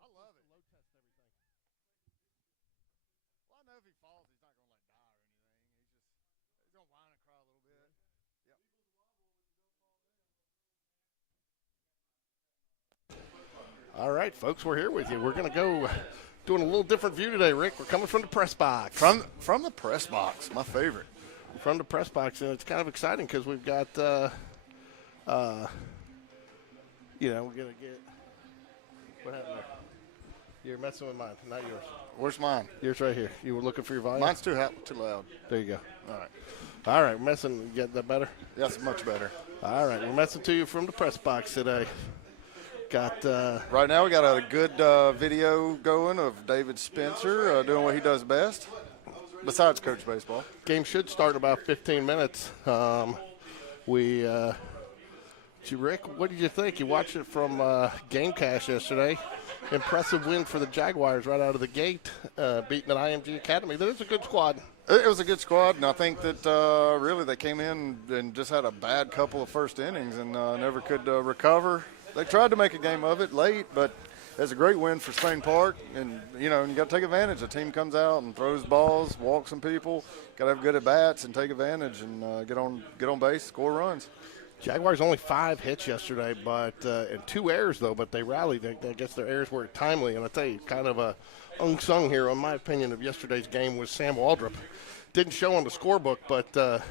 I love it. Load test everything. Well, I know if he falls, he's not going to die or anything. He's going to whine and cry a little bit. Yep. All right, folks, we're here with you. We're going to go doing a little different view today, Rick. We're coming from the press box. From the press box, my favorite. From the press box, and it's kind of exciting because we've got, we're going to get, what happened there? You're messing with mine, not yours. Where's mine? Yours right here. You were looking for your volume? Mine's too loud. There you go. All right. All right, we're messing. Get that better? That's much better. All right, we're messing to you from the press box today. Got right now we got a good video going of David Spencer doing what he does best, besides coach baseball. Game should start in about 15 minutes. Rick, what did you think? You watched it from Game Cash yesterday. Impressive win for the Jaguars right out of the gate, beating an IMG Academy. That is a good squad. It was a good squad, and I think that really they came in and just had a bad couple of first innings and never could recover. They tried to make a game of it late, but it's a great win for Spain Park. And, you got to take advantage. The team comes out and throws balls, walks some people. Got to have good at-bats and take advantage and get on base, score runs. Jaguars only 5 hits yesterday, but and 2 errors, though, but they rallied. I guess their errors were timely. And I tell you, kind of a unsung hero, in my opinion, of yesterday's game was Sam Waldrop. Didn't show on the scorebook, but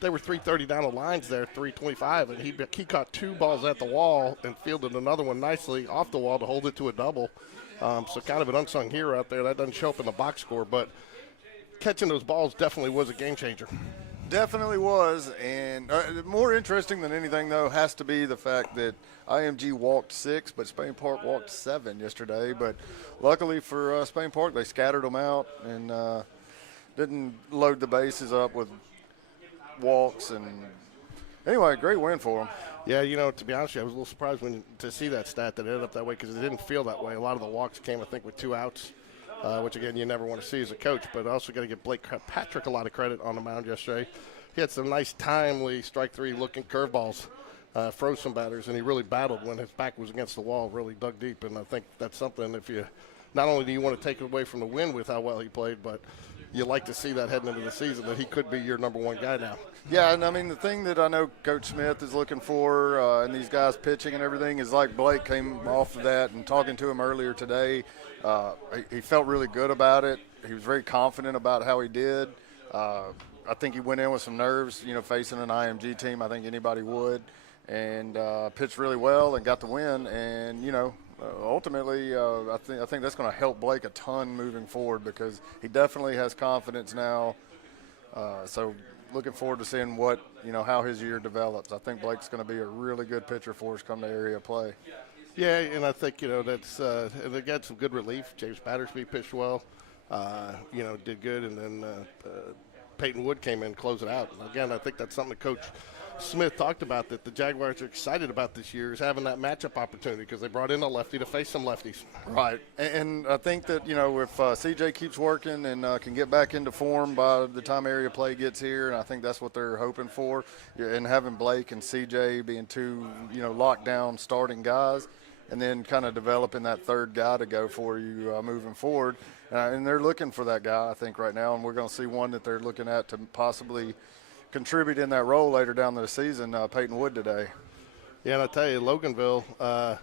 they were 330 down the lines there, 325, and he caught 2 balls at the wall and fielded another one nicely off the wall to hold it to a double. So kind of an unsung hero out there. That doesn't show up in the box score, but catching those balls definitely was a game changer. Definitely was, and more interesting than anything, though, has to be the fact that IMG walked 6, but Spain Park walked 7 yesterday. But luckily for Spain Park, they scattered them out and didn't load the bases up with walks and Anyway, great win for them. Yeah, to be honest with you, I was a little surprised to see that stat that it ended up that way because it didn't feel that way. A lot of the walks came, I think, with 2 outs, which, again, you never want to see as a coach. But I also got to give Blake Patrick a lot of credit on the mound yesterday. He had some nice, timely strike 3 looking curveballs, froze some batters, and he really battled when his back was against the wall, really dug deep. And I think that's something if you not only do you want to take it away from the win with how well he played, but you like to see that heading into the season that he could be your number 1 guy now. Yeah, and I mean, the thing that I know Coach Smith is looking for and these guys pitching and everything is like Blake came off of that and talking to him earlier today. He felt really good about it. He was very confident about how he did. I think he went in with some nerves, facing an IMG team. I think anybody would. And pitched really well and got the win. And, ultimately, I think that's going to help Blake a ton moving forward because he definitely has confidence now. So looking forward to seeing how his year develops. I think Blake's going to be a really good pitcher for us come to area play. Yeah, and I think, that's and they got some good relief. James Battersby pitched well, did good, and then Peyton Wood came in and closed it out. And again, I think that's something that Coach Smith talked about that the Jaguars are excited about this year is having that matchup opportunity because they brought in a lefty to face some lefties. Right, and I think that, if CJ keeps working and can get back into form by the time area play gets here, and I think that's what they're hoping for, and having Blake and CJ being 2, lockdown starting guys, and then kind of developing that third guy to go for you moving forward. And they're looking for that guy, I think, right now, and we're going to see one that they're looking at to possibly contribute in that role later down the season, Peyton Wood today. Yeah, and I tell you, Loganville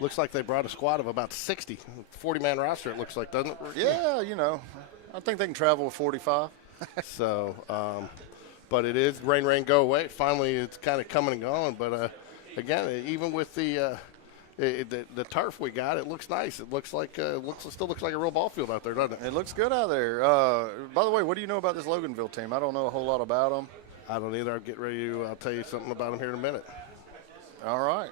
looks like they brought a squad of about 60, 40-man roster it looks like, doesn't it? Yeah, I think they can travel with 45. So, but it is rain, go away. Finally, it's kind of coming and going. But, again, even with the turf we got, it looks nice. It looks like still looks like a real ball field out there, doesn't it? It looks good out there. By the way, what do you know about this Loganville team? I don't know a whole lot about them. I don't either. I'll tell you something about them here in a minute. All right.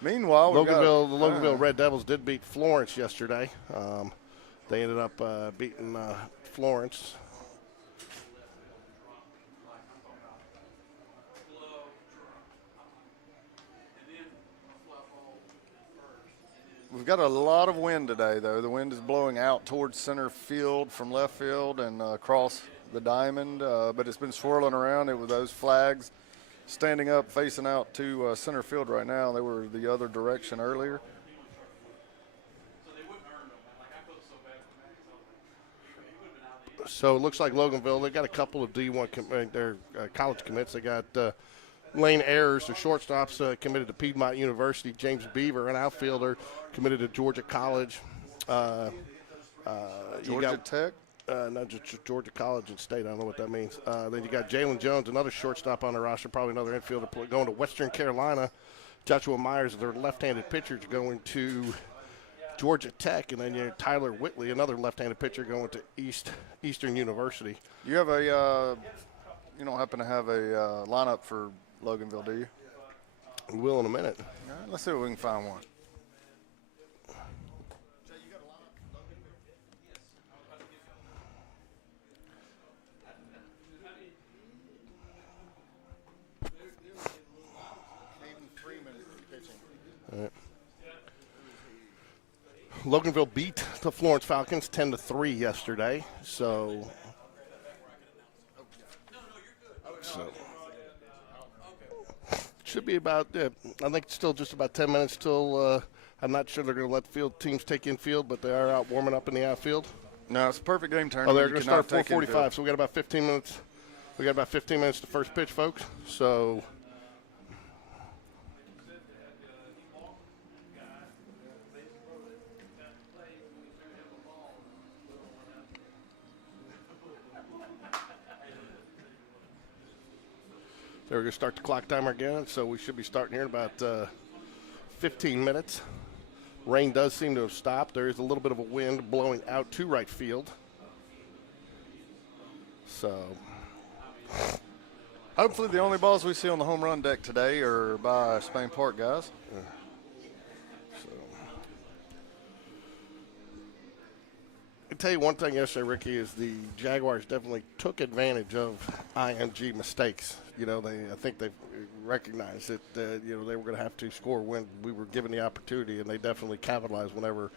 Meanwhile, the Loganville Red Devils did beat Florence yesterday. They ended up beating Florence. We've got a lot of wind today, though. The wind is blowing out towards center field from left field and across the diamond, but it's been swirling around it with those flags standing up, facing out to center field right now. They were the other direction earlier. So it looks like Loganville, they got a couple of D1 their college commits. They got Lane Ayers, the shortstops, committed to Piedmont University. James Beaver, an outfielder, committed to Georgia College. Georgia Tech? Not just Georgia College and State. I don't know what that means. Then you got Jalen Jones, another shortstop on the roster, probably another infielder, going to Western Carolina. Joshua Myers, their left-handed pitcher, going to Georgia Tech. And then you have Tyler Whitley, another left-handed pitcher, going to Eastern University. You have you don't happen to have a lineup for Loganville, do you? We will in a minute. All right, let's see if we can find one. All right. Loganville beat the Florence Falcons 10-3 yesterday, so should be about, I think still just about 10 minutes till, I'm not sure they're going to let teams take infield, but they are out warming up in the outfield. No, it's a perfect game turn. Oh, they're going to start at 4:45, so we got about 15 minutes. We got about 15 minutes to first pitch, folks. So we're going to start the clock timer again, so we should be starting here in about 15 minutes. Rain does seem to have stopped. There is a little bit of a wind blowing out to right field. So hopefully the only balls we see on the home run deck today are by Spain Park guys. So can tell you one thing yesterday, Ricky, is the Jaguars definitely took advantage of IMG mistakes. I think they recognized that they were going to have to score when we were given the opportunity, and they definitely capitalized whenever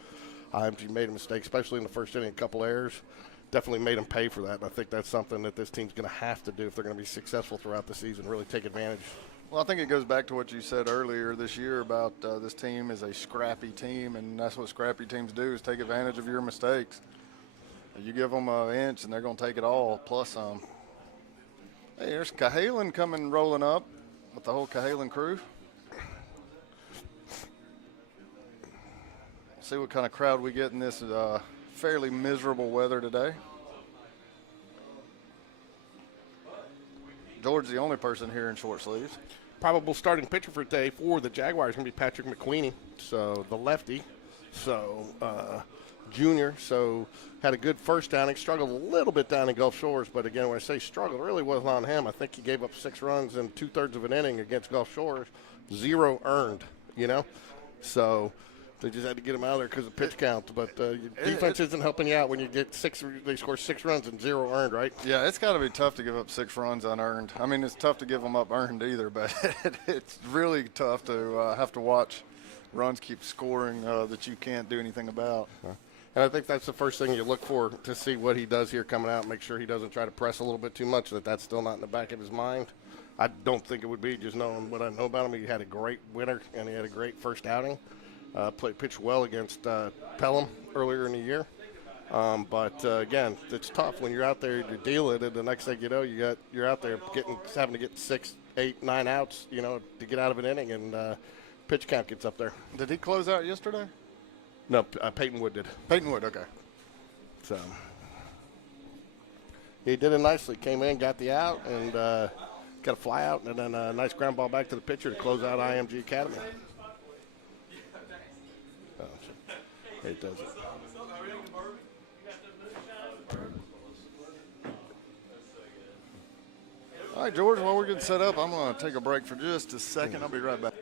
IMG made a mistake, especially in the first inning, a couple errors. Definitely made them pay for that, and I think that's something that this team's going to have to do if they're going to be successful throughout the season, really take advantage. Well, I think it goes back to what you said earlier this year about this team is a scrappy team, and that's what scrappy teams do is take advantage of your mistakes. You give them an inch, and they're going to take it all, plus some. Hey, there's Cahalan coming rolling up with the whole Cahalan crew. See what kind of crowd we get in this fairly miserable weather today. George's the only person here in short sleeves. Probable starting pitcher for today for the Jaguars is going to be Patrick McQueenie, so the lefty. So junior, so had a good first outing, struggled a little bit down in Gulf Shores, but again, when I say struggled, it really wasn't on him. I think he gave up 6 runs in 2/3 of an inning against Gulf Shores, 0 earned, So they just had to get him out of there because of pitch count. But defense isn't helping you out when you get 6. They score 6 runs and 0 earned, right? Yeah, it's got to be tough to give up 6 runs unearned. I mean, it's tough to give them up earned either, but it's really tough to have to watch runs keep scoring that you can't do anything about. And I think that's the first thing you look for to see what he does here coming out. Make sure he doesn't try to press a little bit too much, that's still not in the back of his mind. I don't think it would be, just knowing what I know about him. He had a great winter, and he had a great first outing. Pitched well against Pelham earlier in the year. But again, it's tough when you're out there, you're dealing, and the next thing you know, you're out there having to get 6, 8, 9 outs, to get out of an inning, and pitch count gets up there. Did he close out yesterday? No, Peyton Wood did. Peyton Wood, okay. So he did it nicely. Came in, got the out, and got a fly out, and then a nice ground ball back to the pitcher to close out IMG Academy. It does it. All right, George, while we're getting set up, I'm going to take a break for just a second. I'll be right back.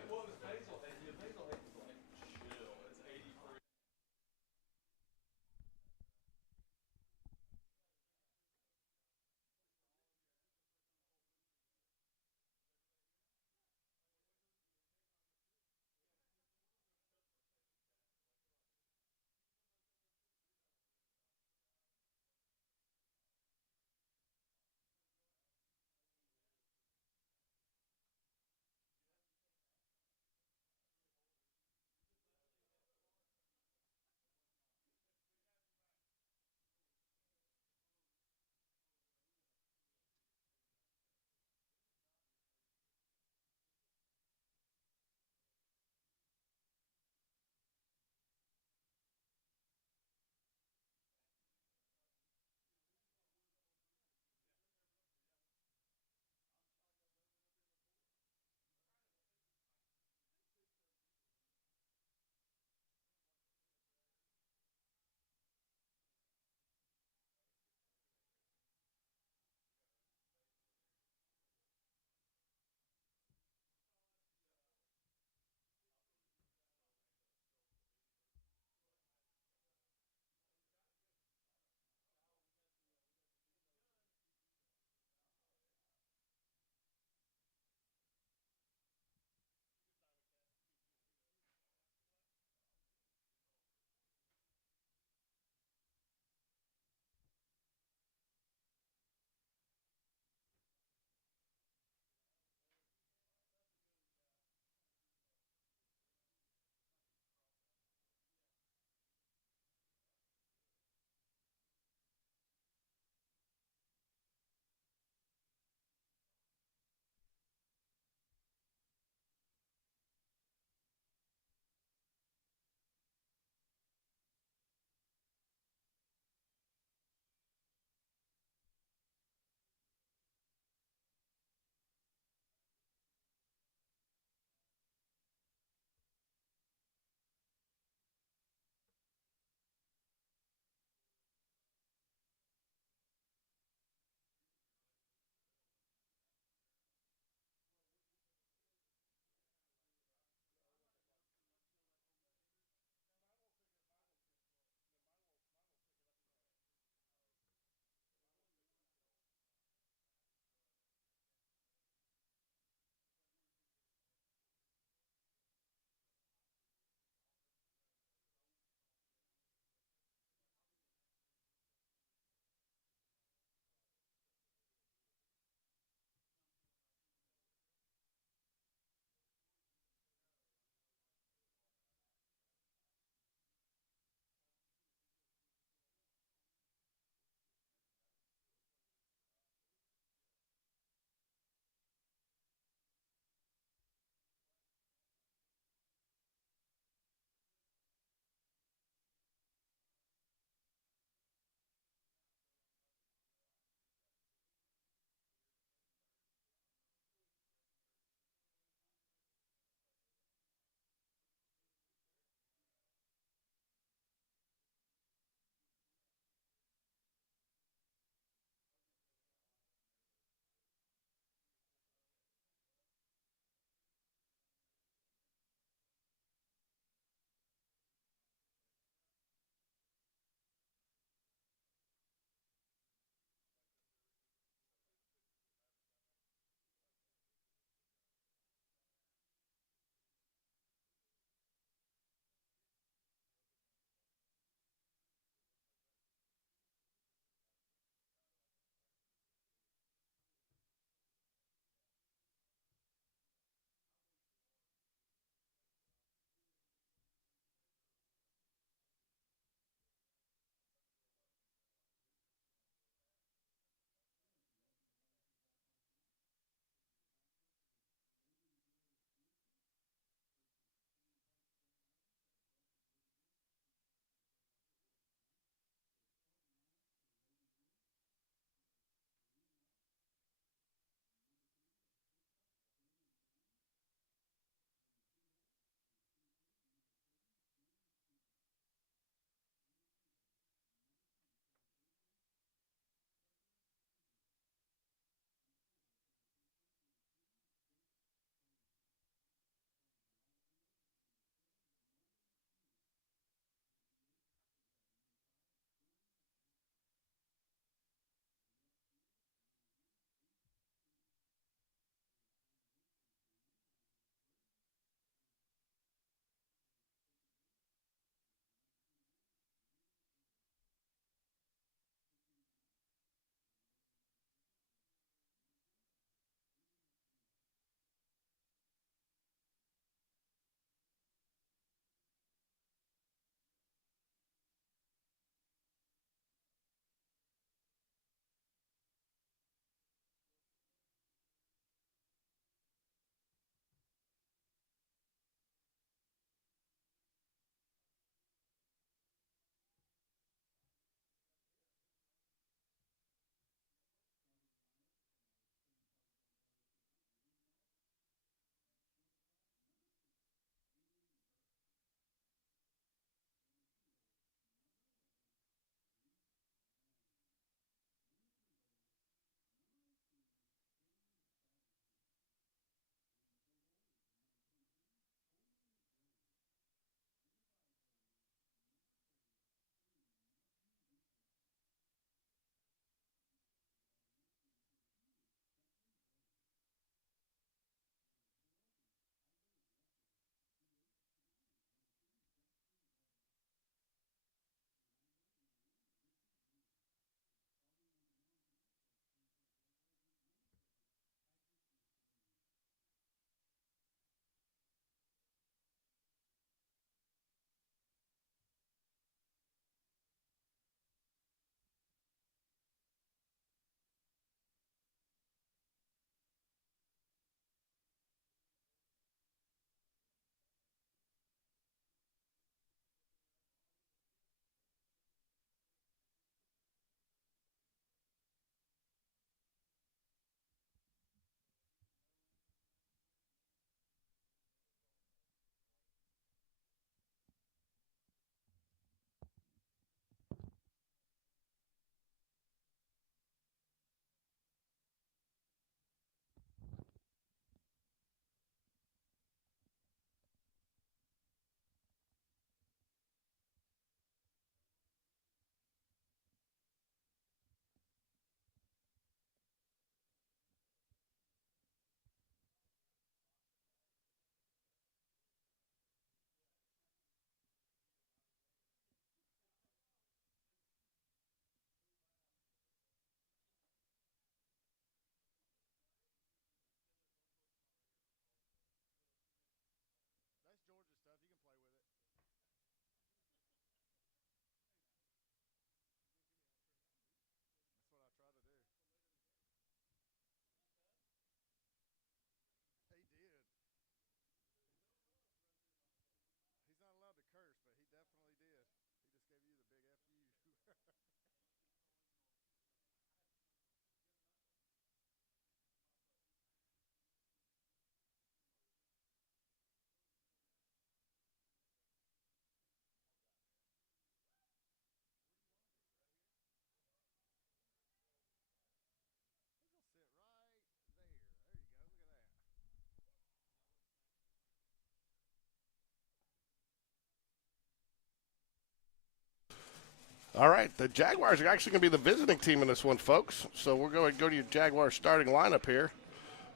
All right, the Jaguars are actually going to be the visiting team in this one, folks. So we're going to go to your Jaguars starting lineup here.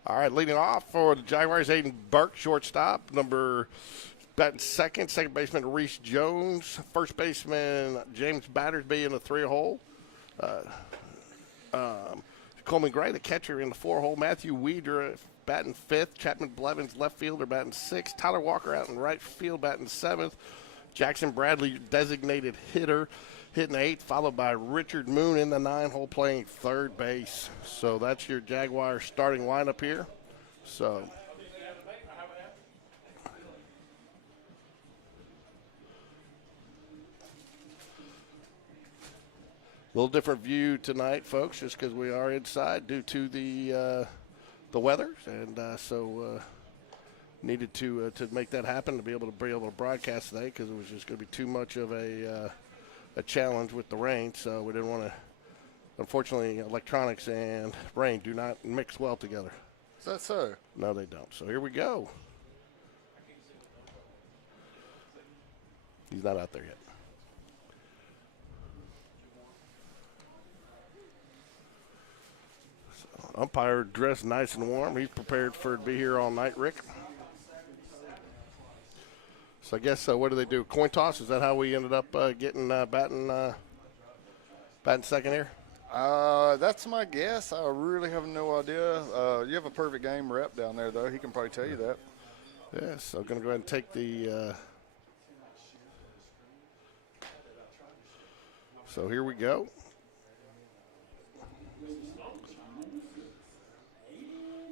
All right, leading off for the Jaguars, Aiden Burke, shortstop. Batting second baseman Reese Jones. First baseman James Battersby in the 3-hole. Coleman Gray, the catcher, in the 4-hole. Matthew Weeder batting 5th. Chapman Blevins, left fielder, batting 6th. Tyler Walker out in right field, batting 7th. Jackson Bradley, designated hitter, hitting 8th, followed by Richard Moon in the 9-hole, playing third base. So that's your Jaguars starting lineup here. So a little different view tonight, folks, just because we are inside due to the weather, and needed to make that happen to be able to broadcast today, because it was just going to be too much of a challenge with the rain. So we didn't want to. Unfortunately, electronics and rain do not mix well together. Is that so? No, they don't. So here we go. He's not out there yet. Umpire dressed nice and warm. He's prepared to be here all night, Rick. So I guess what do they do? Coin toss? Is that how we ended up getting batting second here? That's my guess. I really have no idea. You have a perfect game rep down there, though. He can probably tell you that. Yeah, so I'm going to go ahead and take the so here we go.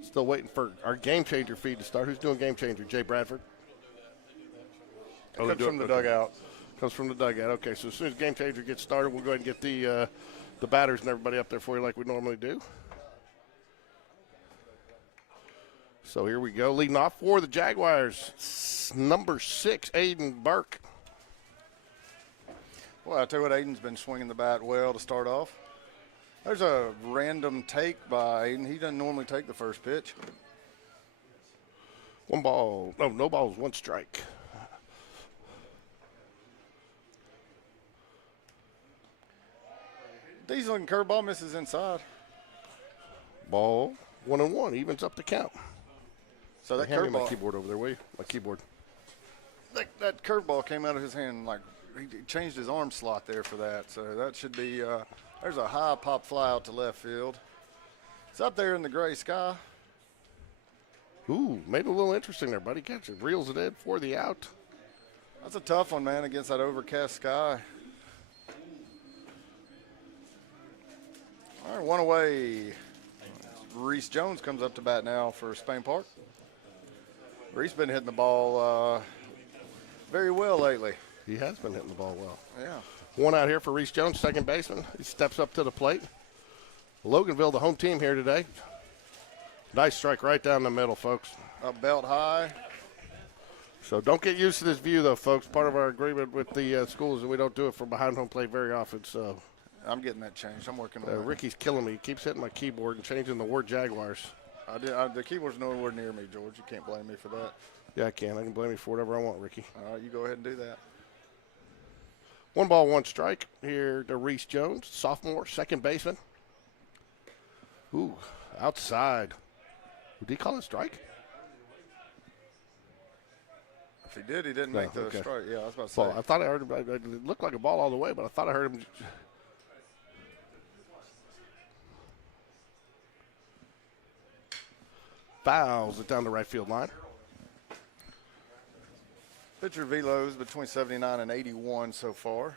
Still waiting for our Game Changer feed to start. Who's doing Game Changer? Jay Bradford? Comes from the dugout. Comes from the dugout. Okay, so as soon as Game Changer gets started, we'll go ahead and get the batters and everybody up there for you like we normally do. So here we go. Leading off for the Jaguars, number 6, Aiden Burke. Well, I tell you what, Aiden's been swinging the bat well to start off. There's a random take by Aiden. He doesn't normally take the first pitch. No balls, 1 strike. Decent looking curveball, misses inside. Ball, 1-1, evens up the count. So that Hand me my curveball, keyboard over there, will you? My keyboard. that curveball came out of his hand like he changed his arm slot there for that. So that should be. There's a high pop fly out to left field. It's up there in the gray sky. Ooh, made it a little interesting there, buddy. Catch it, reels it in for the out. That's a tough one, man, against that overcast sky. All right, 1 away. Reese Jones comes up to bat now for Spain Park. Reese been hitting the ball very well lately. He has been hitting the ball well. Yeah. 1 out here for Reese Jones, second baseman. He steps up to the plate. Loganville, the home team here today. Nice strike right down the middle, folks. Up belt high. So don't get used to this view, though, folks. Part of our agreement with the school is that we don't do it from behind home plate very often. So I'm getting that changed. I'm working on it. Ricky's killing me. He keeps hitting my keyboard and changing the word Jaguars. The keyboard's nowhere near me, George. You can't blame me for that. Yeah, I can. I can blame you for whatever I want, Ricky. All right, you go ahead and do that. 1 ball, 1 strike here to Reese Jones, sophomore, second baseman. Ooh, outside. Did he call it a strike? If he did, he didn't make the strike. Yeah, I was about to say. Ball. I thought I heard him. It looked like a ball all the way, but I thought I heard him. Fouls it down the right field line. Pitcher velos between 79 and 81 so far.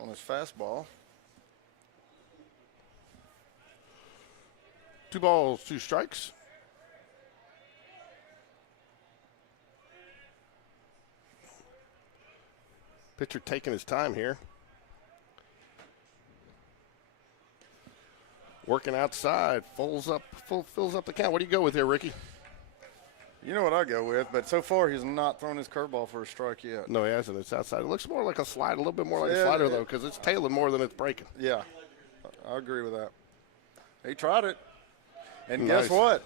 On his fastball. 2 balls, 2 strikes. Pitcher taking his time here. Working outside, fills up the count. What do you go with here, Ricky? You know what I go with, but so far he's not thrown his curveball for a strike yet. No, he hasn't. It's outside. It looks more like a slide, a little bit more like a slider, though, because it's tailing more than it's breaking. Yeah, I agree with that. He tried it, and Nice. guess what?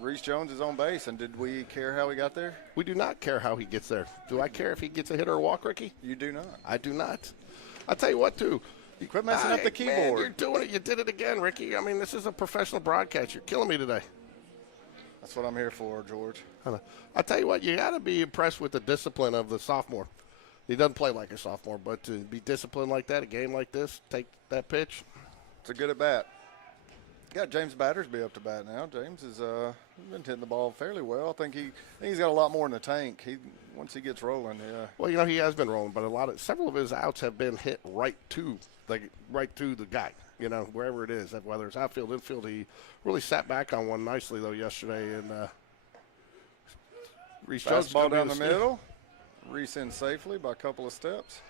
Reese Jones is on base, and did we care how he got there? We do not care how he gets there. Do I care if he gets a hit or a walk, Ricky? You do not. I do not. I'll tell you what, too. You quit messing up the keyboard. Man, you're doing it. You did it again, Ricky. I mean, this is a professional broadcast. You're killing me today. That's what I'm here for, George. I'll tell you what, you got to be impressed with the discipline of the sophomore. He doesn't play like a sophomore, but to be disciplined like that, a game like this, take that pitch. It's a good at bat. Got James Battersby up to bat now. James has been hitting the ball fairly well. I think he's got a lot more in the tank. Once he gets rolling, yeah. Well, he has been rolling, but several of his outs have been hit right to the guy. Wherever it is, whether it's outfield, infield. He really sat back on one nicely though yesterday, and Reese Jones ball down the middle. Reese in safely by a couple of steps.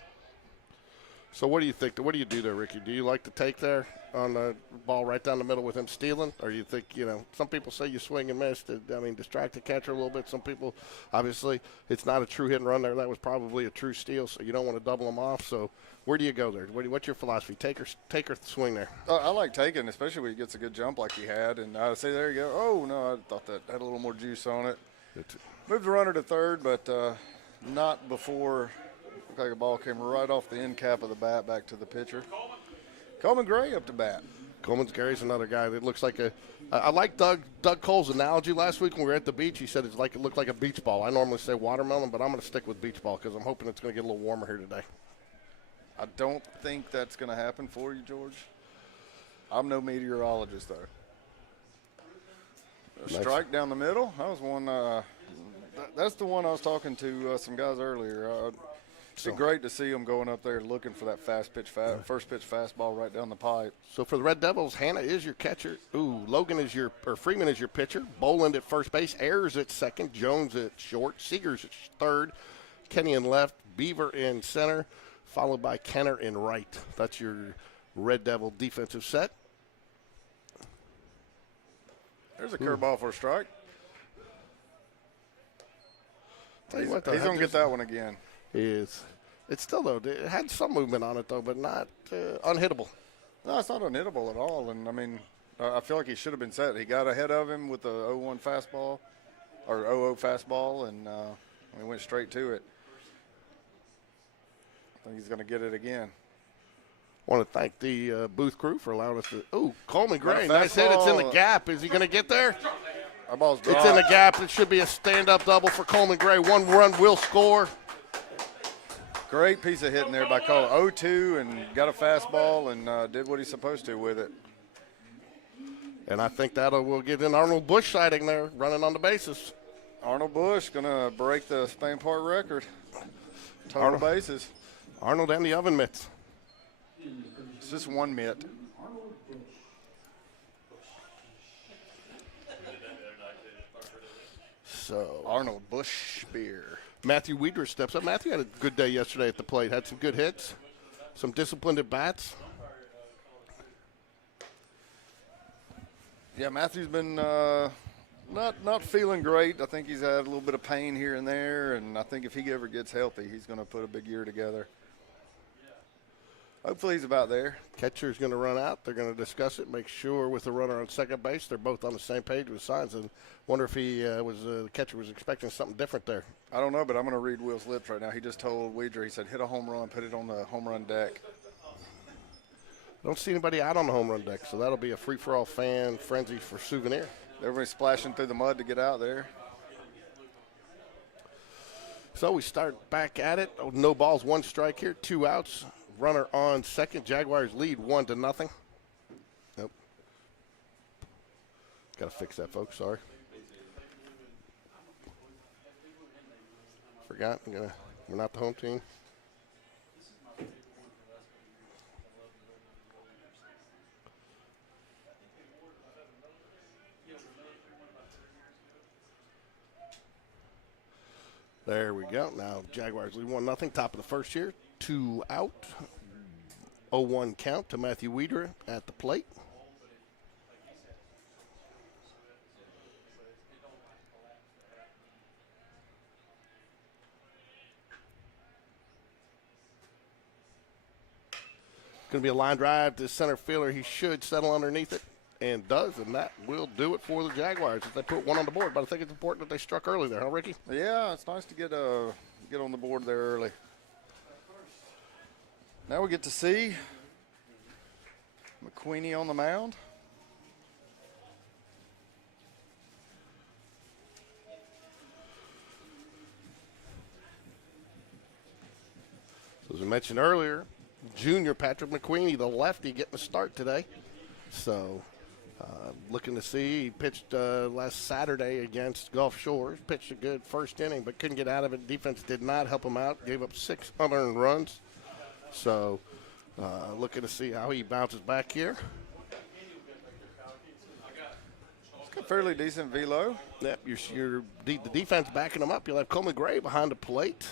So what do you think? What do you do there, Ricky? Do you like to take there on the ball right down the middle with him stealing? Or you think, some people say you swing and miss. Distract the catcher a little bit. Some people, obviously, it's not a true hit and run there. That was probably a true steal, so you don't want to double them off. So where do you go there? What's your philosophy? Take or swing there? I like taking, especially when he gets a good jump like he had. And I say, there you go. Oh, no, I thought that had a little more juice on it. Moved the runner to third, but not before. Looked like the ball came right off the end cap of the bat back to the pitcher. Coleman Gray up to bat. Coleman Gary's another guy that looks like I like Doug Cole's analogy last week when we were at the beach. He said it looked like a beach ball. I normally say watermelon, but I'm going to stick with beach ball because I'm hoping it's going to get a little warmer here today. I don't think that's going to happen for you, George. I'm no meteorologist, though. Nice. Strike down the middle. That was one. That's the one I was talking to some guys earlier. It's great to see them going up there looking for that first pitch fastball right down the pipe. So for the Red Devils, Hannah is your catcher. Freeman is your pitcher. Boland at first base. Ayers at second. Jones at short. Seegers at third. Kenny in left. Beaver in center. Followed by Kenner in right. That's your Red Devil defensive set. There's a curveball for a strike. He's going to get that one again. It's still, though, it had some movement on it, though, but not unhittable. No, it's not unhittable at all. And, I feel like he should have been set. He got ahead of him with the 0-1 fastball or 0-0 fastball, and he went straight to it. I think he's going to get it again. I want to thank the booth crew for allowing us to. Coleman Gray, nice hit. It's in the gap. Is he going to get there? Our ball's dropped. It's in the gap. It should be a stand-up double for Coleman Gray. 1 run will score. Great piece of hitting there by Cole. 0-2 and got a fastball and did what he's supposed to with it. And I think will get an Arnold Bush sighting there, running on the bases. Arnold Bush going to break the Spain Park record. Total bases. Arnold and the oven mitts. It's just one mitt. So Arnold Bush spear. Matthew Weeder steps up. Matthew had a good day yesterday at the plate. Had some good hits, some disciplined at bats. Yeah, Matthew's been not feeling great. I think he's had a little bit of pain here and there, and I think if he ever gets healthy, he's going to put a big year together. Hopefully he's about there. Catcher's going to run out. They're going to discuss it, make sure with the runner on second base they're both on the same page with signs. And wonder if the catcher was expecting something different there. I don't know, but I'm going to read Will's lips right now. He just told Weidrer, he said, hit a home run, put it on the home run deck. I don't see anybody out on the home run deck, so that'll be a free-for-all fan frenzy for Souvenir. Everybody's splashing through the mud to get out there. So we start back at it. No balls, 1 strike here, 2 outs. Runner on second. Jaguars lead 1-0. Nope. Got to fix that, folks. Sorry. Forgot. We're not the home team. There we go. Now Jaguars lead 1-0. Top of the first here. 2 out. 0-1 count to Matthew Weeder at the plate. Going to be a line drive to center fielder. He should settle underneath it. and does, and that will do it for the Jaguars as they put one on the board. But I think it's important that they struck early there, huh, Ricky? Yeah, it's nice to get on the board there early. Now we get to see McQueenie on the mound. So as we mentioned earlier, junior Patrick McQueenie, the lefty, getting the start today. So looking to see, he pitched last Saturday against Gulf Shores, pitched a good first inning, but couldn't get out of it. Defense did not help him out, gave up 6 unearned runs. So looking to see how he bounces back here. It's got fairly decent velo. Yep, the defense backing him up. You'll have Coleman Gray behind the plate.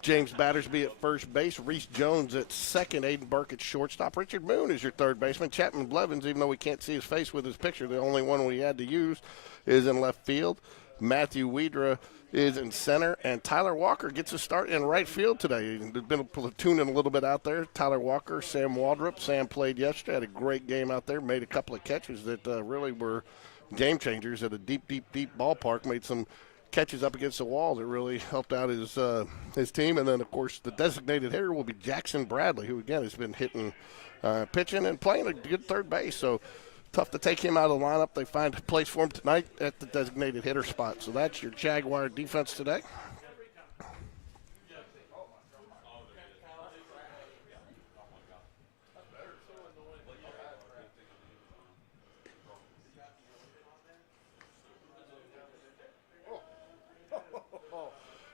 James Battersby at first base, Reese Jones at second, Aiden Burke at shortstop. Richard Moon is your third baseman. Chapman Blevins, even though we can't see his face with his picture, the only one we had to use is in left field. Matthew Wedra is in center, and Tyler Walker gets a start in right field today. There's been a platooning a little bit out there. Tyler Walker, Sam Waldrop. Sam played yesterday, had a great game out there, made a couple of catches that really were game changers at a deep ballpark, made some catches up against the wall that really helped out his team. And then, of course, the designated hitter will be Jackson Bradley, who, again, has been hitting, pitching and playing a good third base. So tough to take him out of the lineup. They find a place for him tonight at the designated hitter spot. So that's your Jaguar defense today.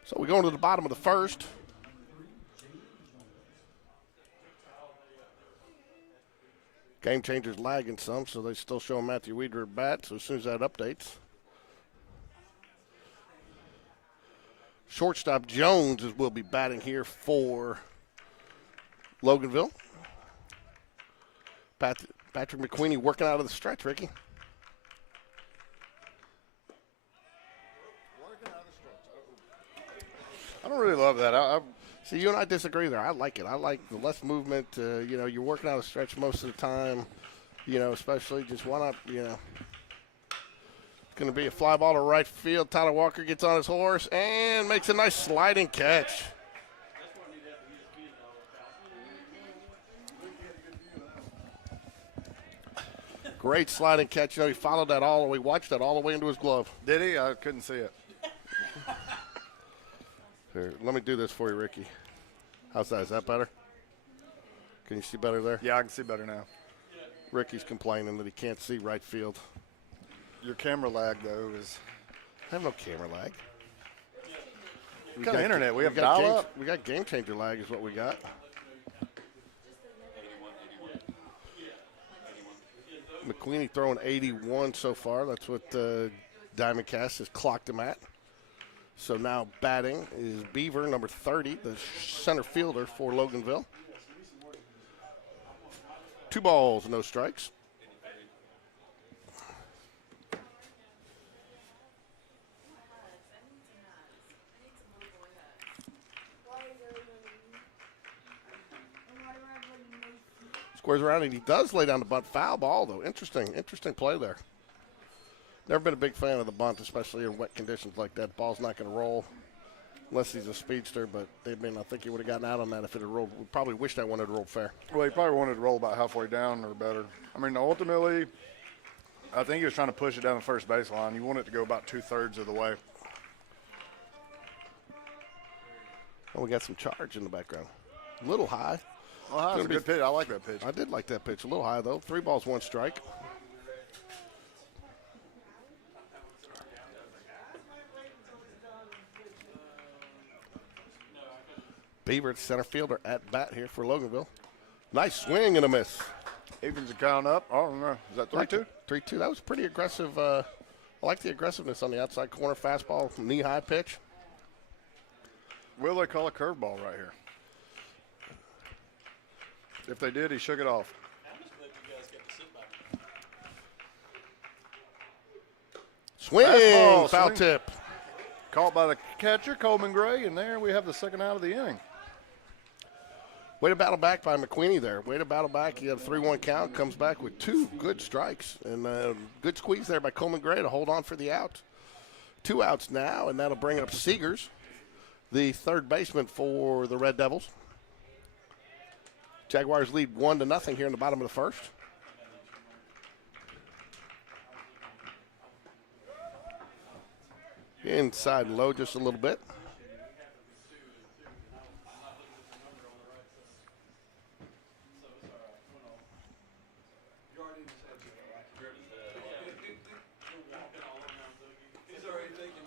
So we go into the bottom of the first. Game changers lagging some, so they still show Matthew Weeder at bat. So as soon as that updates. Shortstop Jones will be batting here for Loganville. Patrick McQueenie working out of the stretch, Ricky. I don't really love that. See, you and I disagree there. I like it. I like the less movement. You're working out a stretch most of the time, especially just why not, It's going to be a fly ball to right field. Tyler Walker gets on his horse and makes a nice sliding catch. Great sliding catch. He followed that all the way, watched that all the way into his glove. Did he? I couldn't see it. Here, let me do this for you, Ricky. How's that? Is that better? Can you see better there? Yeah, I can see better now. Ricky's complaining that he can't see right field. Your camera lag, though, is... I have no camera lag. What kind of internet? We have dial-up? We got game changer lag is what we got. McQueenie throwing 81 so far. That's what Diamondcast has clocked him at. So now batting is Beaver, number 30, the center fielder for Loganville. 2 balls, no strikes. Squares around, and he does lay down the bunt. Foul ball, though. Interesting play there. Never been a big fan of the bunt, especially in wet conditions like that. Ball's not going to roll unless he's a speedster, but I think he would have gotten out on that if it had rolled. We probably wish that one had rolled fair. Well, he probably wanted to roll about halfway down or better. Ultimately, I think he was trying to push it down the first baseline. You want it to go about 2/3 of the way. Oh, we got some charge in the background. A little high. Well, that's a good pitch. I like that pitch. I did like that pitch. A little high, though. 3 balls, 1 strike. Beaver, center fielder, at bat here for Loganville. Nice swing and a miss. Evens the count up. Oh, no. Is that 3-2? 3-2. That was pretty aggressive. I like the aggressiveness on the outside corner fastball, knee-high pitch. Will they call a curveball right here? If they did, he shook it off. Swing, foul tip. Caught by the catcher, Coleman Gray, and there we have the second out of the inning. Way to battle back by McQueenie there. Way to battle back. He had a 3-1 count, comes back with 2 good strikes. And good squeeze there by Coleman Gray to hold on for the out. 2 outs now, and that'll bring up Seegers, the third baseman for the Red Devils. Jaguars lead 1-0 here in the bottom of the first. Inside low just a little bit.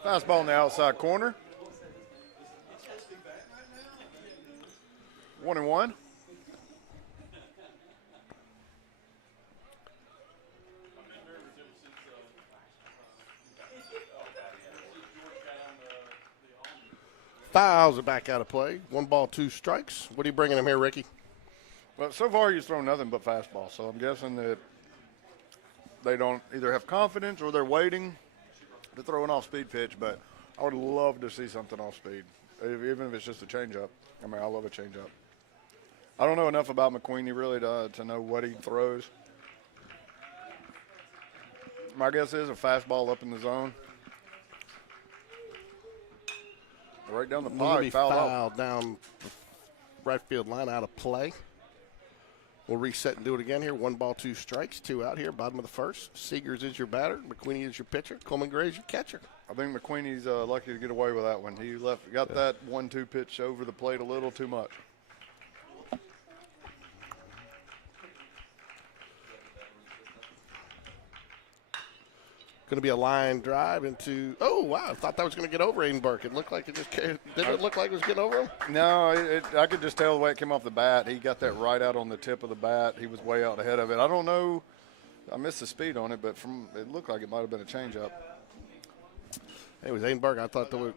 Fastball in the outside corner. 1-1. Fouls it back out of play. 1 ball, 2 strikes. What are you bringing him here, Ricky? Well, so far he's thrown nothing but fastball, so I'm guessing that they don't either have confidence or they're waiting to throw an off-speed pitch, but I would love to see something off-speed, even if it's just a changeup. I mean, I love a changeup. I don't know enough about McQueenie really to know what he throws. My guess is a fastball up in the zone. Right down the pipe, fouled down the right field line, out of play. We'll reset and do it again here. 1 ball, 2 strikes, 2 out here, bottom of the first. Seegers is your batter. McQueenie is your pitcher. Coleman Gray is your catcher. I think McQueenie's lucky to get away with that one. He got that 1-2 pitch over the plate a little too much. Going to be a line drive into. Oh wow! I thought that was going to get over Aiden Burke. It looked like it just didn't it look like it was getting over him? No, I could just tell the way it came off the bat. He got that right out on the tip of the bat. He was way out ahead of it. I don't know. I missed the speed on it, but it looked like it might have been a changeup. It was Aiden Burke. I thought that was.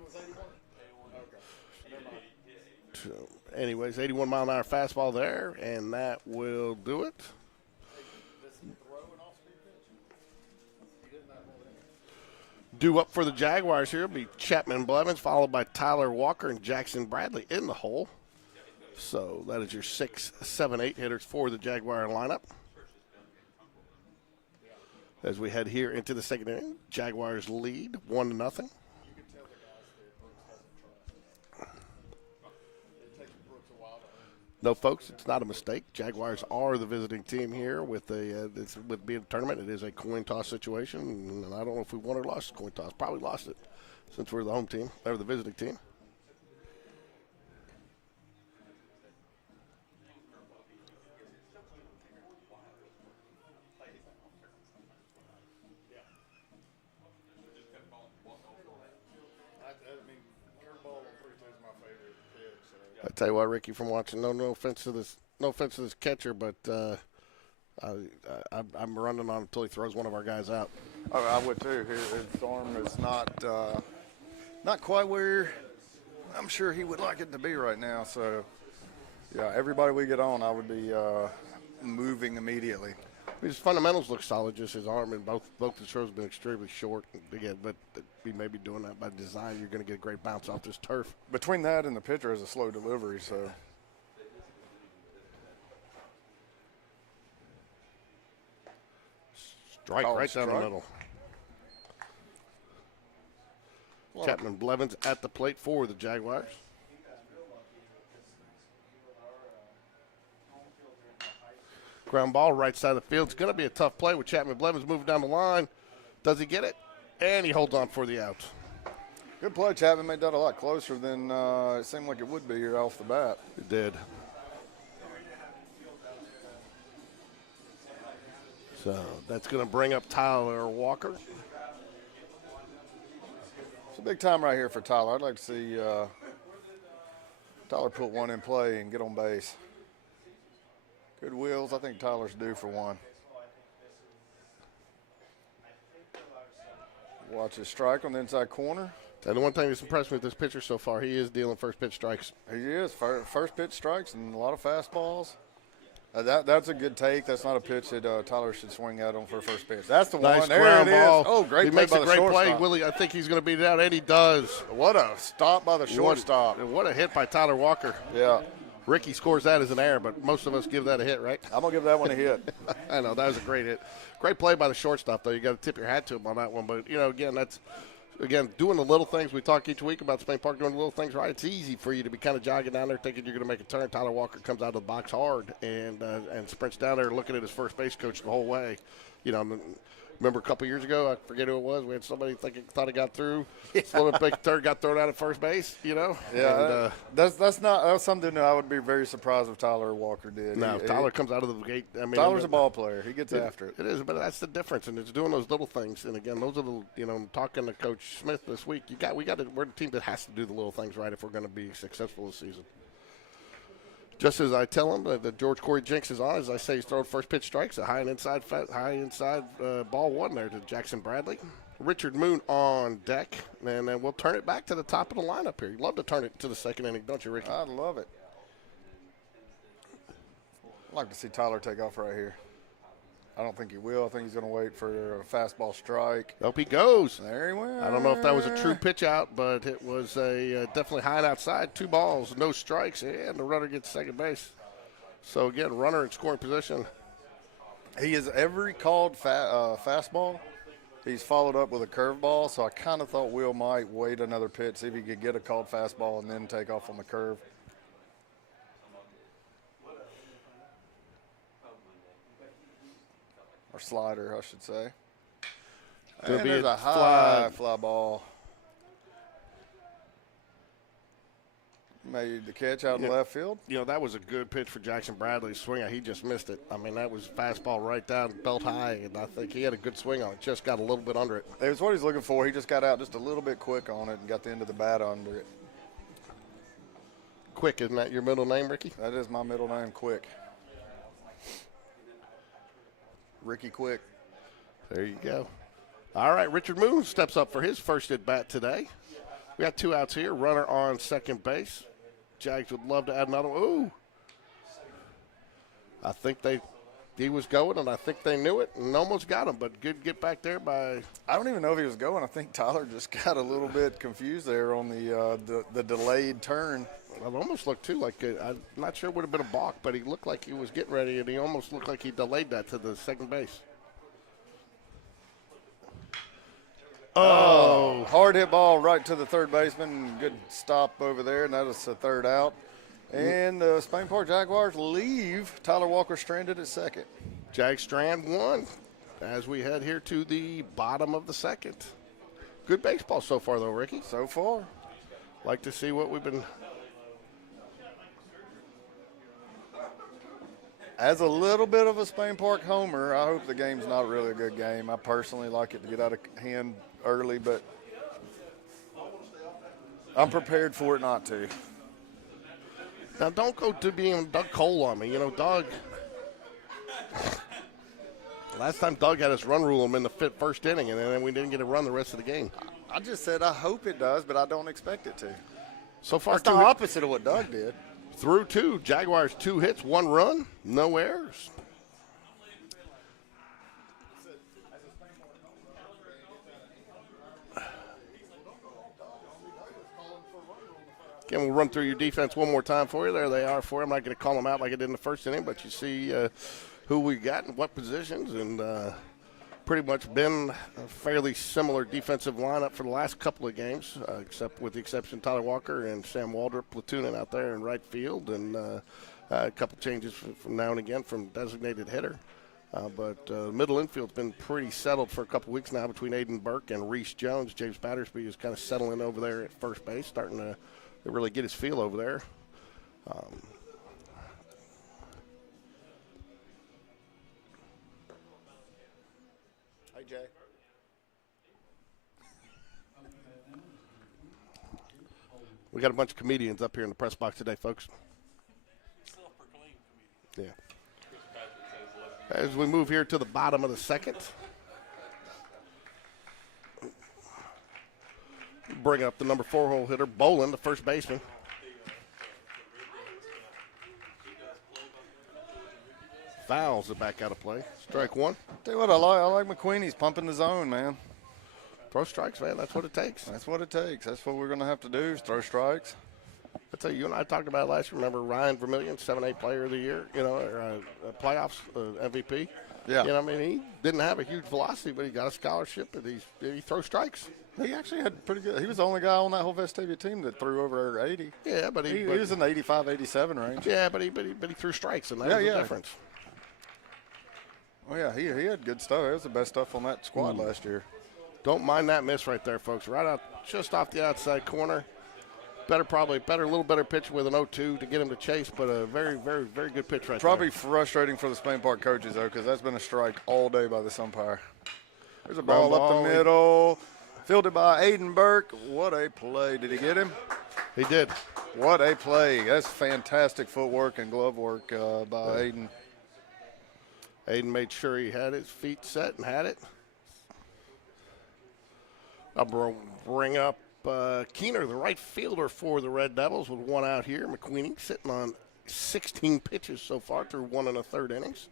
Anyways, 81-mile-an-hour fastball there, and that will do it. Due up for the Jaguars here will be Chapman Blevins, followed by Tyler Walker and Jackson Bradley in the hole. So that is your 6, 7, 8 hitters for the Jaguar lineup. As we head here into the second inning, Jaguars lead 1-0. No, folks, it's not a mistake. Jaguars are the visiting team here with with being a tournament. It is a coin toss situation, and I don't know if we won or lost the coin toss. Probably lost it since we're the home team. They're the visiting team. I tell you what, Ricky, from watching, no offense to this catcher, but I'm running on him until he throws one of our guys out. Oh, I would too. His arm is not quite where I'm sure he would like it to be right now. So, yeah, everybody we get on, I would be moving immediately. His fundamentals look solid. Just his arm and both the throws have been extremely short. Again, but we may be doing that by design. You're going to get a great bounce off this turf. Between that and the pitcher is a slow delivery, so. Strike right down the middle. Chapman Blevins at the plate for the Jaguars. Ground ball right side of the field. It's going to be a tough play with Chapman Blevins moving down the line. Does he get it? And he holds on for the out. Good play. Chapman made that a lot closer than it seemed like it would be here off the bat. It did. So that's going to bring up Tyler Walker. It's a big time right here for Tyler. I'd like to see Tyler put one in play and get on base. Good wheels. I think Tyler's due for one. Watch his strike on the inside corner. And the one thing that's impressed me with this pitcher so far, he is dealing first pitch strikes. He is. First pitch strikes and a lot of fastballs. That's a good take. That's not a pitch that Tyler should swing out on for first pitch. That's the nice one. There ground it ball. is. Oh, great he play makes by a the great shortstop. play. Willie, I think he's going to beat it out, and he does. What a stop by the shortstop. What a hit by Tyler Walker. Yeah. Ricky scores that as an error, but most of us give that a hit, right? I'm going to give that one a hit. I know, that was a great hit. Great play by the shortstop, though. You got to tip your hat to him on that one. But, again, that's – again, doing the little things. We talk each week about Spain Park doing the little things right. It's easy for you to be kind of jogging down there thinking you're going to make a turn. Tyler Walker comes out of the box hard and sprints down there looking at his first base coach the whole way. Remember a couple years ago, I forget who it was, we had somebody thought he got through. Slowed big turn, got thrown out at first base, Yeah, and, that's something that I would be very surprised if Tyler Walker did. No, Tyler comes out of the gate. Tyler's a ball player. He gets after it. It is, but that's the difference, and it's doing those little things. And again, those are the, talking to Coach Smith this week, we're the team that has to do the little things right if we're going to be successful this season. Just as I tell him that George Corey Jinx is on, as I say, he's throwing first pitch strikes, a high inside ball one there to Jackson Bradley. Richard Moon on deck, and then we'll turn it back to the top of the lineup here. You'd love to turn it to the second inning, don't you, Ricky? I love it. I'd like to see Tyler take off right here. I don't think he will. I think he's going to wait for a fastball strike. Up he goes. There he went. I don't know if that was a true pitch out, but it was a definitely high and outside. 2 balls, no strikes, and the runner gets second base. So, again, runner in scoring position. He has every called fastball. He's followed up with a curveball, so I kind of thought Will might wait another pitch, see if he could get a called fastball and then take off on the curve. Or slider, I should say. And there's a high fly ball. Made the catch out in left field. That was a good pitch for Jackson Bradley's swing. He just missed it. I mean, that was fastball right down, belt high, and I think he had a good swing on it. Just got a little bit under it. It was what he's looking for. He just got out just a little bit quick on it and got the end of the bat under it. Quick, isn't that your middle name, Ricky? That is my middle name, Quick. Ricky Quick. There you go. All right, Richard Moon steps up for his first at bat today. We got 2 outs here. Runner on second base. Jags would love to add another one. Ooh. I think he was going, and I think they knew it and almost got him, but good get back there by. I don't even know if he was going. I think Tyler just got a little bit confused there on the delayed turn. It almost looked, too, like I'm not sure it would have been a balk, but he looked like he was getting ready, and he almost looked like he delayed that to the second base. Oh. Hard hit ball right to the third baseman. Good stop over there, and that is the third out. And the Spain Park Jaguars leave Tyler Walker stranded at second. Jag strand 1 as we head here to the bottom of the second. Good baseball so far, though, Ricky. So far. Like to see what we've been. As a little bit of a Spain Park homer, I hope the game's not really a good game. I personally like it to get out of hand early, but I'm prepared for it not to. Now, don't go to being Doug Cole on me. Doug. Last time Doug had us run rule him in the first inning, and then we didn't get a run the rest of the game. I just said I hope it does, but I don't expect it to. So far, that's the opposite of what Doug did. Through 2, Jaguars 2 hits, 1 run, no errors. Again, we'll run through your defense one more time for you. There they are for you. I'm not going to call them out like I did in the first inning, but you see who we got and what positions, and pretty much been a fairly similar defensive lineup for the last couple of games, except with the exception of Tyler Walker and Sam Waldrop platooning out there in right field, and a couple changes from now and again from designated hitter. But middle infield's been pretty settled for a couple weeks now between Aiden Burke and Reese Jones. James Battersby is kind of settling over there at first base, starting to really get his feel over there. Hey, Jay. We got a bunch of comedians up here in the press box today, folks. Yeah. As we move here to the bottom of the second, bring up the number 4 hole hitter, Bolin, the first baseman. Fouls it back out of play. Strike 1. Tell you what, I like McQueen. He's pumping the zone, man. Throw strikes, man. That's what it takes. That's what it takes. That's what we're going to have to do is throw strikes. I tell you, you and I talked about it last year. Remember Ryan Vermillion, 7-8 player of the year, or playoffs MVP? Yeah. I mean, he didn't have a huge velocity, but he got a scholarship, and he throws strikes. He actually had pretty good. He was the only guy on that whole Vestavia team that threw over 80. Yeah, but he was in the 85, 87 range. Yeah, but he threw strikes, and that was the difference. Oh yeah, he had good stuff. It was the best stuff on that squad last year. Don't mind that miss right there, folks. Right out, just off the outside corner. A little better pitch with an 0-2 to get him to chase, but a very, very, very good pitch right Probably there. frustrating for the Spain Park coaches, though, because that's been a strike all day by this umpire. There's a ball up the middle. Fielded by Aiden Burke. What a play. Did he get him? He did. What a play. That's fantastic footwork and glove work by Aiden. Aiden made sure he had his feet set and had it. I'll bring up Keener, the right fielder for the Red Devils, with one out here. McQueenie sitting on 16 pitches so far through 1 1/3 innings.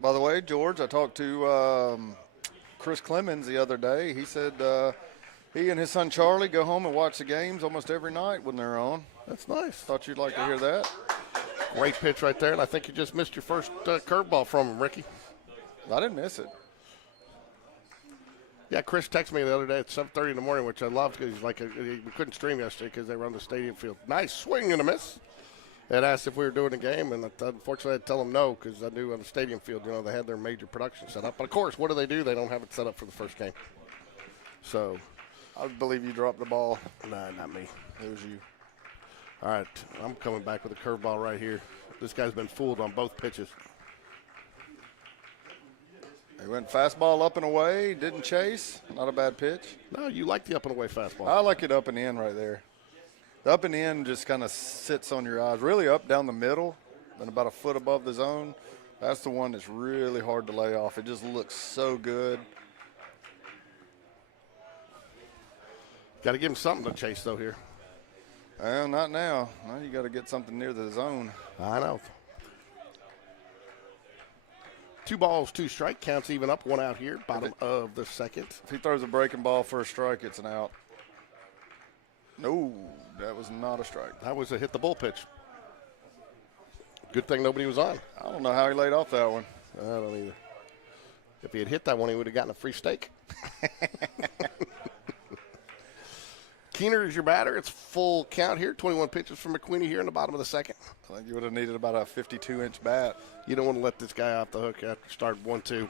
By the way, George, I talked to Chris Clemens the other day. He said he and his son Charlie go home and watch the games almost every night when they're on. That's nice. Thought you'd like to hear that. Great pitch right there, and I think you just missed your first curveball from him, Ricky. I didn't miss it. Yeah, Chris texted me the other day at 7:30 in the morning, which I loved because we couldn't stream yesterday because they were on the stadium field. Nice swing and a miss. And asked if we were doing a game, and unfortunately I had to tell them no because I knew on the stadium field, they had their major production set up. But, of course, what do? They don't have it set up for the first game. So. I believe you dropped the ball. Nah, not me. It was you. All right, I'm coming back with a curveball right here. This guy's been fooled on both pitches. He went fastball up and away, didn't chase. Not a bad pitch. No, you like the up and away fastball. I like it up and in right there. The up and in just kind of sits on your eyes. Really up down the middle, then about a foot above the zone. That's the one that's really hard to lay off. It just looks so good. Got to give him something to chase, though, here. Well, not now. Now you got to get something near the zone. I know. 2 balls, 2 strike. Counts even up, 1 out here, bottom of the second. If he throws a breaking ball for a strike, it's an out. No, that was not a strike. That was a hit the bull pitch. Good thing nobody was on. I don't know how he laid off that one. I don't either. If he had hit that one, he would have gotten a free steak. Keener is your batter. It's full count here. 21 pitches from McQueenie here in the bottom of the second. I think you would have needed about a 52-inch bat. You don't want to let this guy off the hook after start 1-2.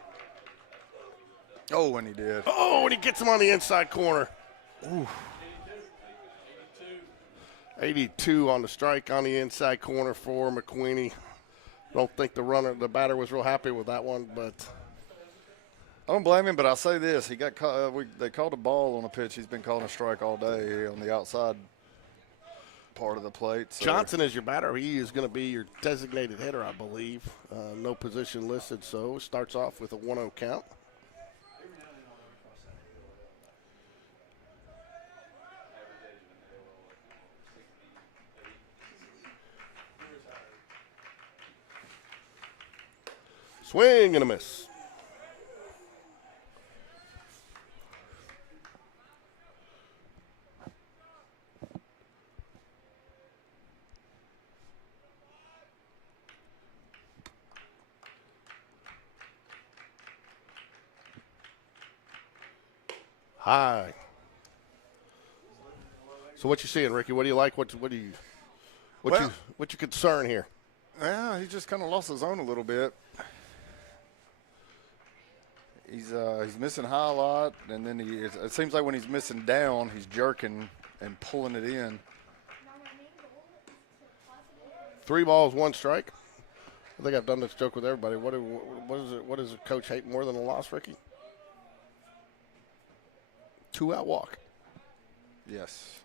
Oh, and he did. Oh, and he gets him on the inside corner. Ooh. 82 on the strike on the inside corner for McQueenie. Don't think the batter was real happy with that one, but I don't blame him, but I'll say this. He got they called a ball on a pitch. He's been calling a strike all day on the outside part of the plate. So. Johnson is your batter. He is going to be your designated hitter, I believe. No position listed, so starts off with a 1-0 count. Swing and a miss. High. So what you seeing, Ricky? What do you like? What's your concern here? Yeah, he just kind of lost his zone a little bit. He's missing high a lot, and then it seems like when he's missing down, he's jerking and pulling it in. 3 balls, 1 strike. I think I've done this joke with everybody. What is it? What does a coach hate more than a loss, Ricky? 2-out walk. Yes.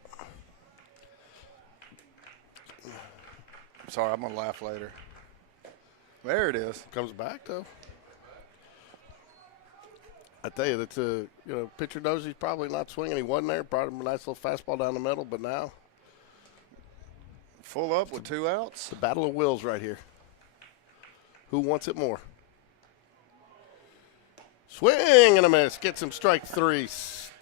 I'm sorry, I'm gonna laugh later. There it is. Comes back though. I tell you, that's pitcher knows he's probably not swinging. He wasn't there. Brought him a nice little fastball down the middle, but now full up with 2 outs. The battle of wills right here. Who wants it more? Swing and a miss. Gets him strike 3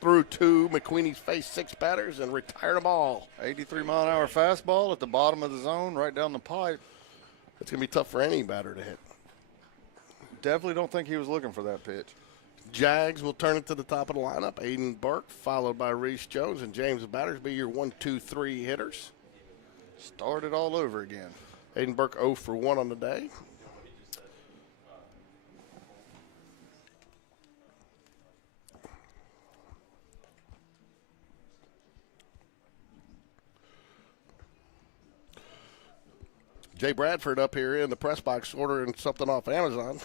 through 2. McQueenie's faced 6 batters and retired a ball. 83-mile-an-hour fastball at the bottom of the zone, right down the pipe. It's going to be tough for any batter to hit. Definitely don't think he was looking for that pitch. Jags will turn it to the top of the lineup. Aiden Burke, followed by Reese Jones and James Battersby, your 1, 2, 3 hitters. Start it all over again. Aiden Burke 0 for 1 on the day. Jay Bradford up here in the press box ordering something off Amazon.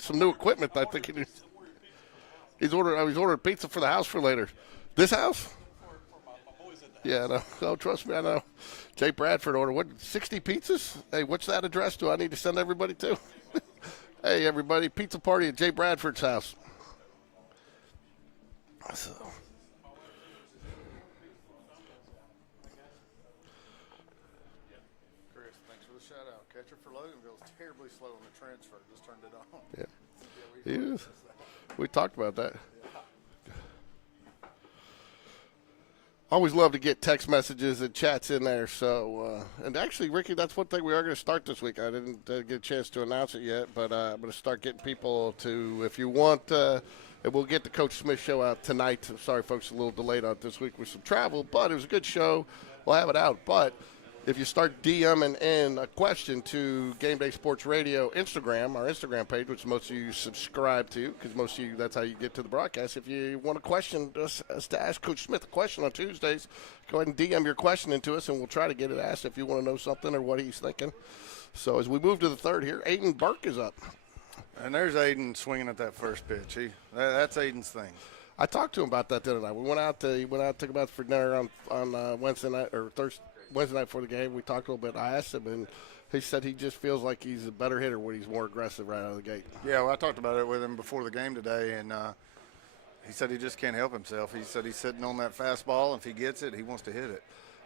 Some new equipment, I think he's ordering pizza for the house for later. This house? Yeah, no. Oh, trust me, I know. Jay Bradford ordered 60 pizzas? Hey, what's that address do I need to send everybody to? Hey, everybody, pizza party at Jay Bradford's house. So. Chris, thanks for the shout-out. Catcher for Loganville is terribly slow on the transfer. Just turned it on. Yeah. He is. We talked about that. Always love to get text messages and chats in there. So, and actually, Ricky, that's one thing we are going to start this week. I didn't get a chance to announce it yet, but I'm going to start getting people to, if you want, and we'll get the Coach Smith show out tonight. I'm sorry, folks, a little delayed on it this week with some travel, but it was a good show. We'll have it out. But if you start DMing in a question to Game Day Sports Radio Instagram, our Instagram page, which most of you subscribe to, because most of you, that's how you get to the broadcast. If you want a question, us to ask Coach Smith a question on Tuesdays, go ahead and DM your question into us, and we'll try to get it asked if you want to know something or what he's thinking. So as we move to the third here, Aiden Burke is up. And there's Aiden swinging at that first pitch. That's Aiden's thing. I talked to him about that the other night. We went out, took him out for dinner on Wednesday night or Wednesday night before the game. We talked a little bit. I asked him, and he said he just feels like he's a better hitter when he's more aggressive right out of the gate. Yeah, well, I talked about it with him before the game today, and he said he just can't help himself. He said he's sitting on that fastball, and if he gets it, he wants to hit it.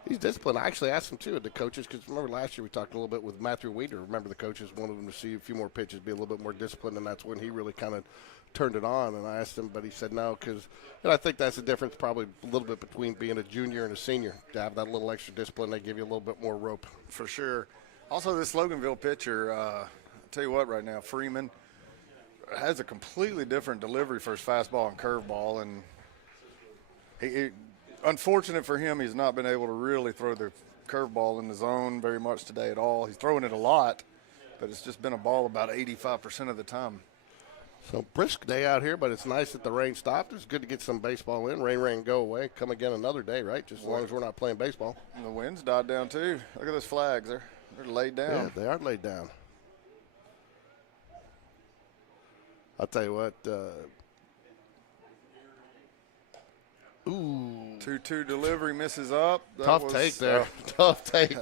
He's disciplined. I actually asked him, too, the coaches, because remember last year we talked a little bit with Matthew Weeder. Remember the coaches wanted him to see a few more pitches, be a little bit more disciplined, and that's when he really kind of turned it on. And I asked him, but he said no, because I think that's the difference probably a little bit between being a junior and a senior. To have that little extra discipline, they give you a little bit more rope. For sure. Also, this Loganville pitcher, I'll tell you what right now, Freeman has a completely different delivery for his fastball and curveball, and unfortunate for him, he's not been able to really throw the curveball in the zone very much today at all. He's throwing it a lot, but it's just been a ball about 85% of the time. So brisk day out here, but it's nice that the rain stopped. It's good to get some baseball in. Rain, go away. Come again another day, right? Just as long as we're not playing baseball. And the wind's died down, too. Look at those flags. They're laid down. Yeah, they are laid down. I'll tell you what. Ooh. 2-2 delivery misses up. Tough take there. Tough take.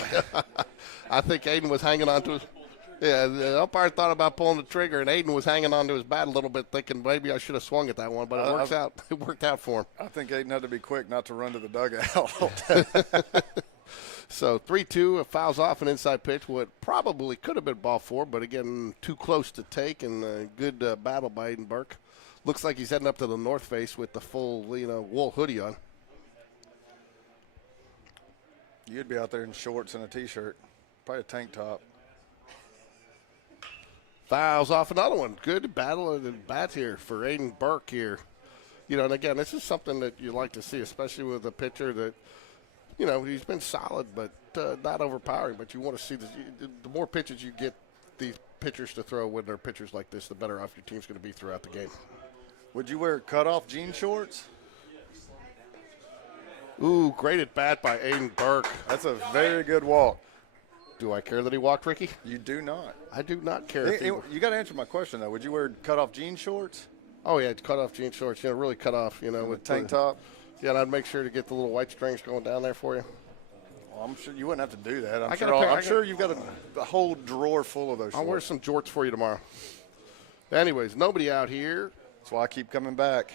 I think Aiden was hanging on to his. Yeah, the umpire thought about pulling the trigger, and Aiden was hanging on to his bat a little bit, thinking maybe I should have swung at that one, but it works out. It worked out for him. I think Aiden had to be quick not to run to the dugout. So 3-2, fouls off an inside pitch. What probably could have been ball 4, but again, too close to take, and a good battle by Aiden Burke. Looks like he's heading up to the north face with the full, wool hoodie on. You'd be out there in shorts and a T-shirt, probably a tank top. Fouls off another one. Good battle of the bat here for Aiden Burke here. And again, this is something that you like to see, especially with a pitcher that, he's been solid but not overpowering. But you want to see the more pitches you get these pitchers to throw when they're pitchers like this, the better off your team's going to be throughout the game. Would you wear cutoff jean shorts? Ooh, great at bat by Aiden Burke. That's a very good walk. Do I care that he walked, Ricky? You do not. I do not care. You got to answer my question, though. Would you wear cutoff jean shorts? Oh, yeah, cut off jean shorts. Really cut off, with tank top? Yeah, and I'd make sure to get the little white strings going down there for you. Well, I'm sure you wouldn't have to do that. I'm sure you've got a whole drawer full of those shorts. I'll wear some jorts for you tomorrow. Anyways, nobody out here. That's why I keep coming back.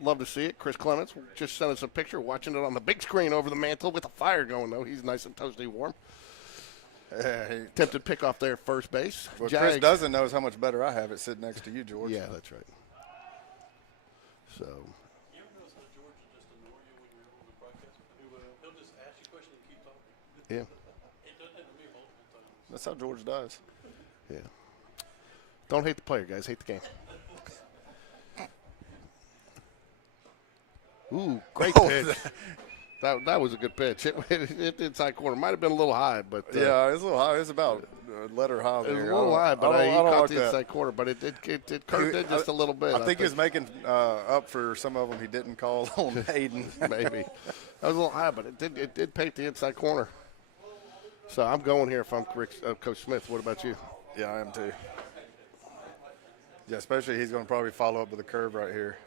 Love to see it. Chris Clements just sent us a picture, watching it on the big screen over the mantle with the fire going, though. He's nice and toasty warm. Attempted pick off there at first base. What Jags. Chris doesn't know is how much better I have it sitting next to you, George. Yeah, that's right. So. You ever notice how George will just ignore you when you're on the broadcast? He'll just ask you a question and keep talking. Yeah. He done that to me multiple times. That's how George does. Yeah. Don't hate the player, guys. Hate the game. Ooh, great pitch. That was a good pitch. It hit the inside corner. Might have been a little high, but Yeah, it's a little high. It's about letter high there. it was a little high. But he I don't caught like the that. inside corner. But it curved in just a little bit. I think he was making up for some of them he didn't call on Hayden. Maybe that was a little high, but it did paint the inside corner. So I'm going here if I'm Coach Smith. What about you? Yeah, I am too. Yeah, especially he's going to probably follow up with a curve right here.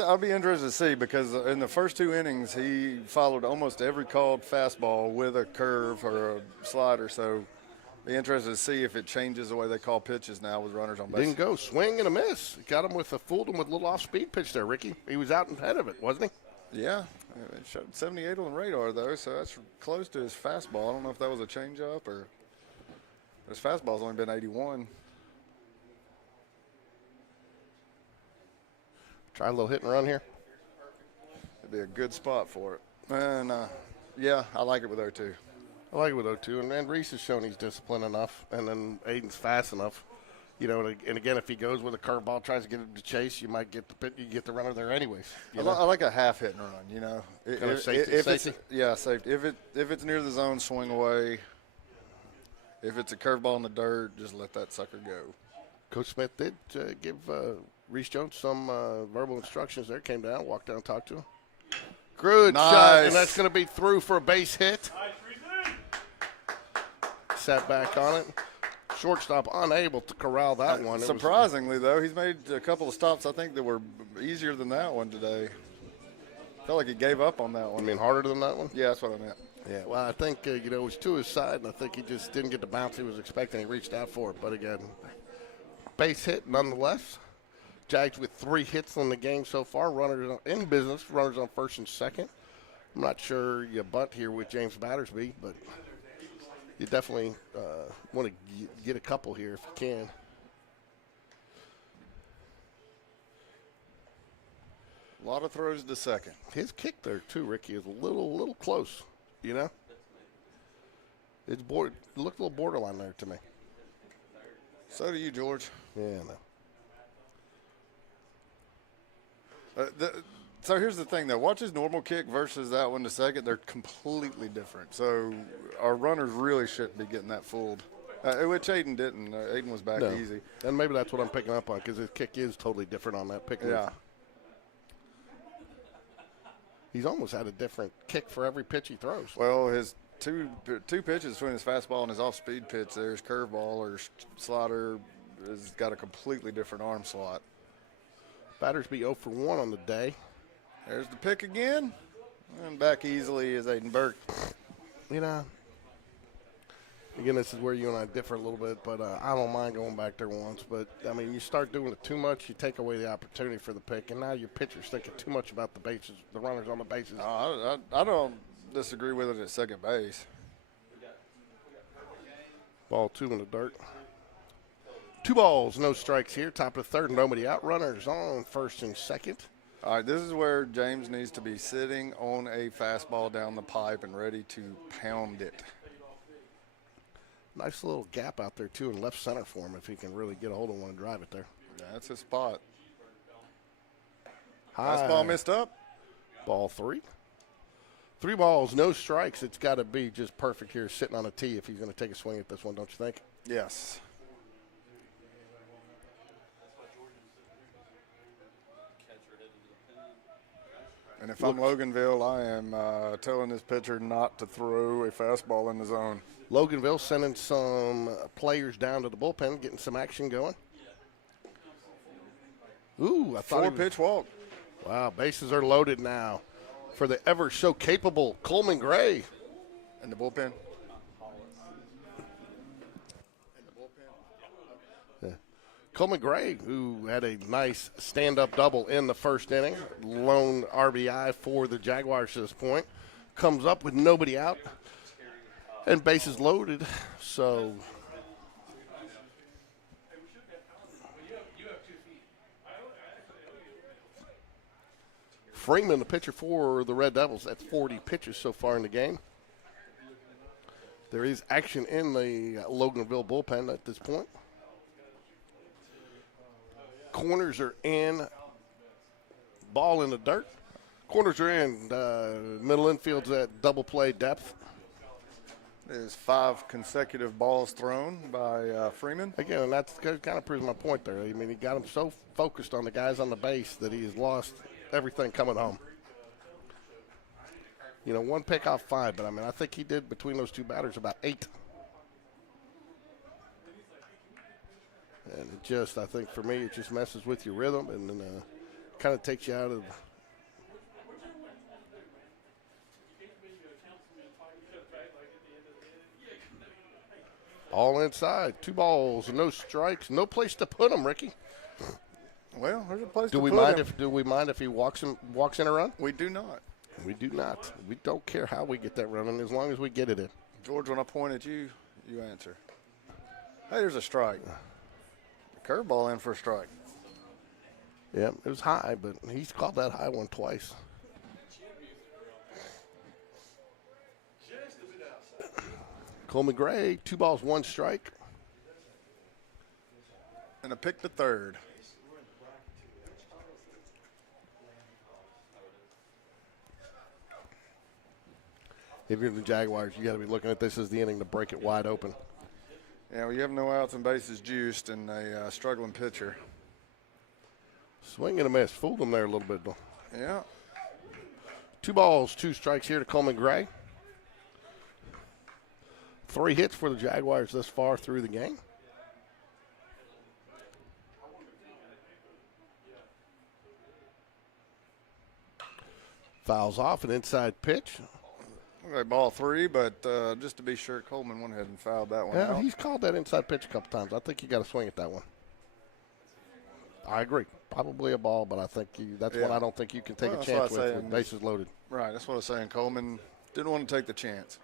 I'll be interested to see because in the first 2 innings, he followed almost every called fastball with a curve or a slider. So be interested to see if it changes the way they call pitches now with runners on base. Didn't go swing and a miss. Got him fooled him with a little off-speed pitch there, Ricky. He was out ahead of it, wasn't he? Yeah, it showed 78 on the radar though, so that's close to his fastball. I don't know if that was a changeup or his fastball's only been 81. Try a little hit and run here. It'd be a good spot for it. And, yeah, I like it with 0-2. I like it with 0-2. And Reese has shown he's disciplined enough, and then Aiden's fast enough. You know, and again, if he goes with a curveball, tries to get him to chase, you might get the runner there anyways. I like a half hit and run, you know. Kind of safety. Safety? Yeah, safety. If it's near the zone, swing away. If it's a curveball in the dirt, just let that sucker go. Coach Smith did give Reese Jones some verbal instructions there. Came down, walked down, talked to him. Good shot, and that's going to be through for a base hit. Sat back on it. Shortstop unable to corral that one. Surprisingly, though, he's made a couple of stops I think that were easier than that one today. Felt like he gave up on that one. You mean harder than that one? Yeah, that's what I meant. Yeah, well, I think, it was to his side, and I think he just didn't get the bounce he was expecting. He reached out for it. But, again, base hit nonetheless. Jags with 3 hits in the game so far. Runners in business, runners on first and second. I'm not sure you bunt here with James Battersby, but you definitely want to get a couple here if you can. A lot of throws to second. His kick there, too, Ricky, is a little close, you know? It looked a little borderline there to me. So do you, George. Yeah, no. So here's the thing, though. Watch his normal kick versus that one to second. They're completely different. So our runners really shouldn't be getting that fooled, which Aiden didn't. Aiden was back easy. And maybe that's what I'm picking up on because his kick is totally different on that pick. Yeah. He's almost had a different kick for every pitch he throws. Well, his two pitches between his fastball and his off-speed pitch, there's curveball or slider, has got a completely different arm slot. Battersby 0 for 1 on the day. There's the pick again. And back easily is Aiden Burke. You know, again, this is where you and I differ a little bit, but I don't mind going back there once. But, I mean, you start doing it too much, you take away the opportunity for the pick, and now your pitcher's thinking too much about the bases, the runners on the bases. I don't disagree with it at second base. Ball 2 in the dirt. 2 balls, no strikes here. Top of the third, nobody out. Runners on first and second. All right, this is where James needs to be sitting on a fastball down the pipe and ready to pound it. Nice little gap out there, too, in left center for him if he can really get a hold of one and drive it there. That's his spot. High. Fastball missed up. Ball 3. 3 balls, no strikes. It's got to be just perfect here sitting on a tee if he's going to take a swing at this one, don't you think? Yes. And if I'm Loganville, I am telling this pitcher not to throw a fastball in the zone. Loganville sending some players down to the bullpen, getting some action going. Ooh, I thought 4-pitch walk. Wow, bases are loaded now for the ever so capable Coleman Gray. In the bullpen. Coleman Gray, who had a nice stand-up double in the first inning, lone RBI for the Jaguars to this point, comes up with nobody out and bases loaded. So Freeman, the pitcher for the Red Devils, that's 40 pitches so far in the game. There is action in the Loganville bullpen at this point. Corners are in. Ball in the dirt. Corners are in. Middle infield's at double play depth. There's 5 consecutive balls thrown by Freeman. Again, and that kind of proves my point there. I mean, he got him so focused on the guys on the base that he has lost everything coming home. You know, 1 pick off 5, but I mean, I think he did between those two batters about 8. And it just, I think for me, it just messes with your rhythm and then kind of takes you out of. All inside, 2 balls, no strikes, no place to put them, Ricky. Well, there's a place Do to we put mind him. if he walks in a run? We do not. We do not. We don't care how we get that running as long as we get it in. George, when I point at you, you answer. Hey, there's a strike. Curveball in for a strike. Yeah, it was high, but he's called that high one twice. Coleman Gray, 2 balls, 1 strike. And a pick to third. If you're the Jaguars, you got to be looking at this as the inning to break it wide open. Yeah, well, you have no outs and bases juiced and a struggling pitcher. Swing and a miss. Fooled them there a little bit, though. Yeah. 2 balls, 2 strikes here to Coleman Gray. 3 hits for the Jaguars thus far through the game. Fouls off, an inside pitch. Okay, ball 3, but just to be sure, Coleman went ahead and fouled that one Yeah, out. he's called that inside pitch a couple times. I think you got to swing at that one. I agree. Probably a ball, but I think that's one I don't think you can take a chance with bases loaded. Right, that's what I was saying. Coleman didn't want to take the chance.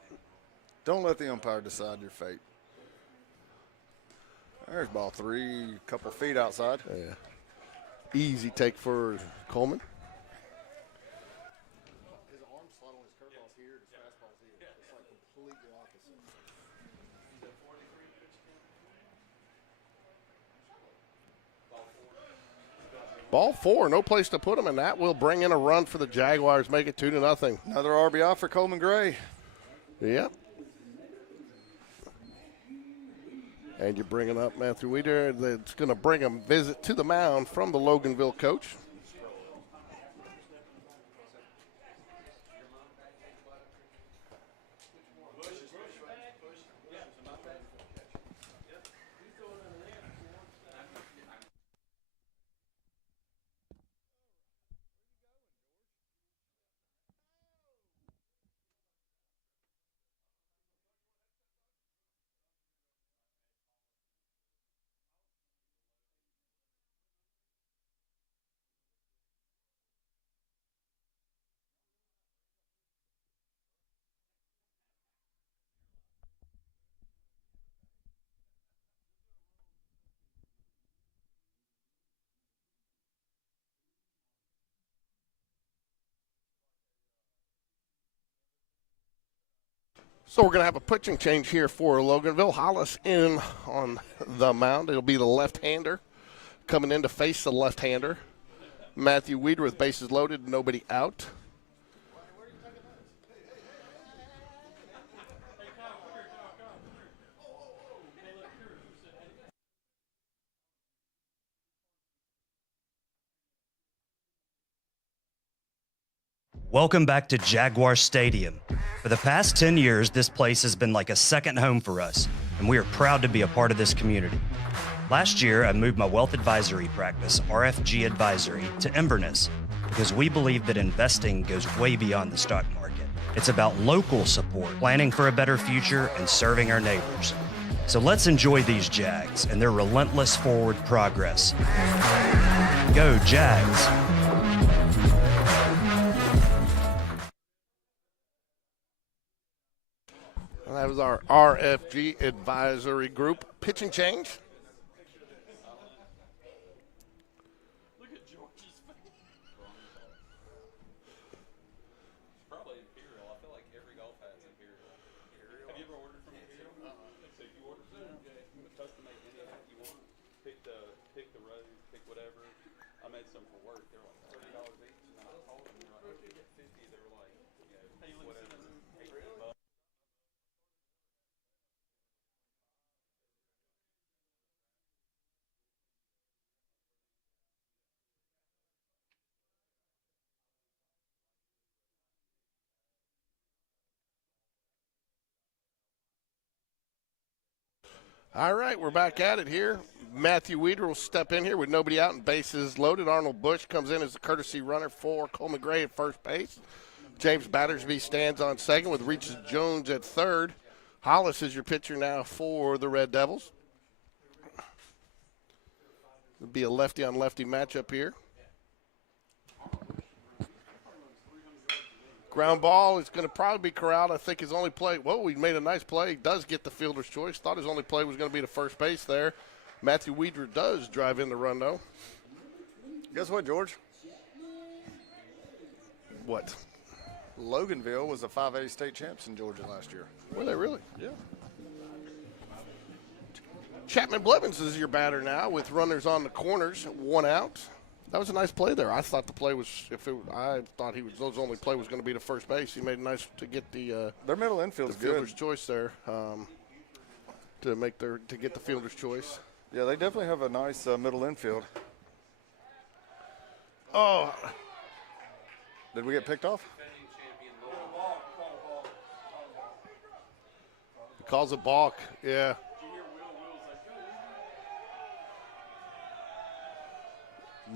Don't let the umpire decide your fate. There's ball 3, a couple feet outside. Yeah. Easy take for Coleman. His arm slot on his curveball's here, his fastball's here. It's like completely opposite. Ball 4, no place to put him, and that will bring in a run for the Jaguars, make it 2-0. Another RBI for Coleman Gray. Yep. And you're bringing up Matthew Weeder. That's going to bring a visit to the mound from the Loganville coach. So we're going to have a pitching change here for Loganville. Hollis in on the mound. It'll be the left-hander coming in to face the left-hander. Matthew Weeder with bases loaded, nobody out. Welcome back to Jaguar Stadium. For the past 10 years, this place has been like a second home for us, and we are proud to be a part of this community. Last year, I moved my wealth advisory practice, RFG Advisory, to Inverness because we believe that investing goes way beyond the stock market. It's about local support, planning for a better future, and serving our neighbors. So let's enjoy these Jags and their relentless forward progress. Go Jags! That was our RFG advisory group. Pitching change. Probably Imperial. I feel like every golf has Imperial. Have you ever ordered from Imperial? So you order from them, custom make any hat you want. Pick the rose, pick whatever. I made some for work. They're like $30 each, and then I told them, they're like, "Oh, you get 50." They were like, whatever. $8. All right, we're back at it here. Matthew Weeder will step in here with nobody out and bases loaded. Arnold Bush comes in as the courtesy runner for Cole McGray at first base. James Battersby stands on second with Regis Jones at third. Hollis is your pitcher now for the Red Devils. It'll be a lefty-on-lefty matchup here. Ground ball is going to probably be corralled. I think his only play, whoa, he made a nice play. He does get the fielder's choice. Thought his only play was going to be to first base there. Matthew Weeder does drive in the run, though. Guess what, George? What? Loganville was the 5A state champs in Georgia last year. Were they really? Yeah. Chapman Blevins is your batter now with runners on the corners, one out. That was a nice play there. I thought the play was, I thought those only play was going to be to first base. He made a nice to get the their middle infield's the fielder's good. choice there to get the fielder's choice. Yeah, they definitely have a nice middle infield. Oh, Did we get picked off? he calls a balk. Yeah.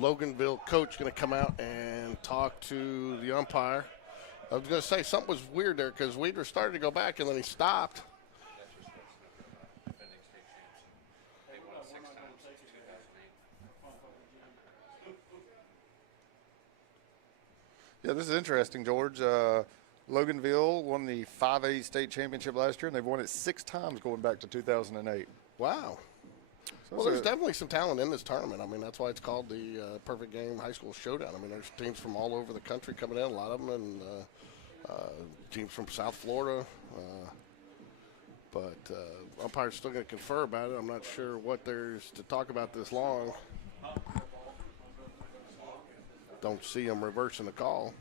Loganville coach going to come out and talk to the umpire. I was going to say something was weird there because Weeder started to go back and then he stopped. Yeah, this is interesting, George. Loganville won the 5A state championship last year, and they've won it 6 times going back to 2008. Wow. Well, there's definitely some talent in this tournament. I mean, that's why it's called the Perfect Game High School Showdown. I mean, there's teams from all over the country coming in, a lot of them, and teams from South Florida. But umpire's still going to confer about it. I'm not sure what there's to talk about this long. Don't see him reversing the call.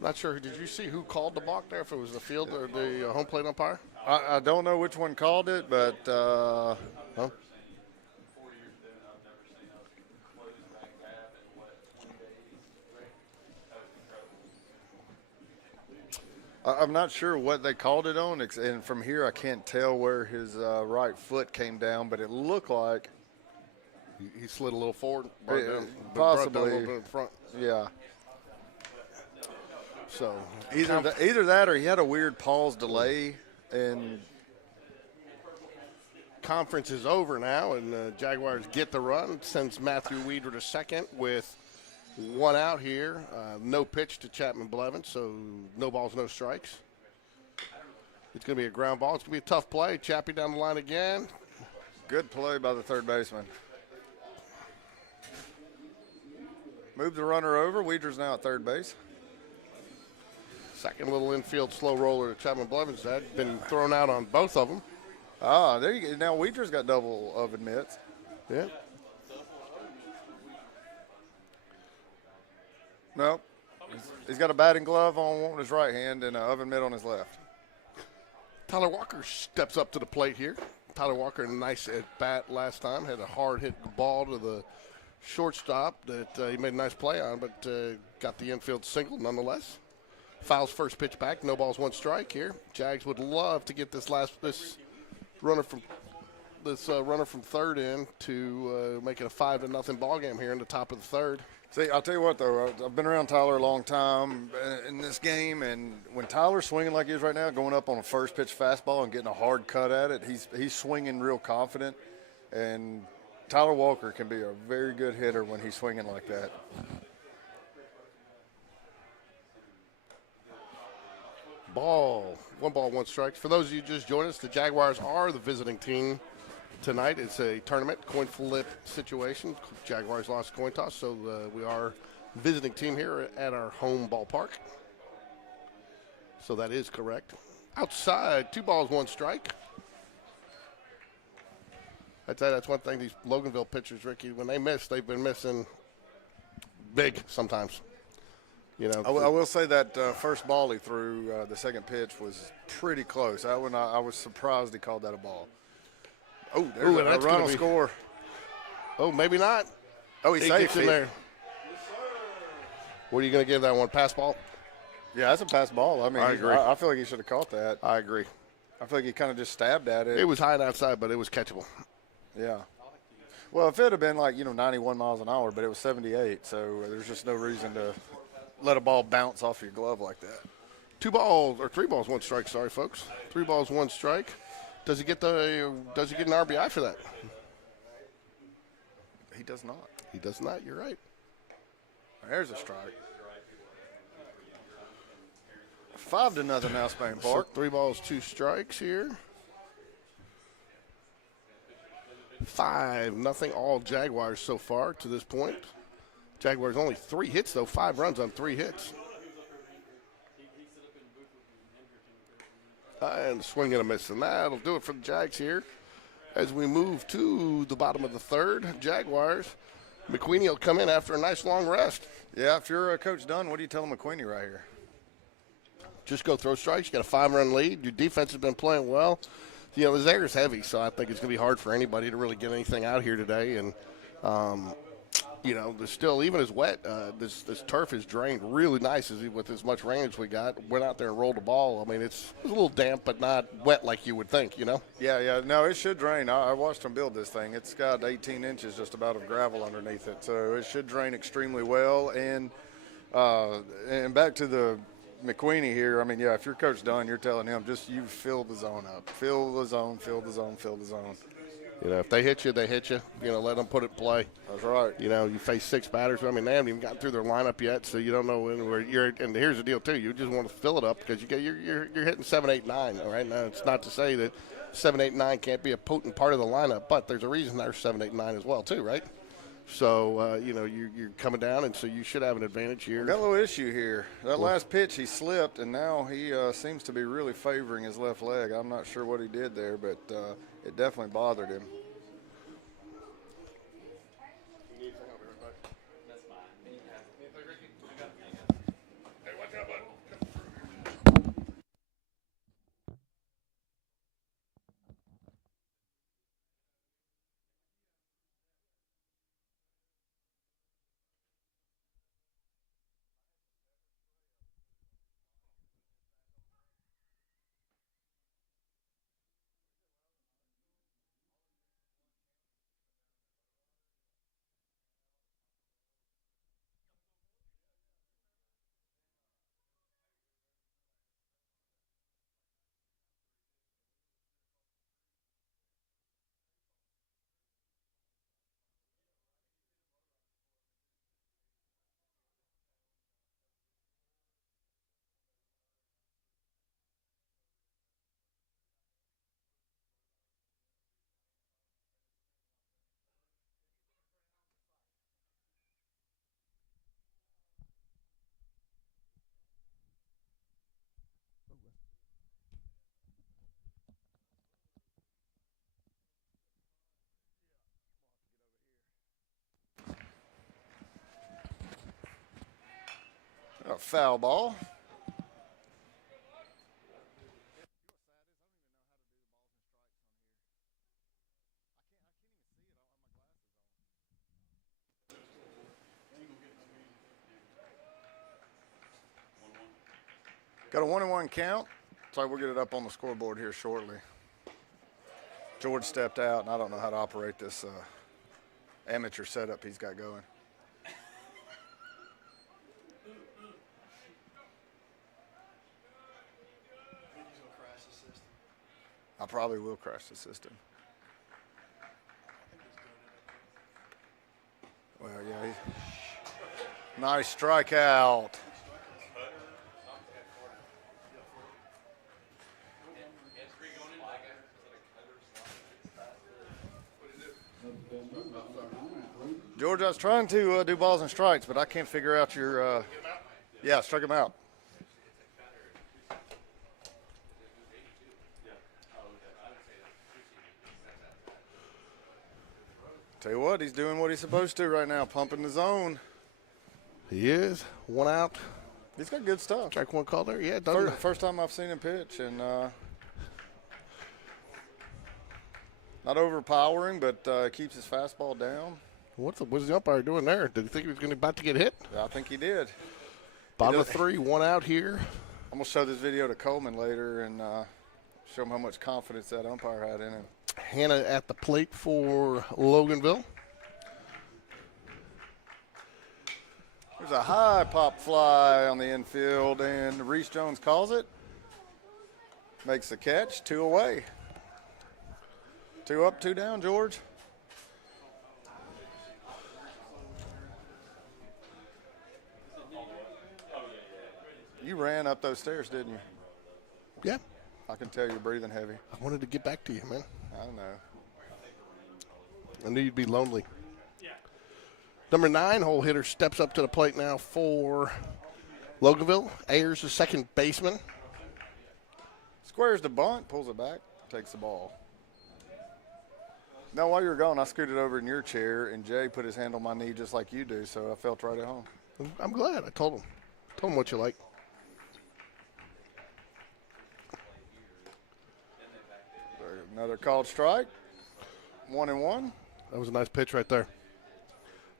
Not sure. Did you see who called the balk there? If it was the field or the home plate umpire? I don't know which one called it, but Huh? I'm not sure what they called it on. And from here, I can't tell where his right foot came down, but it looked like He slid a little forward, brought it down, possibly. brought it down a little bit in front. yeah. So Either that or he had a weird pause delay, and conference is over now, and the Jaguars get the run. Sends Matthew Weeder to second with one out here. No pitch to Chapman Blevins, so no balls, no strikes. It's going to be a ground ball. It's going to be a tough play. Chappie down the line again. good play by the third baseman. Move the runner over. Weeder's now at third base. Second little infield slow roller to Chapman Blevins. That been thrown out on both of them. Ah, there you go. Now Weeder's got double oven mitts. Yeah. Nope. He's got a batting glove on his right hand and an oven mitt on his left. Tyler Walker steps up to the plate here. Tyler Walker, nice at bat last time. Had a hard hit ball to the shortstop that he made a nice play on, but got the infield single nonetheless. Fouls first pitch back. No balls, one strike here. Jags would love to get this runner from third in to make it a 5-0 ball game here in the top of the third. See, I'll tell you what, though. I've been around Tyler a long time in this game, and when Tyler's swinging like he is right now, going up on a first pitch fastball and getting a hard cut at it, he's swinging real confident. And Tyler Walker can be a very good hitter when he's swinging like that. One ball, one strike. For those of you who just joined us, the Jaguars are the visiting team tonight. It's a tournament, coin flip situation. Jaguars lost coin toss, so we are visiting team here at our home ballpark. So that is correct. Outside, 2 balls, 1 strike. I'd say that's one thing these Loganville pitchers, Ricky, when they miss, they've been missing big sometimes. You know, I will say that first ball he threw, the second pitch, was pretty close. I was surprised he called that a ball. Oh, there's a run will score. Oh, maybe not. Oh, he's safe in there. What are you going to give that one? Pass ball? Yeah, that's a pass ball. I mean, I agree. I feel like he should have caught that. I agree. I feel like he kind of just stabbed at it. It was high and outside, but it was catchable. Yeah. Well, if it had been like, 91 miles an hour, but it was 78, so there's just no reason to let a ball bounce off your glove like that. 3 balls, 1 strike. Sorry, folks. 3 balls, 1 strike. Does he get an RBI for that? He does not. He does not. You're right. There's a strike. 5-0 now, Spain Park. So 3 balls, 2 strikes here. 5-0 all Jaguars so far to this point. Jaguars only 3 hits, though. 5 runs on 3 hits. And swing and a miss, and that'll do it for the Jags here. As we move to the bottom of the third, Jaguars, McQueenie will come in after a nice long rest. Yeah, if you're Coach Dunn, what do you tell McQueenie right here? Just go throw strikes. You got a 5-run lead. Your defense has been playing well. This air is heavy, so I think it's going to be hard for anybody to really get anything out here today. And, there's still, even as wet, this turf is drained really nice with as much rain as we got. Went out there and rolled the ball. I mean, it was a little damp, but not wet like you would think, Yeah. No, it should drain. I watched them build this thing. It's got 18 inches just about of gravel underneath it, so it should drain extremely well. And back to the McQueenie here, I mean, yeah, if you're Coach Dunn, you're telling him just you fill the zone up. Fill the zone, fill the zone, fill the zone. If they hit you, they hit you. Let them put it in play. That's right. You face 6 batters. I mean, they haven't even gotten through their lineup yet, so you don't know where you're. And here's the deal, too. You just want to fill it up because you're hitting 7, 8, 9. All right, now it's not to say that 7, 8, 9 can't be a potent part of the lineup, but there's a reason there's 7, 8, 9 as well, too, right? So, you're coming down, and so you should have an advantage here. Got a little issue here. That last pitch, he slipped, and now he seems to be really favoring his left leg. I'm not sure what he did there, but it definitely bothered him. A foul ball. Got a 1-1 count, so we'll get it up on the scoreboard here shortly. George stepped out, and I don't know how to operate this amateur setup he's got going. I probably will crash the system. Well, yeah. Nice strikeout. George, I was trying to do balls and strikes, but I can't figure out your. Yeah, struck him out. Tell you what, he's doing what he's supposed to right now, pumping the zone. He is. 1 out. He's got good stuff. Strike one call there. Yeah, it doesn't. First time I've seen him pitch, and not overpowering, but keeps his fastball down. What's the umpire doing there? Did he think he was going to about to get hit? I think he did. Bottom of 3, 1 out here. I'm going to show this video to Coleman later and show him how much confidence that umpire had in him. Hannah at the plate for Loganville. There's a high pop fly on the infield, and Reese Jones calls it. Makes the catch, 2 away. 2 up, 2 down, George. You ran up those stairs, didn't you? Yeah. I can tell you're breathing heavy. I wanted to get back to you, man. I know. I knew you'd be lonely. Number 9 hole hitter steps up to the plate now for Loganville. Ayers, the second baseman. Squares the bunt, pulls it back, takes the ball. Now, while you were gone, I scooted over in your chair, and Jay put his hand on my knee just like you do, so I felt right at home. I'm glad. I told him what you like. Another called strike. 1-1. That was a nice pitch right there.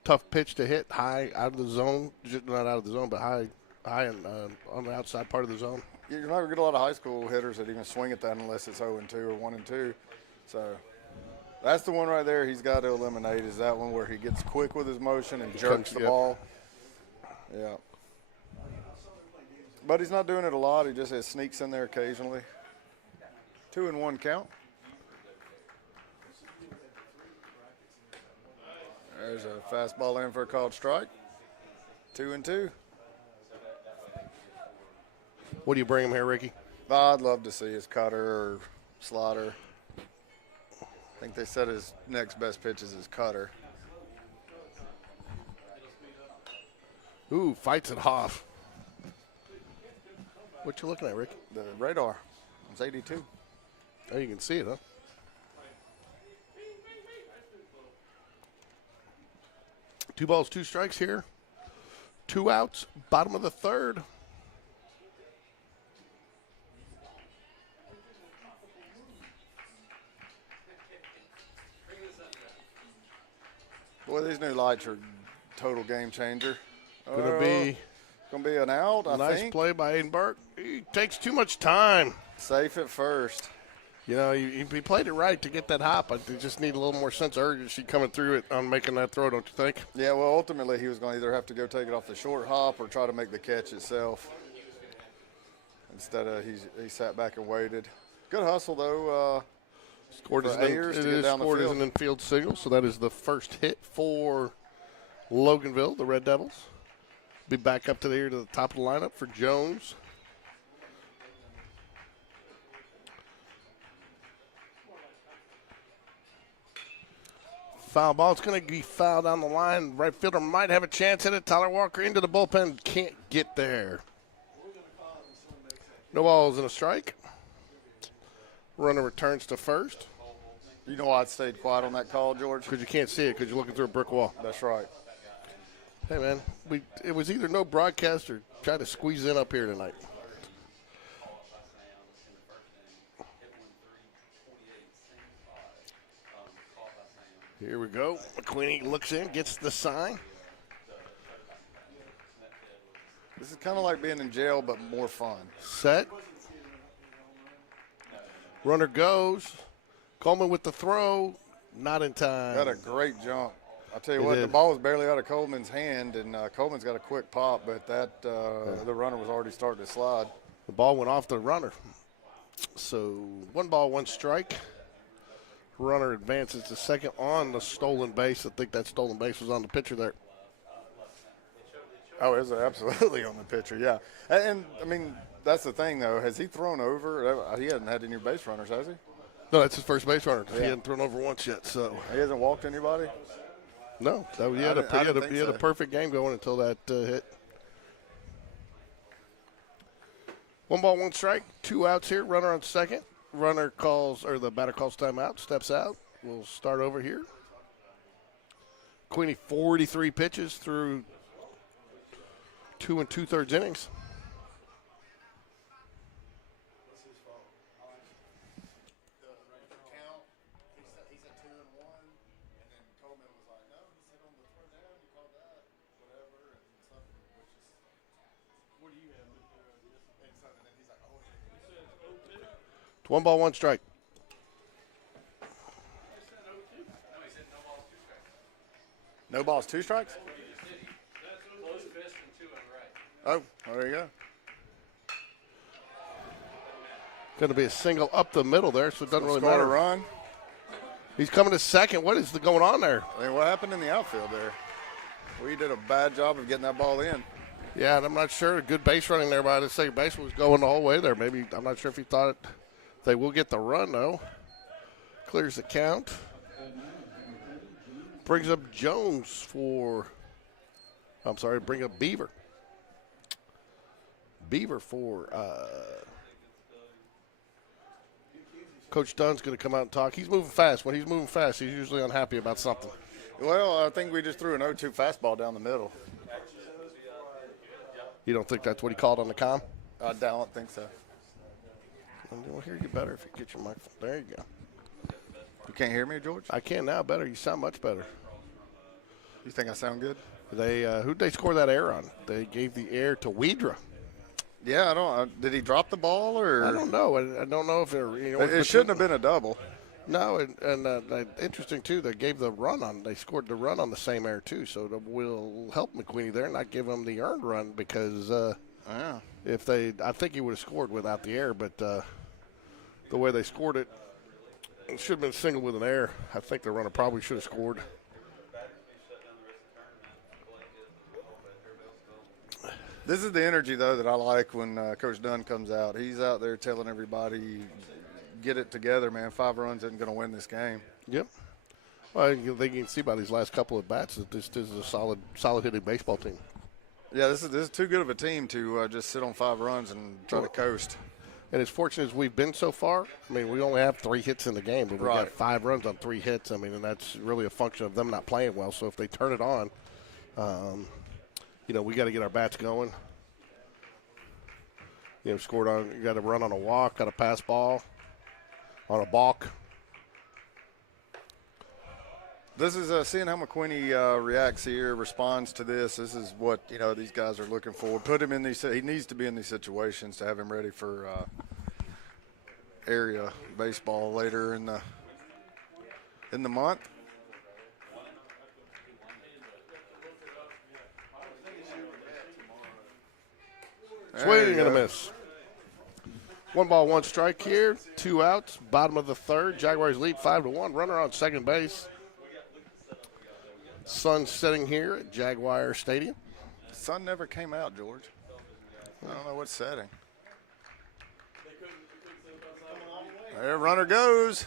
Tough pitch to hit, high out of the zone. Not out of the zone, but high and on the outside part of the zone. You're not going to get a lot of high school hitters that even swing at that unless it's 0-2 or 1-2. So that's the one right there he's got to eliminate, is that one where he gets quick with his motion and jerks the ball. Yeah. But he's not doing it a lot. He just sneaks in there occasionally. 2-1 count. There's a fastball in for a called strike. 2-2. What do you bring him here, Ricky? I'd love to see his cutter or slider. I think they said his next best pitch is his cutter. Ooh, fights it off. What you looking at, Ricky? The radar. It's 82. Oh, you can see it, huh? Two balls, 2 strikes here. 2 outs, bottom of the 3rd. Boy, these new lights are total game changer. Gonna be an out, I nice think. play by Aiden Burke. He takes too much time. Safe at first. You know, he played it right to get that hop. But they just need a little more sense of urgency coming through it on making that throw, don't you think? Yeah, well, ultimately he was going to either have to go take it off the short hop or try to make the catch itself. Instead of he sat back and waited. Good hustle, though. Sqaud is an infield signal, so that is the first hit for Loganville, the Red Devils. Be back up to the top of the lineup for Jones. Foul ball. It's going to be fouled down the line. Right fielder might have a chance at it. Tyler Walker into the bullpen. Can't get there. No balls and a strike. Runner returns to first. You know why I stayed quiet on that call, George? Because you can't see it because you're looking through a brick wall. That's right. Hey, man, it was either no broadcast or try to squeeze in up here tonight. Here we go. McQueenie looks in, gets the sign. This This is kind of like being in jail, but more fun. Set. Runner goes. Coleman with the throw. Not in time. Got a great jump. I'll tell you He what, did. the ball was barely out of Coleman's hand, and Coleman's got a quick pop, but that the runner was already starting to slide. The ball went off the runner. So 1 ball, 1 strike. Runner advances to second on the stolen base. I think that stolen base was on the pitcher there. Oh, it was absolutely on the pitcher, yeah. And I mean, that's the thing, though. Has he thrown over? He hasn't had any base runners, has he? No, that's his first base runner. He Yeah. hadn't thrown over once yet. So He hasn't walked anybody? no, he I had didn't think a so. perfect game going until that hit. 1 ball, 1 strike. 2 outs here. Runner on second. The batter calls timeout. Steps out. We'll start over here. Queenie 43 pitches through 2 2/3 innings. It's 1 ball, 1 strike. No balls, 2 strikes? Oh, there you go. Going to be a single up the middle there, so it doesn't really Scored a matter. run. He's coming to second. What is going on there? I mean, what happened in the outfield there? We did a bad job of getting that ball in. Yeah, and I'm not sure. Good base running there by the second baseman was going the whole way there. Maybe, I'm not sure if he thought they will get the run, though. Clears the count. Brings up Jones bring up Beaver. Beaver for Coach Dunn's going to come out and talk. He's moving fast. When he's moving fast, he's usually unhappy about something. Well, I think we just threw an 0-2 fastball down the middle. You don't think that's what he called on the comm? I don't think so. We'll hear you better if you get your microphone. There you go. You can't hear me, George? I can now better. You sound much better. You think I sound good? Who'd they score that air on? They gave the air to Weedra. Yeah, I don't. Did he drop the ball or? I don't know. I don't know if It shouldn't have been a double. No, and interesting too. They gave the run on. They scored the run on the same air too. So that will help McQueenie there, not give him the earned run because Yeah. I think he would have scored without the air. But the way they scored it, it should have been a single with an air. I think the runner probably should have scored. This is the energy, though, that I like when Coach Dunn comes out. He's out there telling everybody, get it together, man. 5 runs isn't going to win this game. Yep. Well, they can see by these last couple of bats that this is a solid hitting baseball team. Yeah, this is too good of a team to just sit on 5 runs and try to coast. And as fortunate as we've been so far, I mean, we only have 3 hits in the game, but we got Right. 5 runs on 3 hits. I mean, and that's really a function of them not playing well. So if they turn it on, we got to get our bats going. Scored on. You got to run on a walk, got a pass ball, on a balk. This is seeing how McQueenie reacts here, responds to this. This is what these guys are looking for. Put him in these. He needs to be in these situations to have him ready for area baseball later in the month. Swing and a miss. 1 ball, 1 strike here. 2 outs. Bottom of the third. Jaguars lead 5-1. Runner on second base. Sun setting here at Jaguar Stadium. The sun never came out, George. I don't know what setting. There, runner goes.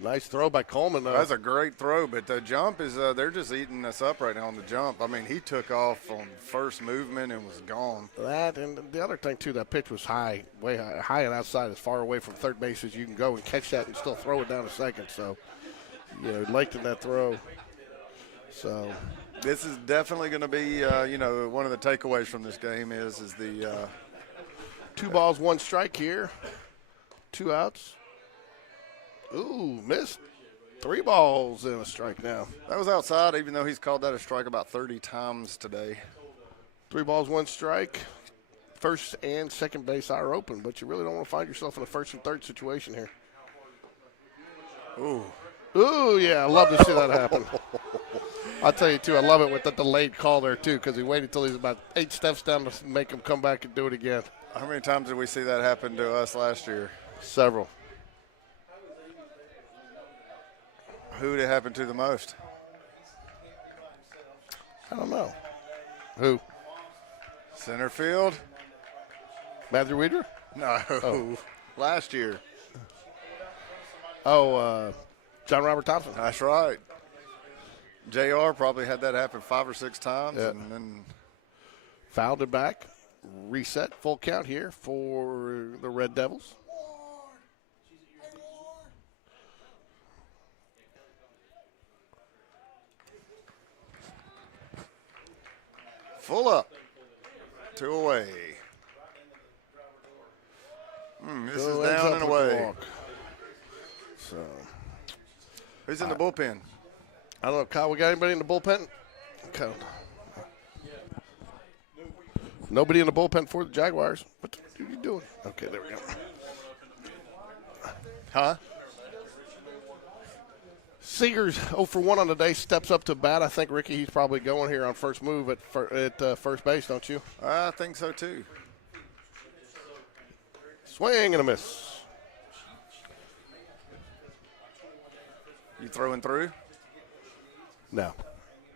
Nice throw by Coleman, though. That's a great throw, but the jump is they're just eating us up right now on the jump. I mean, he took off on first movement and was gone. That and the other thing too, that pitch was high, way high and outside, as far away from third base as you can go and catch that and still throw it down to second. So, liked in that throw. So, This is definitely going to be, one of the takeaways from this game is the 2 balls, 1 strike here. 2 outs. Ooh, missed. 3 balls and a strike now. that was outside, even though he's called that a strike about 30 times today. 3 balls, 1 strike. First and second base are open, but you really don't want to find yourself in a first and third situation here. Ooh, yeah, I love to see that happen. I'll tell you, too, I love it with the delayed call there, too, because he waited until he's about 8 steps down to make him come back and do it again. How many times did we see that happen to us last year? Several. Who did it happen to the most? I don't know. Who? Center field? Matthew Weeder? No. Last year. Oh, John Robert Thompson. That's right. JR probably had that happen 5 or 6 times. Yeah. And then Fouled it back. Reset. Full count here for the Red Devils. full up. 2 away. This is down and away. So, Who's in the bullpen? I don't know, Kyle, we got anybody in the bullpen? Kyle. Nobody in the bullpen for the Jaguars. What the are you doing? Okay, there we go. Huh? Seager's 0 for 1 on the day, steps up to bat. I think, Ricky, he's probably going here on first move at first base, don't you? I think so, too. Swing and a miss. You throwing through? No,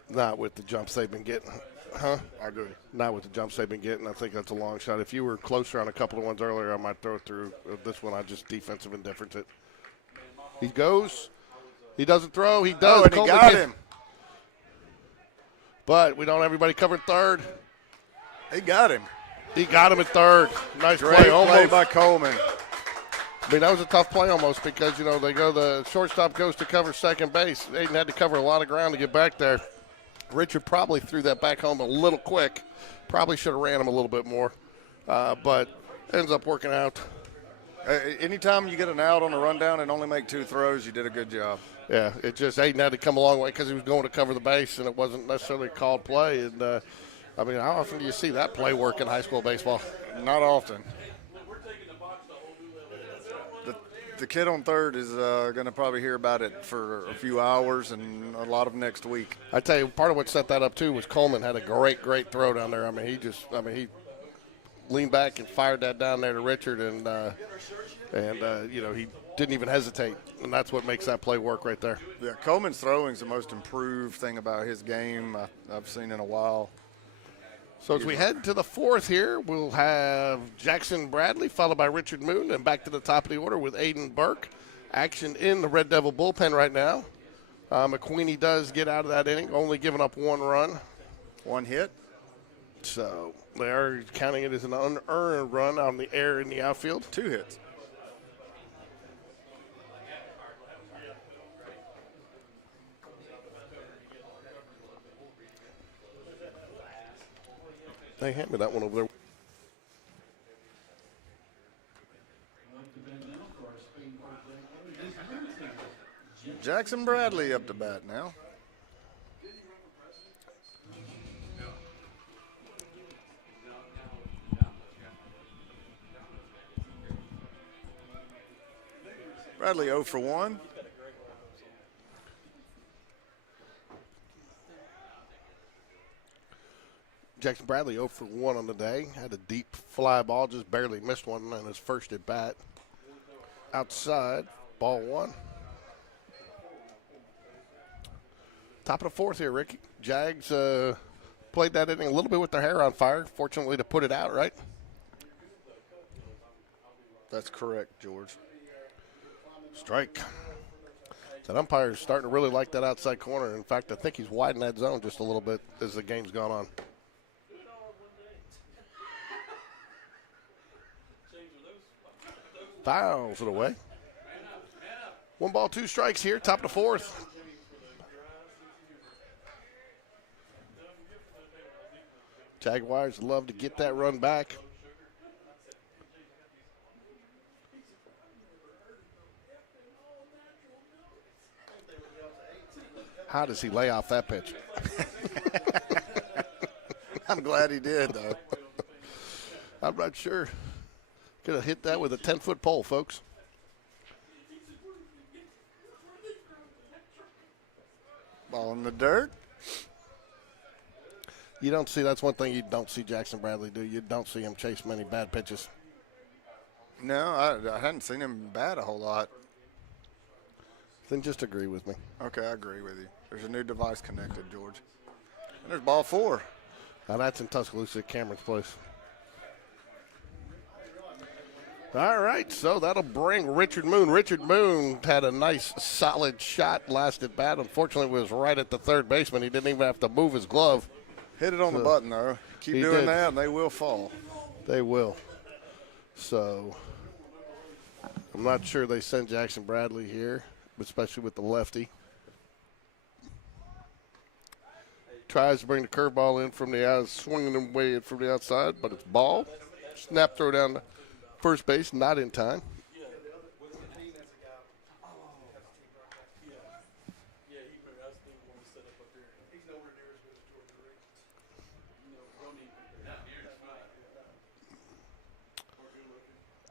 not with the jumps they've been getting. Huh? I agree. Not with the jumps they've been getting. I think that's a long shot. If you were closer on a couple of ones earlier, I might throw it through. This one, I just defensive indifference it. He goes. He doesn't throw. He does. Oh, and he got him. But we don't have everybody covered third. He got him. He got him at third. Nice Great play. play Almost. by Coleman. I mean, that was a tough play almost because, you know, the shortstop goes to cover second base. Aiden had to cover a lot of ground to get back there. Richard probably threw that back home a little quick. Probably should have ran him a little bit more. But ends up working out. Anytime you get an out on a rundown and only make 2 throws, you did a good job. Yeah, it just Aiden had to come a long way because he was going to cover the base, and it wasn't necessarily a called play. And, I mean, how often do you see that play work in high school baseball? Not often. The kid on third is going to probably hear about it for a few hours and a lot of next week. I tell you, part of what set that up, too, was Coleman had a great throw down there. I mean, he leaned back and fired that down there to Richard, and you know, he didn't even hesitate, and that's what makes that play work right there. Yeah, Coleman's throwing is the most improved thing about his game I've seen in a while. So as we head to the 4th here, we'll have Jackson Bradley, followed by Richard Moon, and back to the top of the order with Aiden Burke. Action in the Red Devil bullpen right now. McQueenie does get out of that inning, only giving up 1 run. 1 hit. So they are counting it as an unearned run on the air in the outfield. 2 hits. They hand me that one over there. Jackson Bradley up to bat now. Bradley 0 for 1. Jackson Bradley 0 for 1 on the day. Had a deep fly ball, just barely missed one on his first at bat. Outside, ball 1. Top of the 4th here, Ricky. Jags played that inning a little bit with their hair on fire, fortunately to put it out, right? That's correct, George. Strike. That umpire's starting to really like that outside corner. In fact, I think he's widened that zone just a little bit as the game's gone on. Fouls it away. 1 ball, 2 strikes here, top of the 4th. Jaguars love to get that run back. How does he lay off that pitch? I'm glad he did, though. I'm not sure. Could have hit that with a 10-foot pole, folks. Ball in the dirt. You don't see, that's one thing you don't see Jackson Bradley do. You don't see him chase many bad pitches. No, I hadn't seen him bat a whole lot. Then just agree with me. Okay, I agree with you. There's a new device connected, George. And there's ball 4. Now that's in Tuscaloosa at Cameron's place. All right, so that'll bring Richard Moon. Richard Moon had a nice, solid shot last at bat. Unfortunately, it was right at the third baseman. He didn't even have to move his glove. Hit it on the button, though. Keep doing that, and they will fall. They will. So I'm not sure they sent Jackson Bradley here, especially with the lefty. Tries to bring the curveball in from the out, swinging him way in from the outside, but it's ball. Snap throw down to first base, not in time.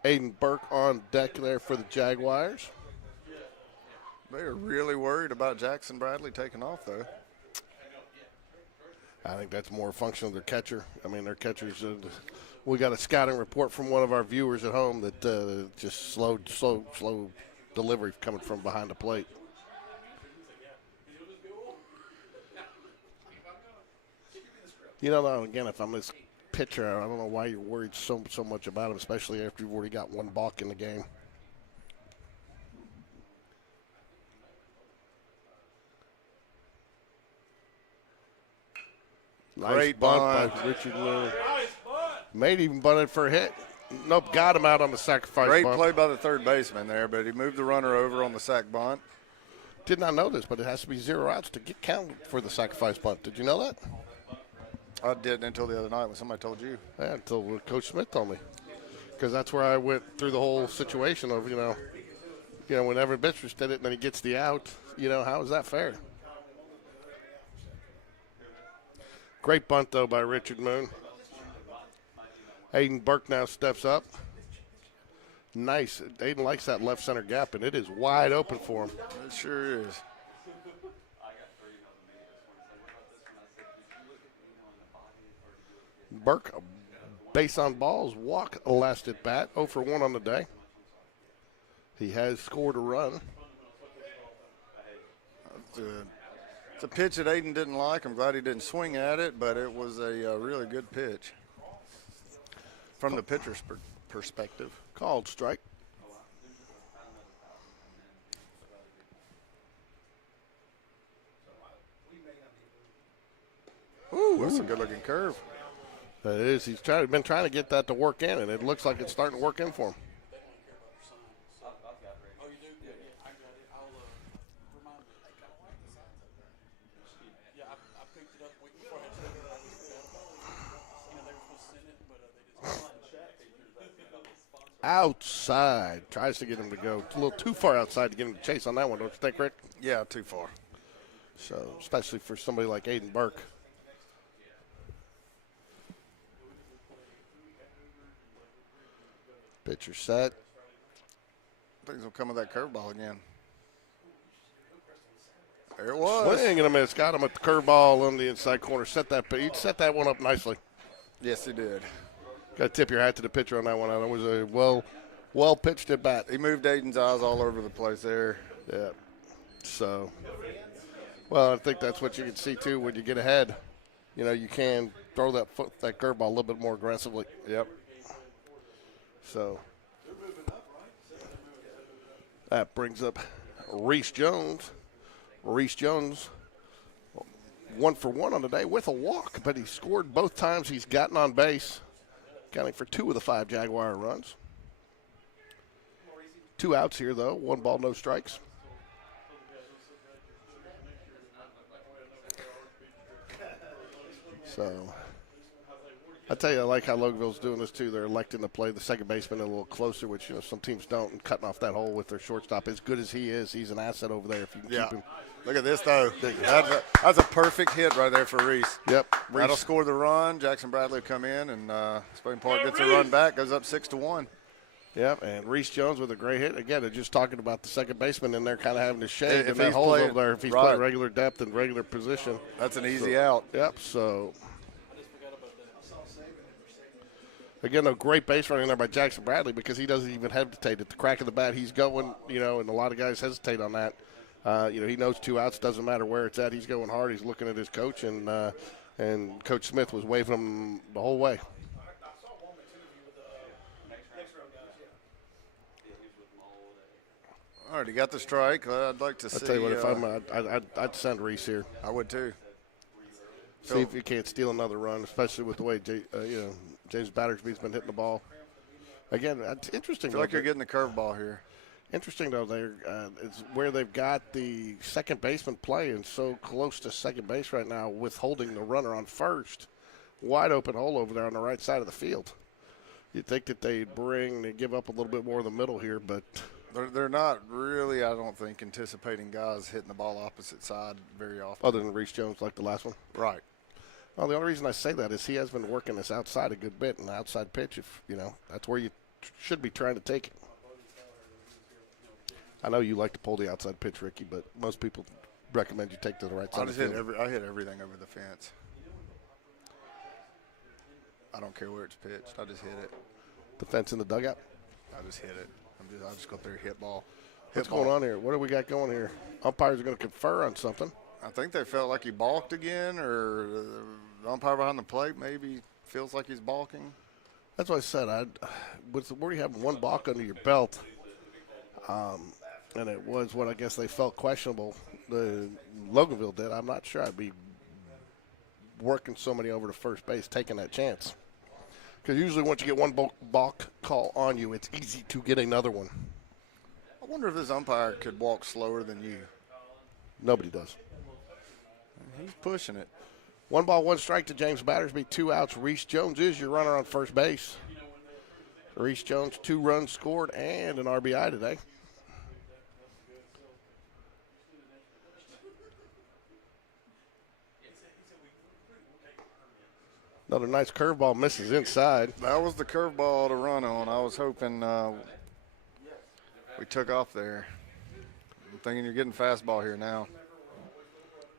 Aiden Burke on deck there for the Jaguars. They are really worried about Jackson Bradley taking off, though. I think that's more a function of their catcher. I mean, their catchers. We got a scouting report from one of our viewers at home that just slow delivery coming from behind the plate. You know, again, if I'm this pitcher, I don't know why you're worried so much about him, especially after you've already got one balk in the game. Nice Great bunt by Richard Moon. May even bunted for a hit. Nope, got him out on the sacrifice Great bunt. play by the third baseman there, but he moved the runner over on the sac bunt. Did not know this, but it has to be 0 outs to get counted for the sacrifice bunt. Did you know that? I didn't until the other night when somebody told you. Yeah, until Coach Smith told me. Because that's where I went through the whole situation of, you know, when Evan Bistrus did it and then he gets the out, how is that fair? Great bunt, though, by Richard Moon. Aiden Burke now steps up. Nice. Aiden likes that left center gap, and it is wide open for him. It sure is. Burke, base on balls, walk last at bat, 0 for 1 on the day. He has scored a run. It's a pitch that Aiden didn't like. I'm glad he didn't swing at it, but it was a really good pitch from the pitcher's perspective. Called strike. Ooh, that's a good-looking curve. That is. He's been trying to get that to work in, and it looks like it's starting to work in for him. Outside. Tries to get him to go a little too far outside to get him to chase on that one, don't you think, Rick? Yeah, too far. So, especially for somebody like Aiden Burke. Pitcher set. Things will come with that curveball again. There it was. Swing and a miss. Got him at the curveball on the inside corner. He set that one up nicely. Yes, he did. Got to tip your hat to the pitcher on that one. That was a well pitched at bat. He moved Aiden's eyes all over the place there. Yeah. So, well, I think that's what you can see too when you get ahead. You can throw that curveball a little bit more aggressively. Yep. So that brings up Reese Jones. Reese Jones, 1 for 1 on the day with a walk, but he scored both times he's gotten on base, counting for 2 of the 5 Jaguar runs. 2 outs here, though. 1 ball, no strikes. So I tell you, I like how Loganville's doing this too. They're electing to play the second baseman a little closer, which some teams don't, and cutting off that hole with their shortstop. As good as he is, he's an asset over there if you can keep him. Look at this, though. That's a perfect hit right there for Reese. Yep. That'll score the run. Jackson Bradley will come in, and Spain Park gets a run back, goes up 6-1. Yep, and Reese Jones with a great hit. Again, they're just talking about the second baseman in there kind of having to shade If in that he's hole playing- over there if he's right. playing regular depth and regular position. That's an easy out. Yep, so. Again, a great base running there by Jackson Bradley because he doesn't even hesitate. At the crack of the bat, he's going, and a lot of guys hesitate on that. He knows 2 outs, doesn't matter where it's at. He's going hard. He's looking at his coach, and Coach Smith was waving him the whole way. All right, he got the strike. I'd like to see. I'll tell you what, if I'd send Reese here. I would too. See if you can't steal another run, especially with the way James Battersby's been hitting the ball. Again, it's interesting. I feel like you're getting the curveball here. Interesting, though, it's where they've got the second baseman playing so close to second base right now, withholding the runner on first. Wide open hole over there on the right side of the field. You'd think that they'd give up a little bit more in the middle here, but They're not really, I don't think, anticipating guys hitting the ball opposite side very often. other than Reese Jones like the last one. Right. Well, the only reason I say that is he has been working this outside a good bit, and the outside pitch, that's where you should be trying to take it. I know you like to pull the outside pitch, Ricky, but most people recommend you take to the right side of the field. I hit everything over the fence. I don't care where it's pitched. I just hit it. The fence in the dugout? I just hit it. I just go through hit ball. What's going on here? What do we got going here? Umpires are going to confer on something. I think they felt like he balked again, or the umpire behind the plate maybe feels like he's balking. That's what I said. Where you have one balk under your belt, and it was what I guess they felt questionable. The Loganville did. I'm not sure I'd be working somebody over to first base, taking that chance. Because usually once you get one balk call on you, it's easy to get another one. I wonder if this umpire could walk slower than you. Nobody does. He's pushing it. 1 ball, 1 strike to James Battersby, 2 outs. Reese Jones is your runner on first base. Reese Jones, 2 runs scored and an RBI today. Another nice curveball misses inside. That was the curveball to run on. I was hoping we took off there. I'm thinking you're getting fastball here now.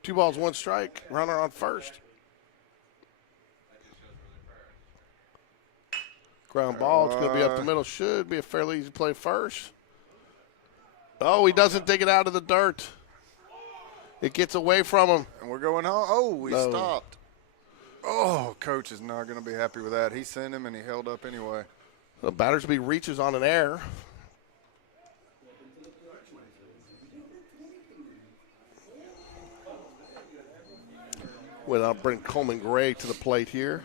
2 balls, 1 strike. Runner on first. Ground ball. It's going to be up the middle. Should be a fairly easy play first. Oh, he doesn't dig it out of the dirt. It gets away from him. And we're going home. Oh, we No. stopped. Oh, coach is not going to be happy with that. He sent him, and he held up anyway. Battersby reaches on an error. I'll bring Coleman Gray to the plate here.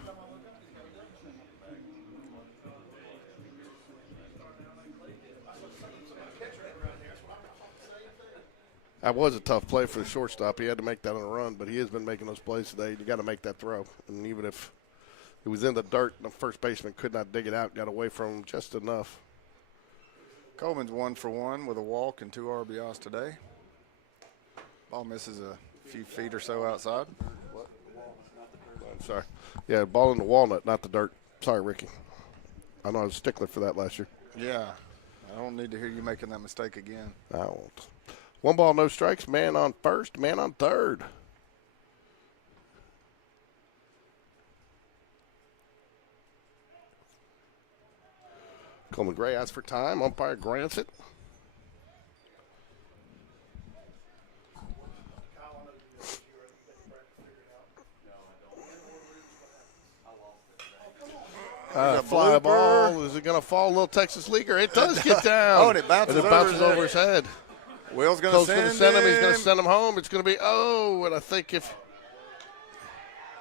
That was a tough play for the shortstop. He had to make that on a run, but he has been making those plays today. You got to make that throw. And even if it was in the dirt, the first baseman could not dig it out, got away from him just enough. Coleman's 1 for 1 with a walk and 2 RBIs today. Ball misses a few feet or so outside. I'm sorry. Yeah, ball in the walnut, not the dirt. Sorry, Ricky. I know I was a stickler for that last year. Yeah. I don't need to hear you making that mistake again. I won't. 1 ball, no strikes. Man on first, man on third. Coleman Gray asks for time. Umpire grants it. Fly ball. Is it going to fall? A little Texas leaguer. It does get down. Oh, and it bounces over his head. Will's going Coach to going to send him. He's going to send him home. It's going to be, and I think if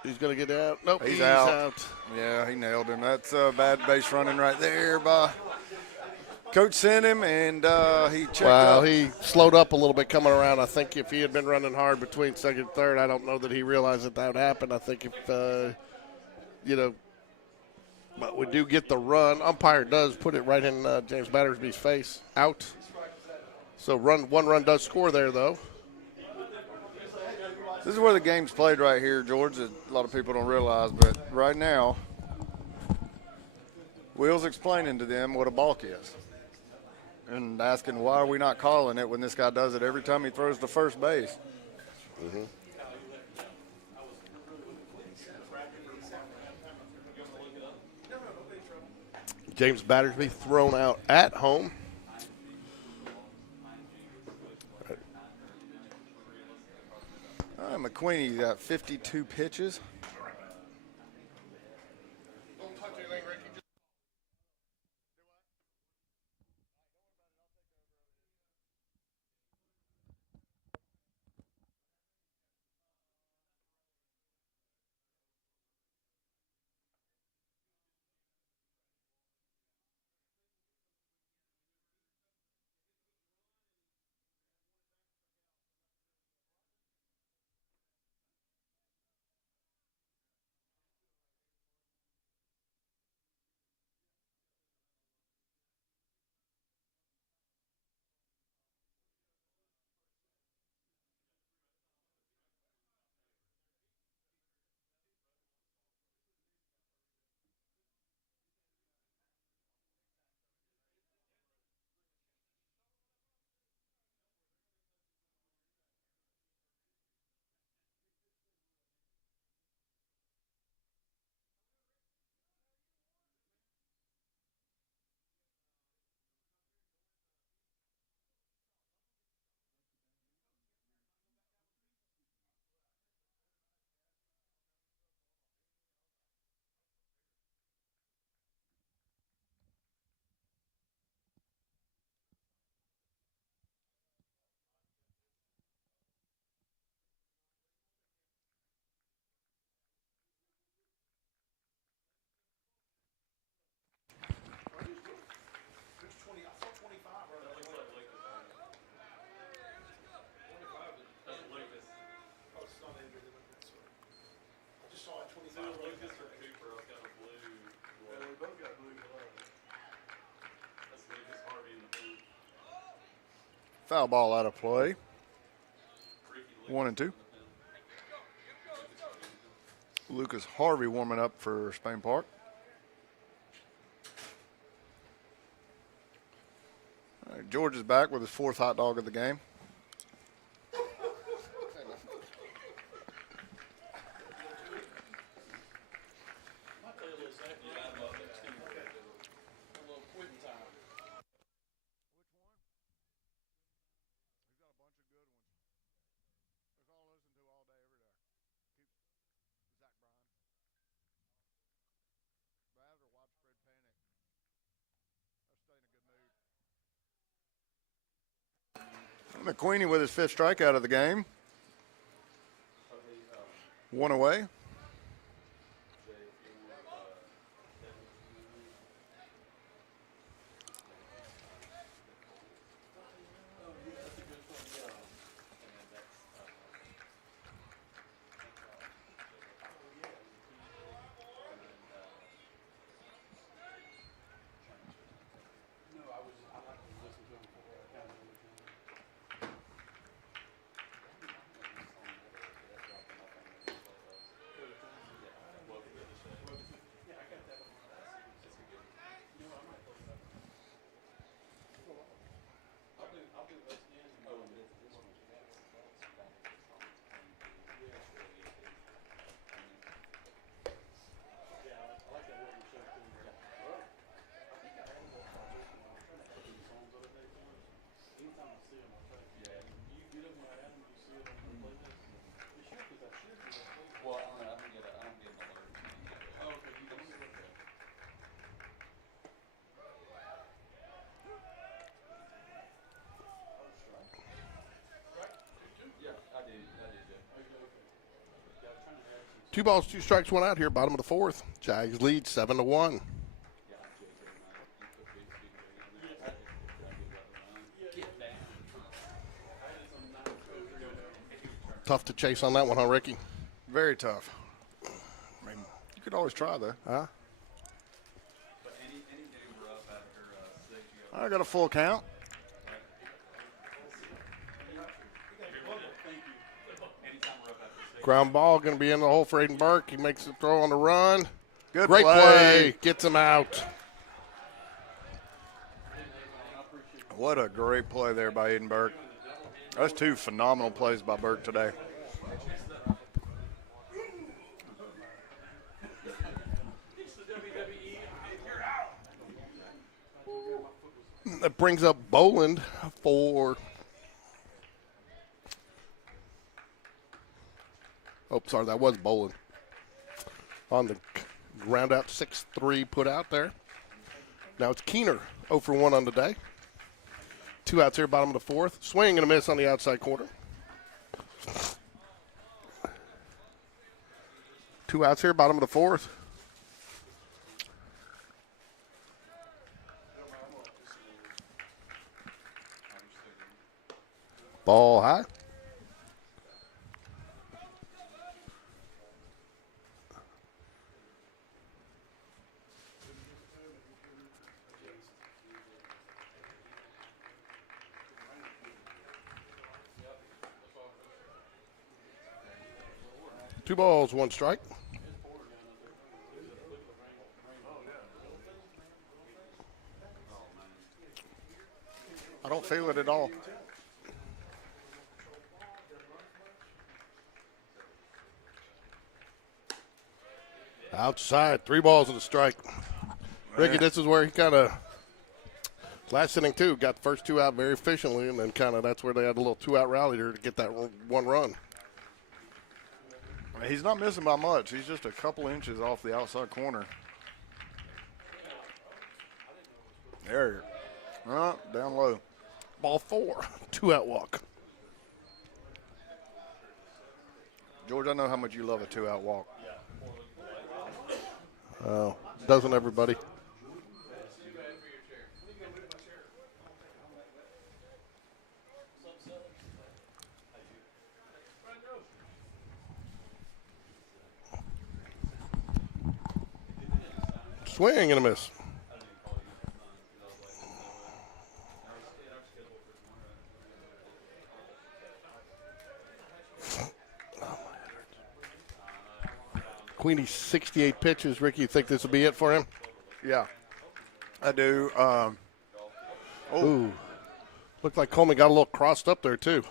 he's going to get out. Nope, he's out. Yeah, he nailed him. That's a bad base running right there by Coach sent him, and he checked Wow, up. he slowed up a little bit coming around. I think if he had been running hard between second and third, I don't know that he realized that would happen. I think if, But we do get the run. Umpire does put it right in James Battersby's face. Out. So one run does score there, though. This is where the game's played right here, George, that a lot of people don't realize. But right now, Will's explaining to them what a balk is and asking why are we not calling it when this guy does it every time he throws to first base. Mm-hmm. James Battersby thrown out at home. McQueenie got 52 pitches. Foul ball out of play. 1-2. Lucas Harvey warming up for Spain Park. All right, George is back with his 4th hot dog of the game. McQueenie with his 5th strikeout of the game. 1 away. Two balls, 2 strikes, 1 out here, bottom of the 4th. Jags lead 7-1. Tough to chase on that one, huh, Ricky? Very tough. I mean, you could always try, though. Huh? I got a full count. Ground ball going to be in the hole for Aiden Burke. He makes the throw on the run. Good Great play. Gets him out. What a great play there by Aiden Burke. That's 2 phenomenal plays by Burke today. That brings up Boland for. Oh, sorry, that was Boland. On the ground out 6-3 put out there. Now it's Keener 0 for 1 on the day. 2 outs here, bottom of the 4th. Swing and a miss on the outside corner. 2 outs here, bottom of the 4th. Ball high. Two balls, 1 strike. I don't feel it at all. Outside, 3 balls and a strike. Ricky, this is where he kind of, last inning too, got the first 2 out very efficiently, and then kind of that's where they had a little 2-out rally there to get that 1 run. He's not missing by much. He's just a couple inches off the outside corner. There. Down low. Ball 4, 2-out walk. George, I know how much you love a 2-out walk. Doesn't everybody? Swing and a miss. Queenie, 68 pitches. Ricky, you think this will be it for him? Yeah, I do. Ooh. Looked like Coleman got a little crossed up there, too.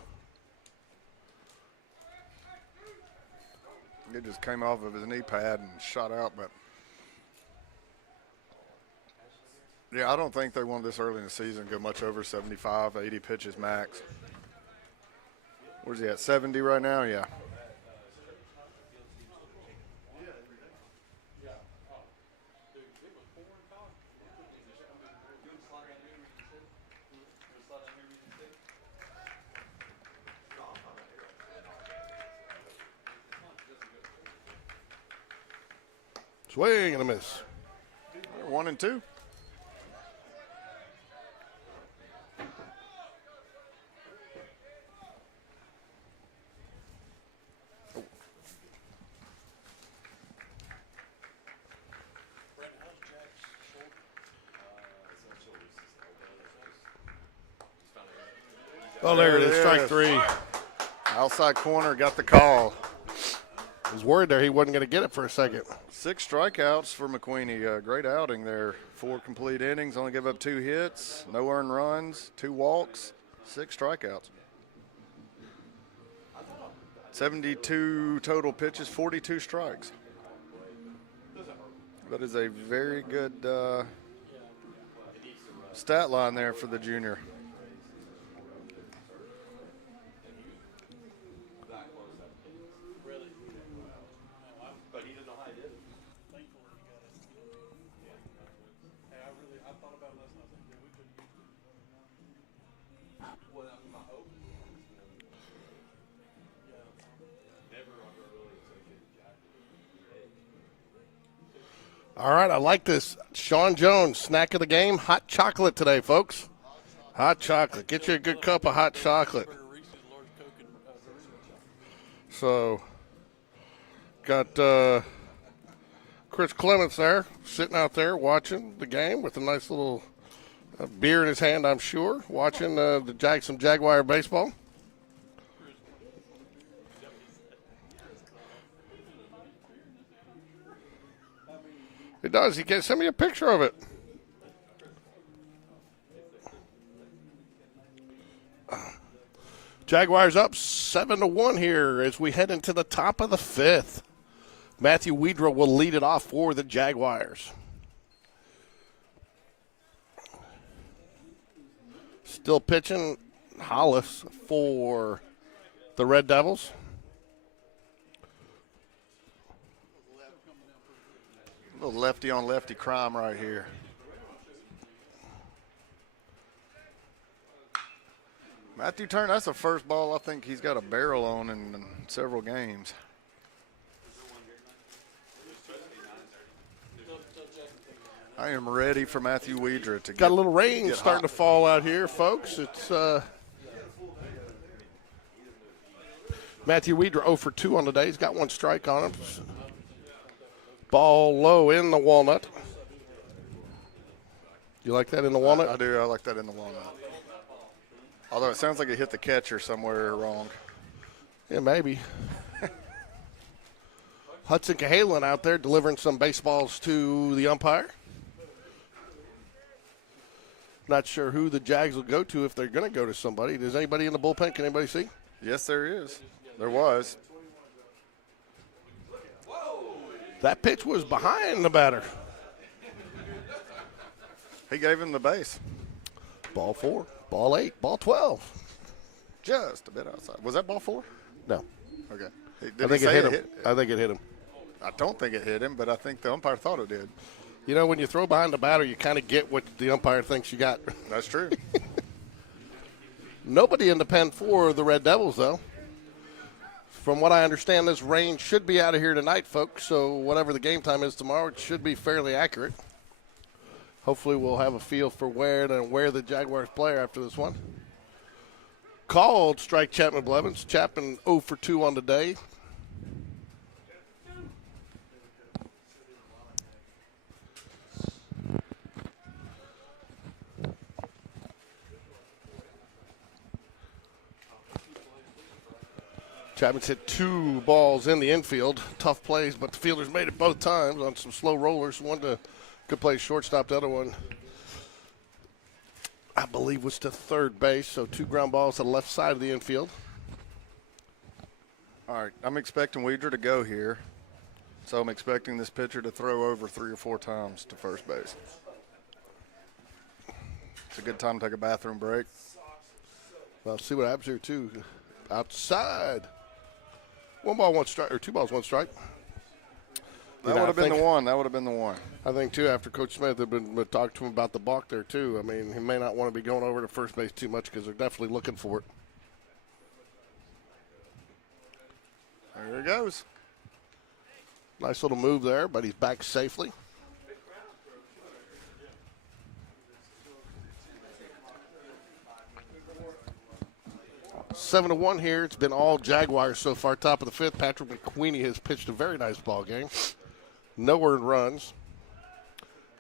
It just came off of his knee pad and shot out, but yeah, I don't think they want this early in the season go much over 75, 80 pitches max. Where's he at, 70 right now? Yeah. Swing and a miss. 1 and 2. Oh, there it is. Strike 3. Outside corner, got the call. I was worried there he wasn't going to get it for a second. 6 strikeouts for McQueenie. Great outing there. 4 complete innings, only gave up 2 hits, no earned runs, 2 walks, 6 strikeouts. 72 total pitches, 42 strikes. That is a very good stat line there for the junior. All right, I like this. Sean Jones, snack of the game, hot chocolate today, folks. Hot chocolate. Get you a good cup of hot chocolate. So, got Chris Clements there, sitting out there watching the game with a nice little A beer in his hand, I'm sure, watching some Jaguar baseball. It does. He can send me a picture of it. Jaguars up 7-1 here as we head into the top of the fifth. Matthew Wedra will lead it off for the Jaguars. Still pitching Hollis for the Red Devils. A little lefty on lefty crime right here. Matthew Turner, that's the first ball I think he's got a barrel on in several games. I am ready for Matthew Wedra to Got a little rain starting to fall out here, folks. It's Matthew Wedra 0 for 2 on the day. He's got one strike on him. Ball low in the walnut. You like that in the walnut? I do. I like that in the walnut. Although it sounds like it hit the catcher somewhere wrong. Yeah, maybe. Hudson Cahalan out there delivering some baseballs to the umpire. Not sure who the Jags will go to if they're going to go to somebody. Does anybody in the bullpen? Can anybody see? Yes, there is. There was. That pitch was behind the batter. He gave him the base. Ball 4, ball 8, ball 12. Just a bit outside. Was that ball 4? No. Okay. I think it hit him. I think it hit him. I don't think it hit him, but I think the umpire thought it did. You know, when you throw behind the batter, you kind of get what the umpire thinks you got. That's true. Nobody in the pen for the Red Devils, though. From what I understand, this rain should be out of here tonight, folks. So whatever the game time is tomorrow, it should be fairly accurate. Hopefully we'll have a feel for where the Jaguars play after this one. Called strike Chapman Blevins. Chapman 0 for 2 on the day. Chapman's hit 2 balls in the infield. Tough plays, but the fielders made it both times on some slow rollers. One to good play shortstop, the other one, I believe, was to third base. So 2 ground balls to the left side of the infield. All right, I'm expecting Wedra to go here. So I'm expecting this pitcher to throw over 3 or 4 times to first base. It's a good time to take a bathroom break. Well, see what happens here, too. Outside. 1 ball, 1 strike, or 2 balls, 1 strike. That would have been the one. That would have been the one. I think, too, after Coach Smith had been talked to him about the balk there, too. I mean, he may not want to be going over to first base too much because they're definitely looking for it. There he goes. Nice little move there, but he's back safely. Seven to 1 here. It's been all Jaguars so far. Top of the 5th. Patrick McQueenie has pitched a very nice ball game. No earned runs.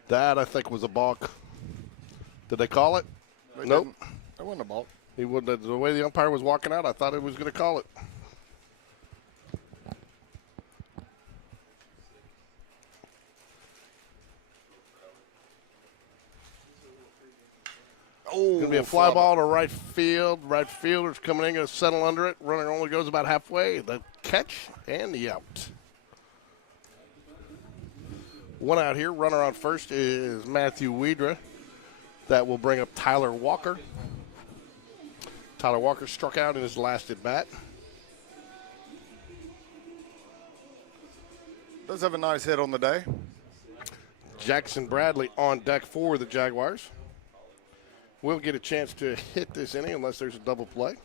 That, I think, was a balk. Did they call it? Nope. That wasn't a balk. He wouldn't. The way the umpire was walking out, I thought he was going to call it. Oh, going to be a fly ball to right field. Right fielder's coming in, going to settle under it. Runner only goes about halfway. The catch and the out. 1 out here. Runner on first is Matthew Wedra. That will bring up Tyler Walker. Tyler Walker struck out in his last at bat. Does have a nice hit on the day. Jackson Bradley on deck for the Jaguars. We'll get a chance to hit this inning unless there's a double play.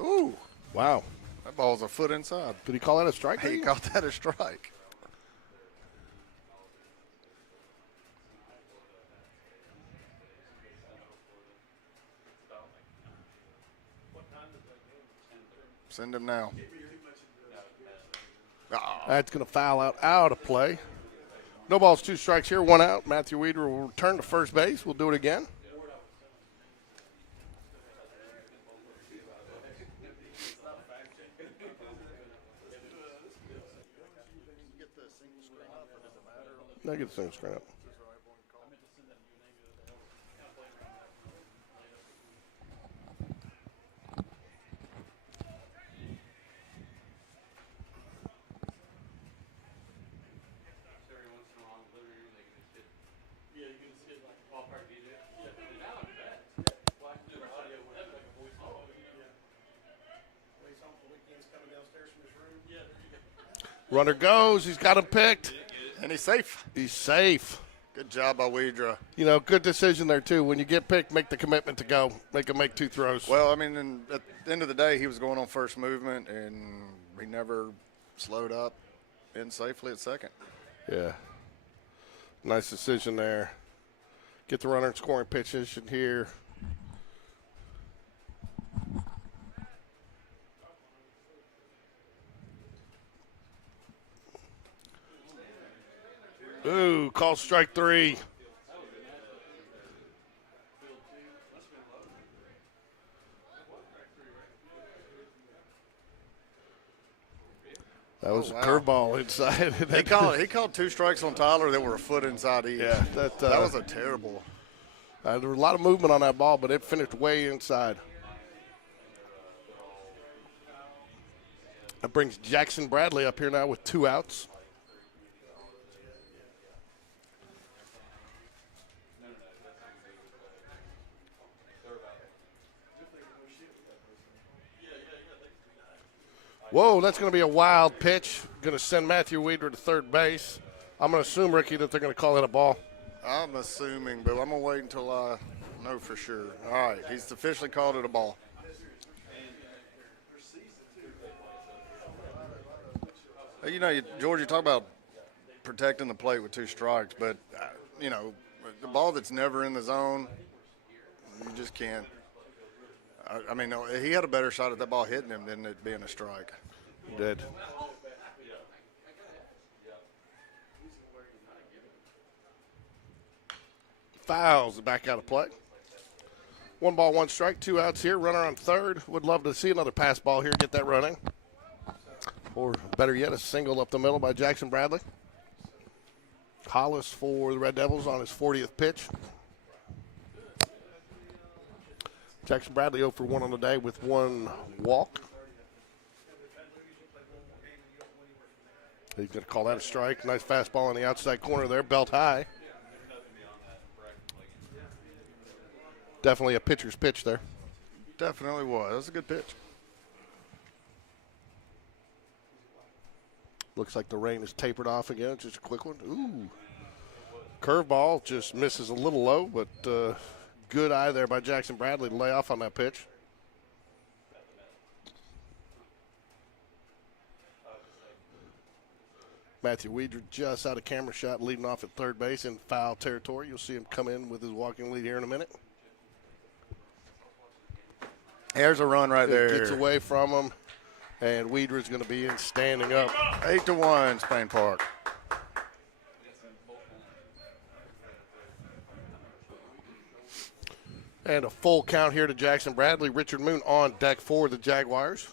Ooh. Wow. That ball's a foot inside. Did he call that a strike? He called that a strike. Send him now. That's going to foul out of play. No balls, 2 strikes here, 1 out. Matthew Weeder will return to first base. We'll do it again. I get the single screen up. Runner goes. He's got him picked. And he's safe. He's safe. Good job by Weedra. You know, good decision there, too. When you get picked, make the commitment to go. Make him make 2 throws. Well, I mean, at the end of the day, he was going on first movement, and he never slowed up in safely at second. Yeah. Nice decision there. Get the runner in scoring position here. Ooh, call strike 3. That was a curveball inside. He called 2 strikes on Tyler that were a foot inside each. Yeah, that was a terrible. There was a lot of movement on that ball, but it finished way inside. That brings Jackson Bradley up here now with 2 outs. Whoa, that's going to be a wild pitch. Going to send Matthew Weeder to third base. I'm going to assume, Ricky, that they're going to call it a ball. I'm assuming, but I'm going to wait until I know for sure. All right, he's officially called it a ball. You know, George, you talk about protecting the plate with 2 strikes, but, you know, the ball that's never in the zone, you just can't. I mean, he had a better shot at that ball hitting him than it being a strike. He did. Fouls back out of play. 1 ball, 1 strike, 2 outs here. Runner on third. Would love to see another pass ball here, get that running. Or better yet, a single up the middle by Jackson Bradley. Hollis for the Red Devils on his 40th pitch. Jackson Bradley 0 for 1 on the day with 1 walk. He's going to call that a strike. Nice fastball on the outside corner there, belt high. Definitely a pitcher's pitch there. Definitely was. That was a good pitch. Looks like the rain is tapered off again. Just a quick one. Ooh. Curveball just misses a little low, but good eye there by Jackson Bradley to lay off on that pitch. Matthew Weeder just out of camera shot, leading off at third base in foul territory. You'll see him come in with his walking lead here in a minute. There's a run right there. Gets away from him, and Weeder is going to be in standing up. 8-1, Spain Park. And a full count here to Jackson Bradley. Richard Moon on deck for the Jaguars.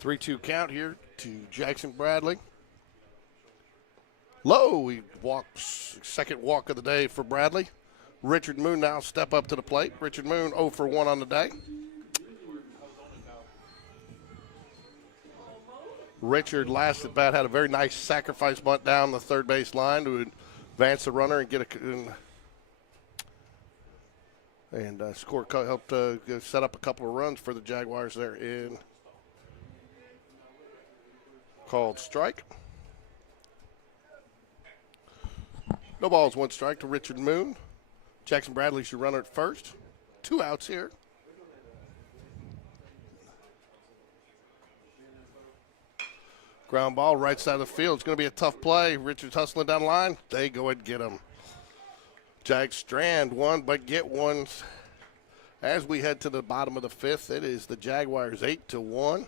Three-two count here to Jackson Bradley. Low, he walks, second walk of the day for Bradley. Richard Moon now step up to the plate. Richard Moon 0 for 1 on the day. Richard last at bat had a very nice sacrifice bunt down the third base line to advance the runner and get score, helped set up a couple of runs for the Jaguars there in called strike. No balls, 1 strike to Richard Moon. Jackson Bradley should run at first. 2 outs here. Ground ball, right side of the field. It's going to be a tough play. Richards hustling down the line. They go ahead and get him. Jags strand one, but get one. As we head to the bottom of the fifth, it is the Jaguars 8-1.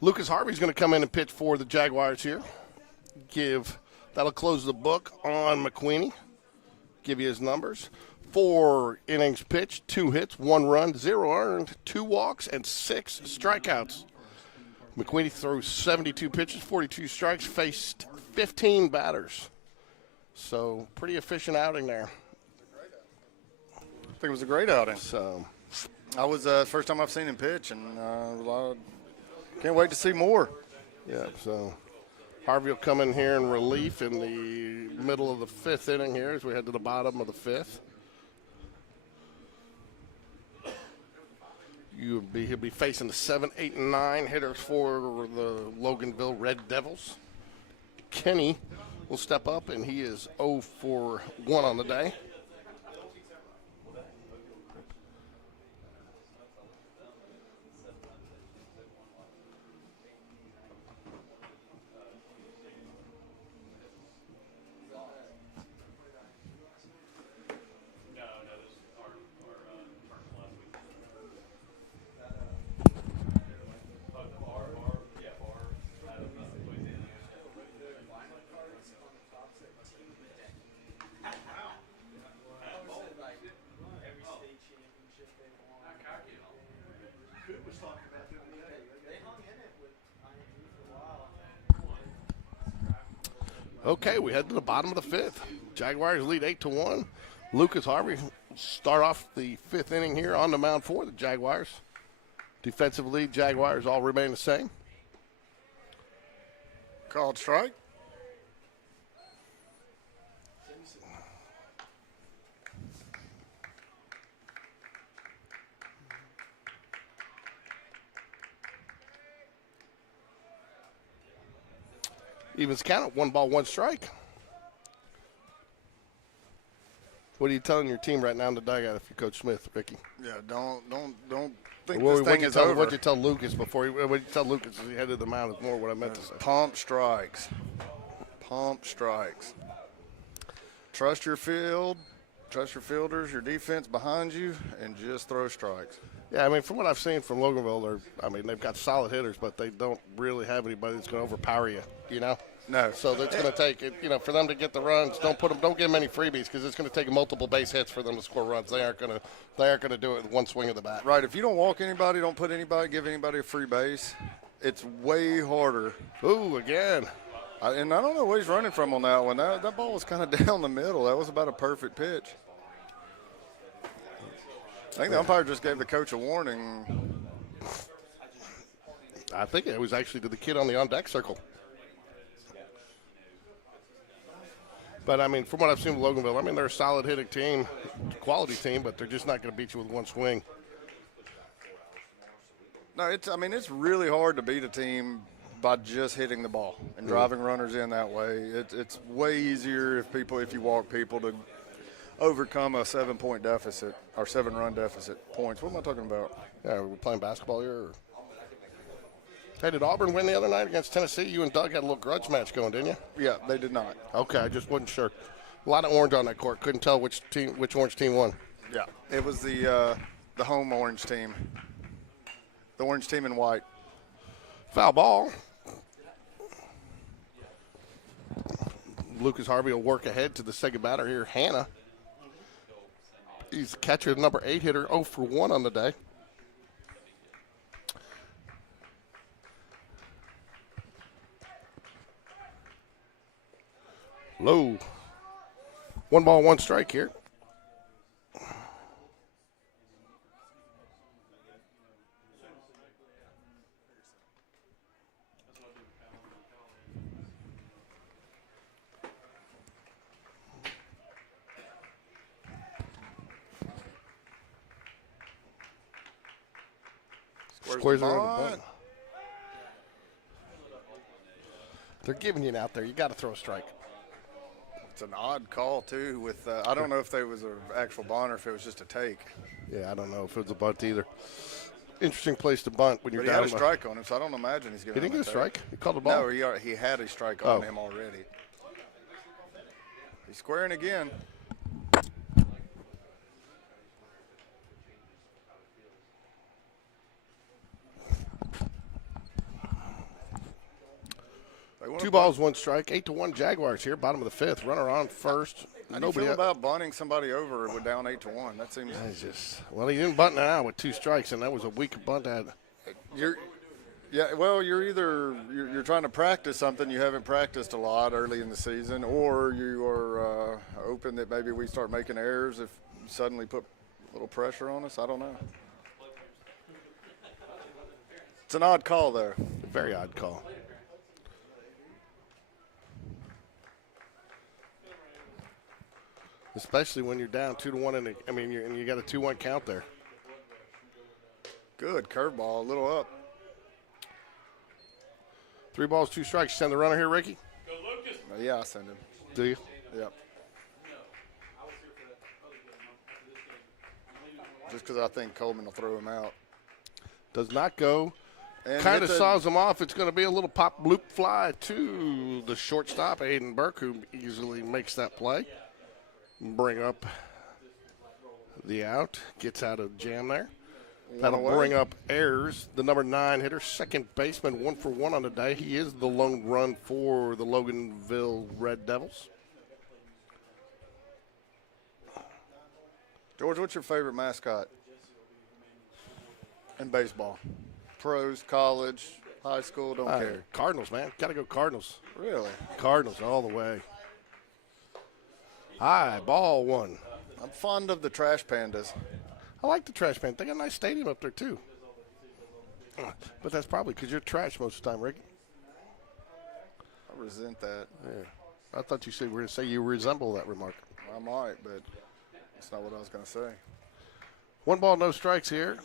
Lucas Harvey's going to come in and pitch for the Jaguars here. That'll close the book on McQueenie. Give you his numbers. 4 innings pitched, 2 hits, 1 run, 0 earned, 2 walks, and 6 strikeouts. McQueenie throws 72 pitches, 42 strikes, faced 15 batters. So pretty efficient outing there. I think it was a great outing. So I was first time I've seen him pitch, and can't wait to see more. yeah, so Harvey will come in here in relief in the middle of the 5th inning here as we head to the bottom of the 5th. He'll be facing the 7, 8, and 9 hitters for the Loganville Red Devils. Kenny will step up, and he is 0 for 1 on the day. Okay, we head to the bottom of the 5th. Jaguars lead 8-1. Lucas Harvey start off the 5th inning here on the mound for the Jaguars. Defensively, Jaguars all remain the same. Called strike. Evens count, 1 ball, 1 strike. What are you telling your team right now in the dugout if you're Coach Smith, Ricky? Yeah, don't think this thing is over. What'd you tell Lucas before? What'd you tell Lucas as he headed the mound? Is more what I meant to say. Pump strikes. Pump strikes. Trust your field. Trust your fielders, your defense behind you, and just throw strikes. Yeah, I mean, from what I've seen from Loganville, they've got solid hitters, but they don't really have anybody that's going to overpower you, you know? No. So that's going to take it, for them to get the runs. Don't give them any freebies because it's going to take multiple base hits for them to score runs. They aren't going to do it with one swing of the bat. Right. If you don't walk anybody, don't give anybody a free base. It's way harder. Ooh, again. And I don't know where he's running from on that one. That ball was kind of down the middle. That was about a perfect pitch. I think the umpire just gave the coach a warning. I think it was actually to the kid on the on-deck circle. But, from what I've seen with Loganville, they're a solid hitting team, quality team, but they're just not going to beat you with one swing. No, it's really hard to beat a team by just hitting the ball and driving runners in that way. It's way easier if you walk people to overcome a 7-point deficit or 7-run deficit points. What am I talking about? Yeah, we're playing basketball here. Hey, did Auburn win the other night against Tennessee? You and Doug had a little grudge match going, didn't you? Yeah, they did not. Okay, I just wasn't sure. A lot of orange on that court. Couldn't tell which orange team won. Yeah, it was the home orange team. The orange team in white. Foul ball. Lucas Harvey will work ahead to the second batter here, Hannah. He's the catcher, number 8 hitter, 0 for 1 on the day. Low. 1 ball, 1 strike here. Squares are on the bunt. They're giving you an out there. You got to throw a strike. It's an odd call, too. With I don't know if there was an actual bunt or if it was just a take. Yeah, I don't know if it was a bunt either. Interesting place to bunt when you're But he down. had a strike on him, so I don't imagine he's He giving him didn't get a take. strike. He called the ball. No, he had a strike on him already. He's squaring again. Two balls, one strike. 8-1 Jaguars here, bottom of the fifth. Runner on first. How do you feel about bunting somebody over with down 8-1? That seems. Well, he didn't bunt now with 2 strikes, and that was a weak bunt. You're either you're trying to practice something you haven't practiced a lot early in the season, or you are open that maybe we start making errors if you suddenly put a little pressure on us. I don't know. It's an odd call there. A very odd call. Especially when you're down 2-1, and you got a 2-1 count there. Good curveball, a little up. 3 balls, 2 strikes. Send the runner here, Ricky. Yeah, I send him. Do you? Yep. Just because I think Coleman will throw him out. Does not go. And Kind of saws him off. It's going to be a little pop bloop fly to the shortstop, Aiden Burke, who easily makes that play. Bring up the out. Gets out of jam there. That'll bring up Ayers, the number 9 hitter, second baseman, 1 for 1 on the day. He is the lone run for the Loganville Red Devils. George, what's your favorite mascot in baseball? Pros, college, high school, don't care. Cardinals, man. Got to go Cardinals. Really? Cardinals all the way. High, ball 1. I'm fond of the Trash Pandas. I like the Trash Pan. They got a nice stadium up there, too. But that's probably because you're trash most of the time, Rick. I resent that. Yeah. I thought you said we were going to say you resemble that remark. I might, but that's not what I was going to say. 1 ball, no strikes here.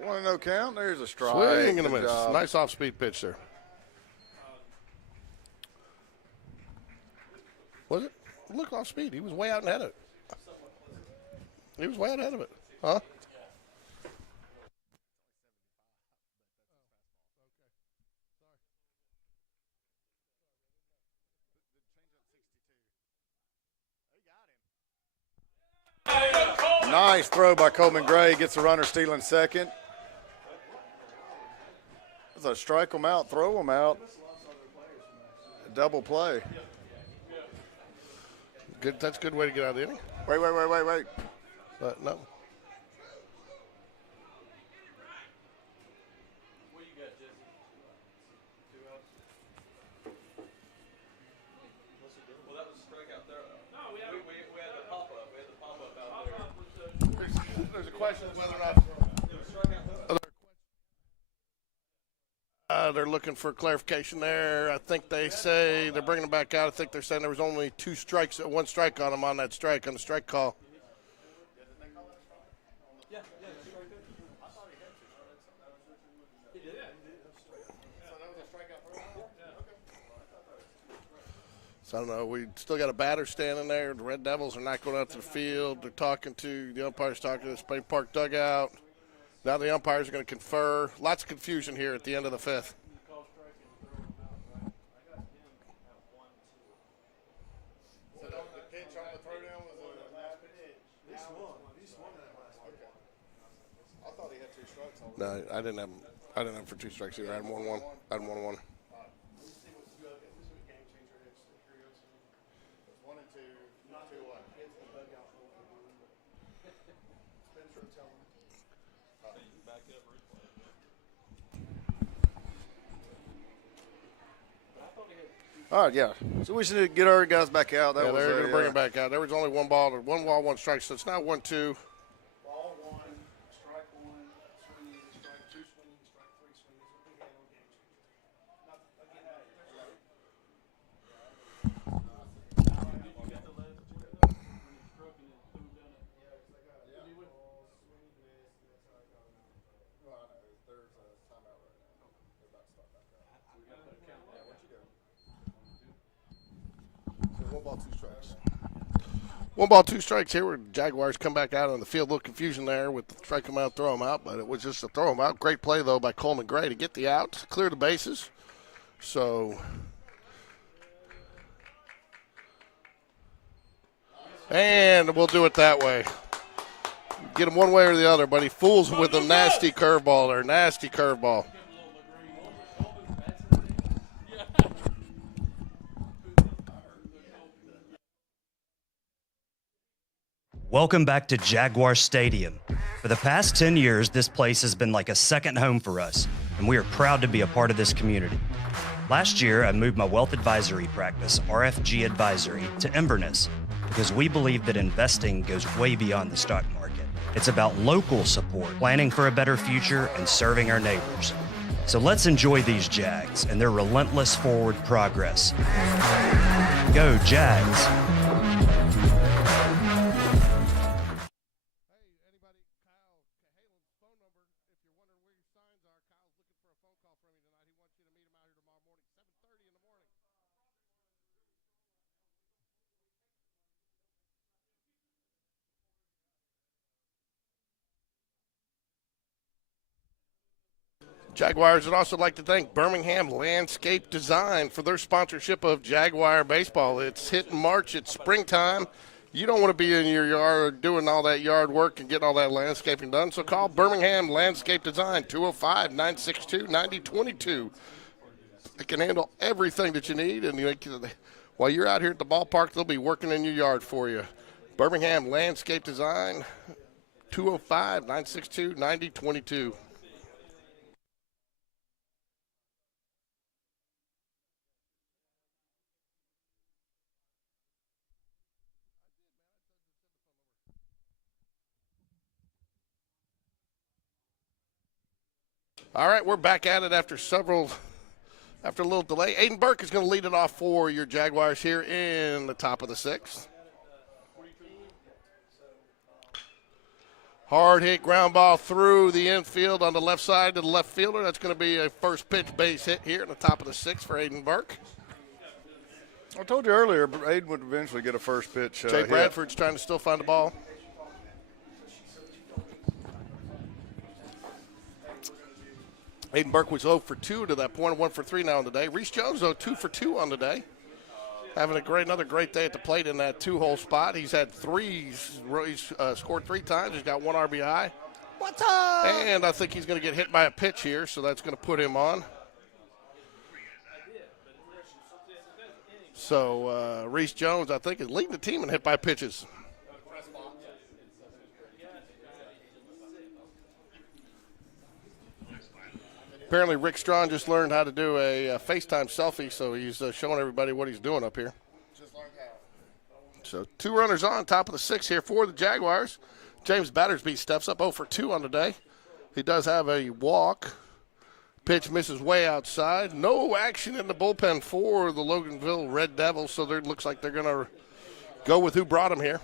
One no count. There's a strike. Swing and a Good miss. job. Nice off-speed pitch there. Was it? Look off speed. He was way out ahead of it. He was way out ahead of it. Huh? Nice throw by Coleman Gray. Gets the runner stealing second. That's a strike them out, throw them out. A double play. Good. That's a good way to get out of the inning. Wait. But no. Well, that was a strikeout there. No, we had the pop-up. We had the pop-up out there. There's a question of whether or not they're looking for clarification there. I think they say they're bringing him back out. I think they're saying there was only 2 strikes, 1 strike on him on that strike, on the strike call. So I don't know. We still got a batter standing there. The Red Devils are not going out to the field. They're talking to the umpires, talking to the Spain Park dugout. Now the umpires are going to confer. Lots of confusion here at the end of the 5th. No, I didn't have him for 2 strikes either. I had him 1-1. I had him 1-1. All right, yeah. So we should get our guys back out. They're going to bring him back out. There was only 1 ball, 1 strike, so it's now 1-2. ball, 2 strikes. 1 ball, 2 strikes here where Jaguars come back out on the field. A little confusion there with the strike them out, throw them out, but it was just a throw them out. Great play, though, by Coleman Gray to get the out, clear the bases. So, and we'll do it that way. Get him one way or the other, but he fools with a nasty curveball there, nasty curveball. Welcome back to Jaguar Stadium. For the past 10 years, this place has been like a second home for us, and we are proud to be a part of this community. Last year, I moved my wealth advisory practice, RFG Advisory, to Inverness because we believe that investing goes way beyond the stock market. It's about local support, planning for a better future, and serving our neighbors. So let's enjoy these Jags and their relentless forward progress. Go Jags! Jaguars would also like to thank Birmingham Landscape Design for their sponsorship of Jaguar baseball. It's hitting March, it's springtime. You don't want to be in your yard doing all that yard work and getting all that landscaping done, so call Birmingham Landscape Design, 205-962-9022. They can handle everything that you need, and while you're out here at the ballpark, they'll be working in your yard for you. Birmingham Landscape Design, 205-962-9022. All right, we're back at it after a little delay. Aiden Burke is going to lead it off for your Jaguars here in the top of the 6th. Hard hit ground ball through the infield on the left side to the left fielder. That's going to be a first pitch base hit here in the top of the 6th for Aiden Burke. I told you earlier, Aiden would eventually get a first pitch. Jay Bradford's trying to still find the ball. Aiden Burke was 0 for 2 to that point, 1 for 3 now on the day. Reese Jones, though, 2 for 2 on the day. Having another great day at the plate in that 2-hole spot. He's had 3. He's scored 3 times. He's got 1 RBI. What's up? And I think he's going to get hit by a pitch here, so that's going to put him on. So Reese Jones, I think, is leading the team in hit by pitches. Apparently, Rick Strawn just learned how to do a FaceTime selfie, so he's showing everybody what he's doing up here. So 2 runners on, top of the 6th here for the Jaguars. James Battersby steps up 0 for 2 on the day. He does have a walk. Pitch misses way outside. No action in the bullpen for the Loganville Red Devils, so it looks like they're going to go with who brought him here.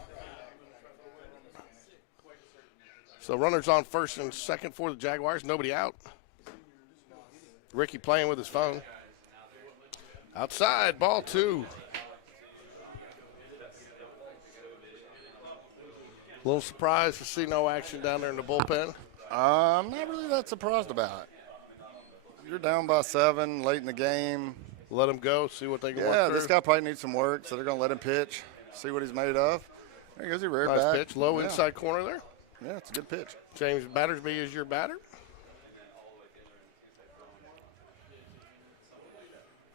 So runners on first and second for the Jaguars. Nobody out. Ricky playing with his phone. Outside, ball 2. A little surprised to see no action down there in the bullpen. I'm not really that surprised about it. You're down by 7 late in the game. Let him go, see what they can work Yeah, through. this guy probably needs some work, so they're going to let him pitch, see what he's made of. There goes he reared Nice back. pitch, low Yeah. inside corner there. Yeah, it's a good pitch. James Battersby is your batter.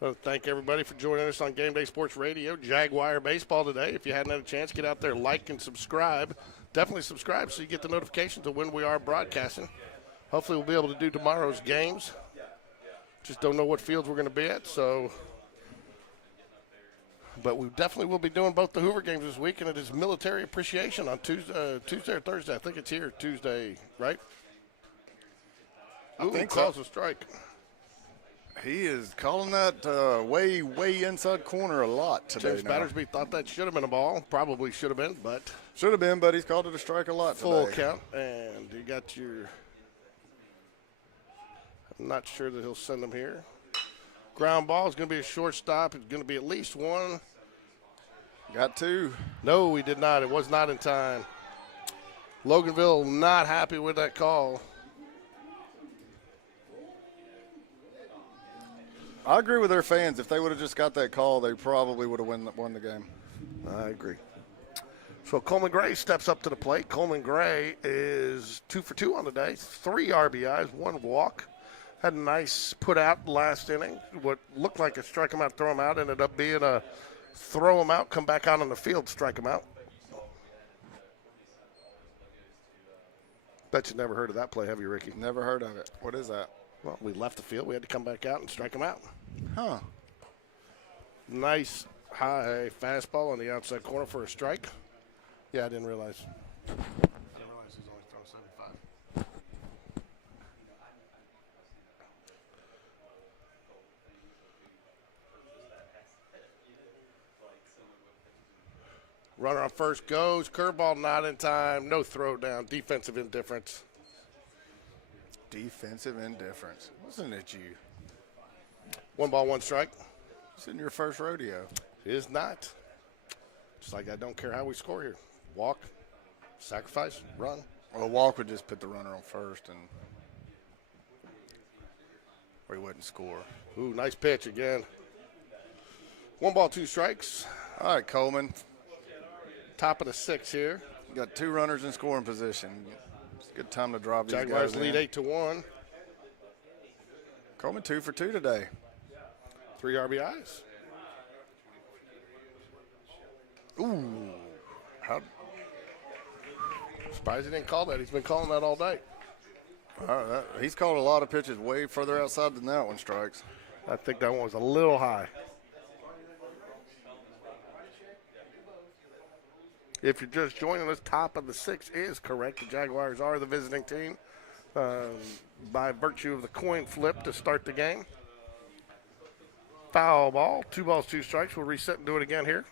Well, thank everybody for joining us on Game Day Sports Radio, Jaguar Baseball today. If you hadn't had a chance, get out there, like and subscribe. Definitely subscribe so you get the notifications of when we are broadcasting. Hopefully we'll be able to do tomorrow's games. Just don't know what fields we're going to be at, so. But we definitely will be doing both the Hoover games this week, and it is Military Appreciation on Tuesday or Thursday. I think it's here Tuesday, right? I think calls so. a strike. He is calling that way inside corner a lot today. James now. Battersby thought that should have been a ball. Probably should have been, but Should have been, but he's called it a strike a lot full today. count. And you got your. I'm not sure that he'll send them here. Ground ball is going to be a shortstop. It's going to be at least one. Got 2. No, we did not. It was not in time. Loganville not happy with that call. I agree with their fans. If they would have just got that call, they probably would have won the game. I agree. So Coleman Gray steps up to the plate. Coleman Gray is 2 for 2 on the day. 3 RBIs, 1 walk. Had a nice put out last inning. What looked like a strike him out, throw him out, ended up being a throw him out, come back out on the field, strike him out. Bet you never heard of that play, have you, Ricky? Never heard of it. What is that? Well, we left the field. We had to come back out and strike him out. Huh. Nice high fastball on the outside corner for a strike. Yeah, I didn't realize. He's only thrown 75. Runner on first goes. Curveball not in time. No throw down. Defensive indifference. Defensive indifference. Wasn't it you? 1 ball, 1 strike. It's in your first rodeo. It is not. Just like I don't care how we score here. Walk, sacrifice, run. Well, a walk would just put the runner on first, and or he wouldn't score. Ooh, nice pitch again. 1 ball, 2 strikes. All right, Coleman. Top of the 6 here. You got 2 runners in scoring position. It's a good time to drop these Jaguars guys lead in. 8-1. Coleman 2 for 2 today. 3 RBIs. Ooh. How? Surprised he didn't call that. He's been calling that all day. He's called a lot of pitches way further outside than that one strikes. I think that one was a little high. If you're just joining us, top of the 6 is correct. The Jaguars are the visiting team by virtue of the coin flip to start the game. Foul ball, 2 balls, 2 strikes. We'll reset and do it again here.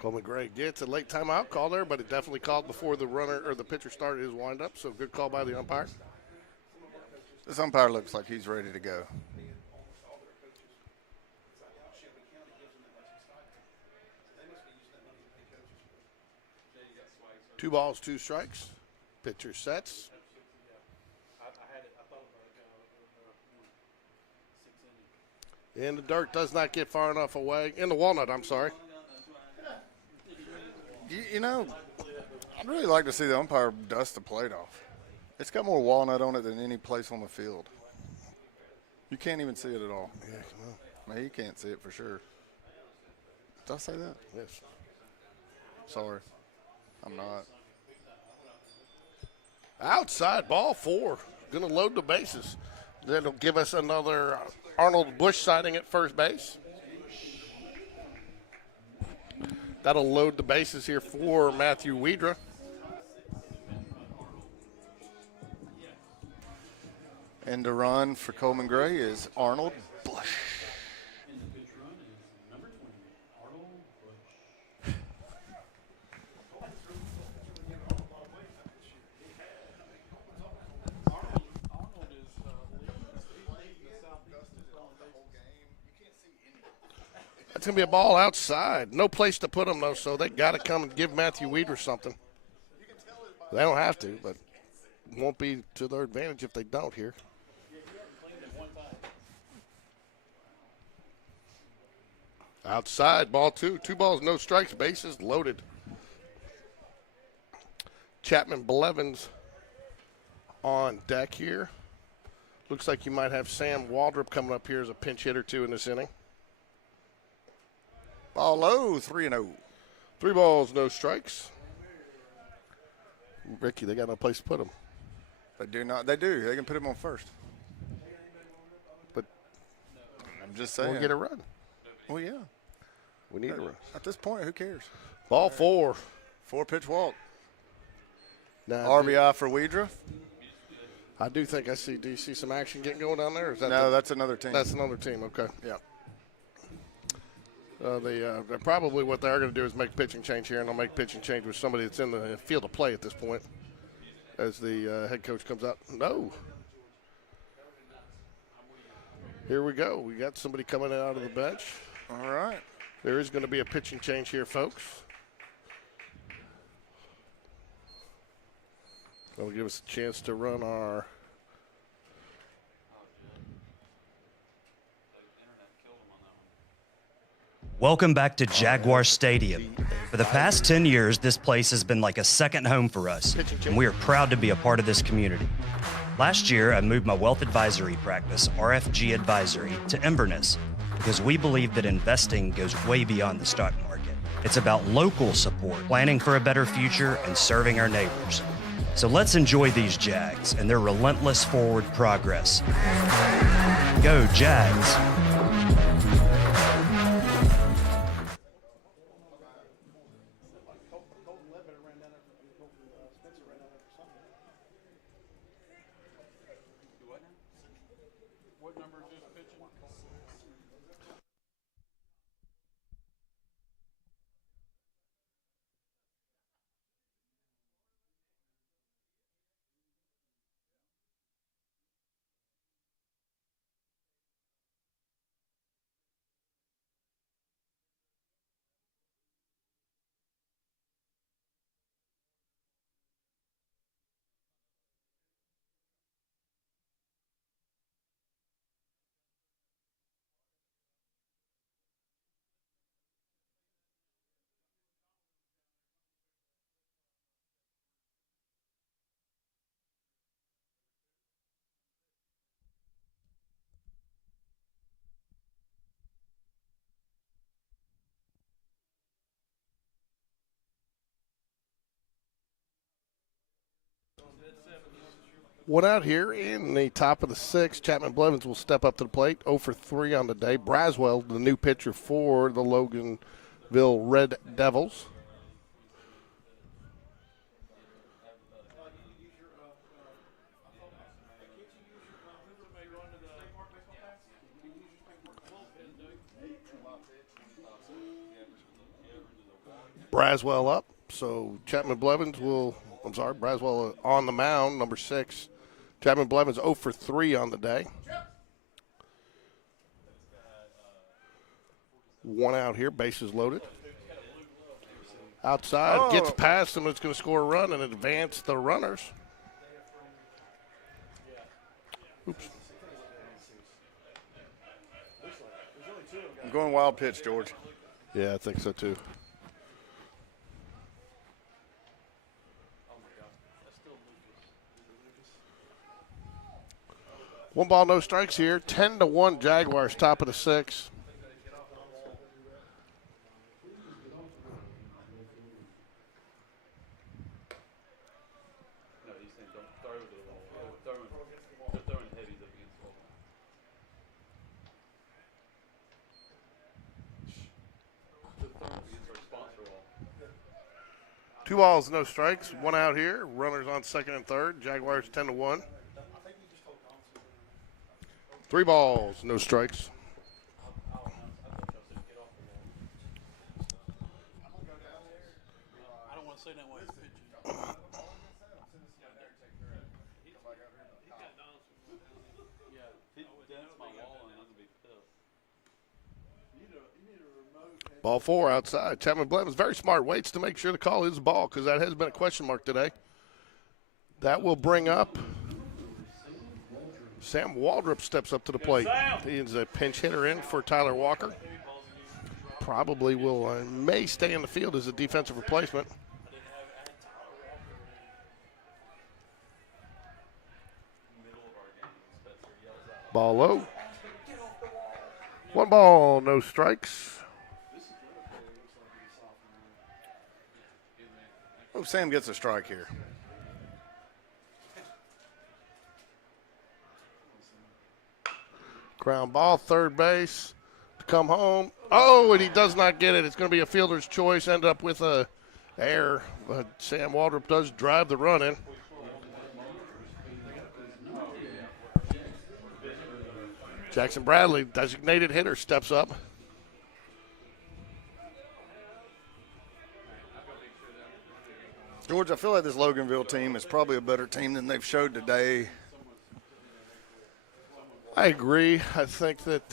Coleman Gray gets a late timeout call there, but it definitely called before the runner or the pitcher started his windup. So good call by the umpire. This umpire looks like he's ready to go. Two balls, 2 strikes. Pitcher sets. In the dirt, does not get far enough away. In the walnut, I'm sorry. You know, I'd really like to see the umpire dust the plate off. It's got more walnut on it than any place on the field. You can't even see it at all. Yeah, come on. Man, you can't see it for sure. Did I say that? Yes. Sorry. I'm not. Outside, ball 4. Going to load the bases. That'll give us another Arnold Bush sighting at first base. That'll load the bases here for Matthew Wedra. And the run for Coleman Gray is Arnold Bush. That's going to be a ball outside. No place to put him, though, so they got to come and give Matthew Wedra something. They don't have to, but it won't be to their advantage if they don't here. Outside, ball 2. 2 balls, no strikes, bases loaded. Chapman Blevins on deck here. Looks like you might have Sam Waldrop coming up here as a pinch hitter, too, in this inning. Ball low, 3-0. 3 balls, no strikes. Ricky, they got no place to put him. They do not. They do. They can put him on first. But I'm just saying. we'll get a run. Well, yeah. We need a run. At this point, who cares? Ball 4. 4-pitch walk. Now, RBI for Wedra. I do think I see. Do you see some action getting going down there? Or is that No, that's another team. That's another team. Okay. Yeah. Probably what they are going to do is make pitching change here, and they'll make pitching change with somebody that's in the field of play at this point as the head coach comes out. No. Here we go. We got somebody coming out of the bench. All right. There is going to be a pitching change here, folks. That'll give us a chance to run our Welcome back to Jaguar Stadium. For the past 10 years, this place has been like a second home for us, and we are proud to be a part of this community. Last year, I moved my wealth advisory practice, RFG Advisory, to Inverness because we believe that investing goes way beyond the stock market. It's about local support, planning for a better future, and serving our neighbors. So let's enjoy these Jags and their relentless forward progress. Go Jags! one out here in the top of the sixth. Chapman Blevins will step up to the plate. 0 for 3 on the day. Braswell, the new pitcher for the Loganville Red Devils. Braswell up. So Chapman Blevins will, Braswell on the mound, number 6. Chapman Blevins 0 for 3 on the day. One out here, bases loaded. Outside, gets past him, it's going to score a run and advance the runners. Oops. I'm going wild pitch, George. Yeah, I think so too. One ball, no strikes here. 10-1 Jaguars, top of the 6th. No, he's saying don't throw the ball. They're throwing heavies up against the wall. They're throwing up against our sponsor wall. 2 balls, no strikes. One out here. Runners on second and third. Jaguars 10-1. 3 balls, no strikes. I don't want to say that way. Ball 4 outside. Chapman Blevins very smart. Waits to make sure the call is a ball because that has been a question mark today. That will bring up Sam Waldrop steps up to the plate. He is a pinch hitter in for Tyler Walker. Probably will may stay in the field as a defensive replacement. Ball low. 1 ball, no strikes. Oh, Sam gets a strike here. Ground ball, third base to come home. Oh, and he does not get it. It's going to be a fielder's choice. End up with a error. But Sam Waldrop does drive the run in. Jackson Bradley, designated hitter, steps up. George, I feel like this Loganville team is probably a better team than they've showed today. I agree. I think that,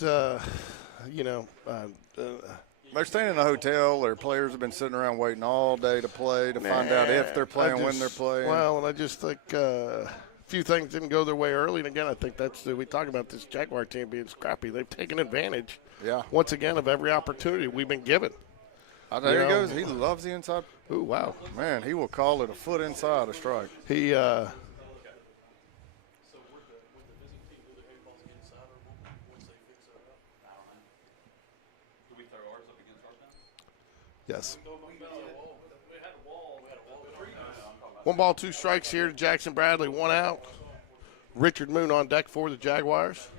They're staying in a hotel. Their players have been sitting around waiting all day to play, to find out if they're playing, when they're playing. Well, and I just think a few things didn't go their way early. And, again, I think we talk about this Jaguar team being scrappy. They've taken advantage, once again, of every opportunity we've been given. There he goes. He loves the inside. Ooh, wow. Man, he will call it a foot inside a strike. He yes. 1 ball, 2 strikes here to Jackson Bradley, 1 out. Richard Moon on deck for the Jaguars.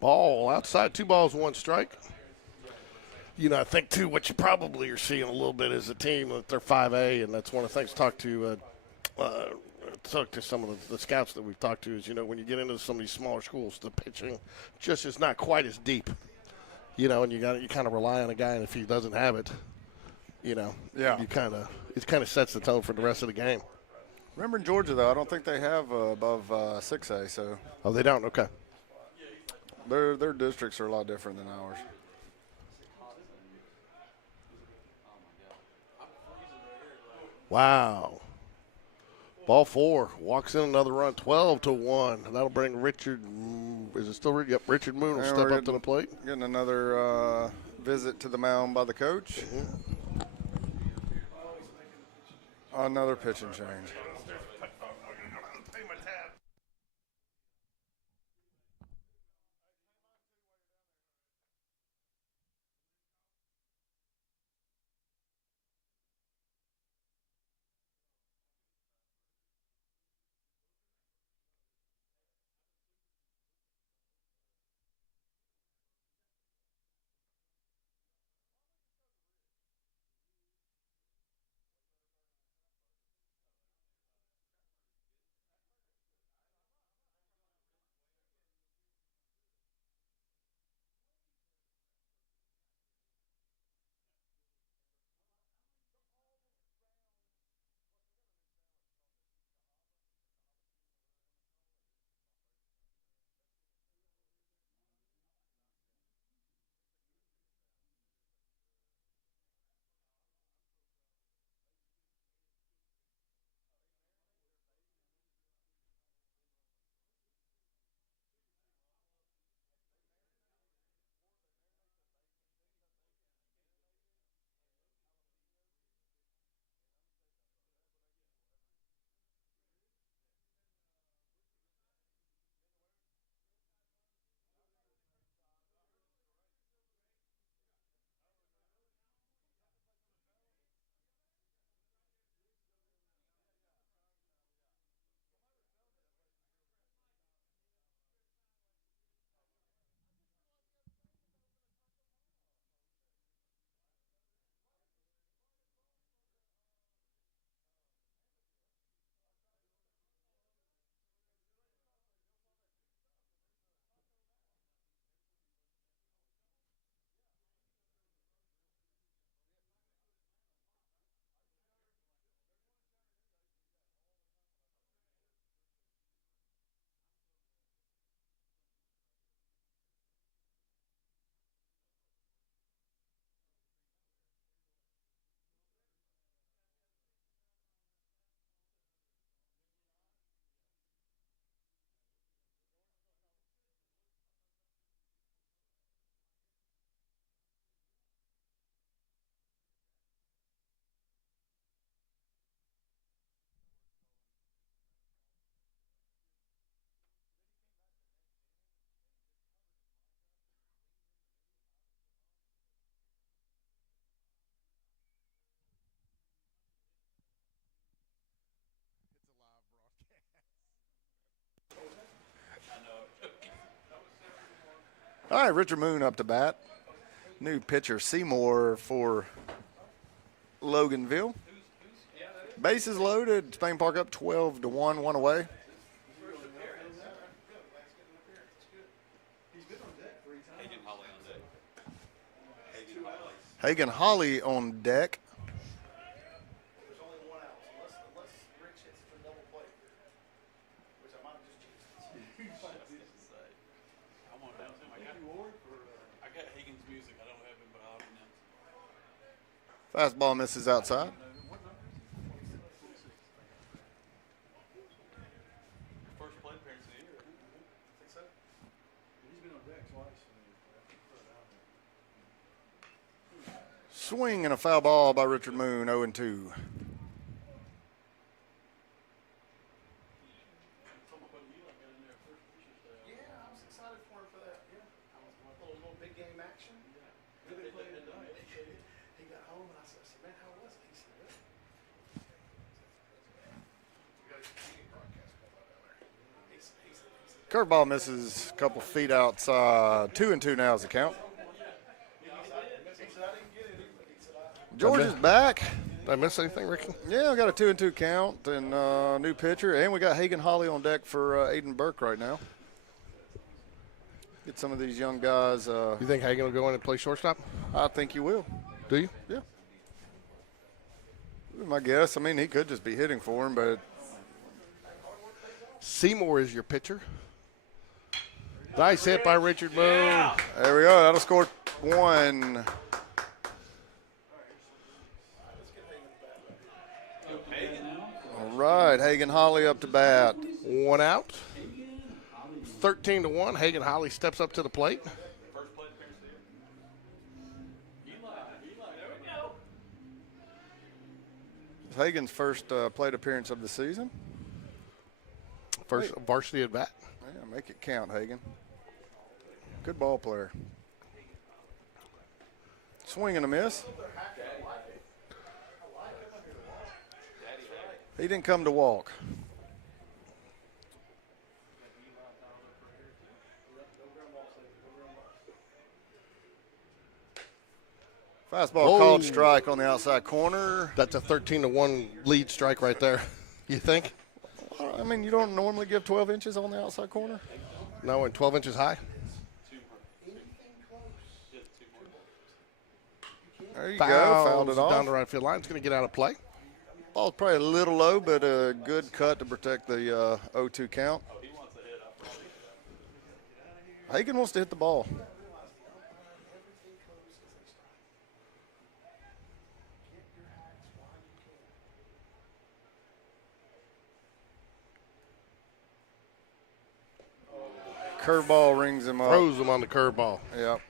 Ball outside, 2 balls, 1 strike. I think, too, what you probably are seeing a little bit is a team that they're 5A, and that's one of the things talk to some of the scouts that we've talked to is, when you get into some of these smaller schools, the pitching just is not quite as deep, and you kind of rely on a guy, and if he doesn't have it, it kind of sets the tone for the rest of the game. Remember in Georgia, though, I don't think they have above 6A. So. Oh, they don't? Okay. Their districts are a lot different than ours. Wow. Ball 4. Walks in another run, 12-1. That'll bring Richard. Is it still? Yep, Richard Moon will step up to the plate. Getting another visit to the mound by the coach. Another pitching change. All right, Richard Moon up to bat. New pitcher Seymour for Loganville. Bases loaded. Spain Park up 12-1, 1 away. Hagen Holly on deck. Fastball misses outside. First plate appearance of the year. Swing and a foul ball by Richard Moon, 0-2. Curveball misses a couple feet outside. 2-2 now is the count. George is back. Did I miss anything, Ricky? Yeah, I got a 2-2 count and new pitcher. And we got Hagen Holly on deck for Aiden Burke right now. Get some of these young guys. You think Hagen will go in and play shortstop? I think you will. Do you? Yeah. My guess. I mean, he could just be hitting for him, but Seymour is your pitcher. Nice hit by Richard Moon. there we go. That'll score one. All right, Hagen Holly up to bat. 1 out. 13-1. Hagen Holly steps up to the plate. First plate appearance of the year. Hagen's first plate appearance of the season. First varsity at bat. Yeah, make it count, Hagen. Good ball player. Swing and a miss. He didn't come to walk. Fastball called strike on the outside corner. That's a 13-1 lead strike right there. You think? I mean, you don't normally give 12 inches on the outside corner. No, and 12 inches high. There you go. Fouled it Down off. the right field line. It's going to get out of play. Ball's probably a little low, but a good cut to protect the 0-2 count. Hagen wants to hit the ball. Curveball rings him up. Throws him on the curveball. Yep.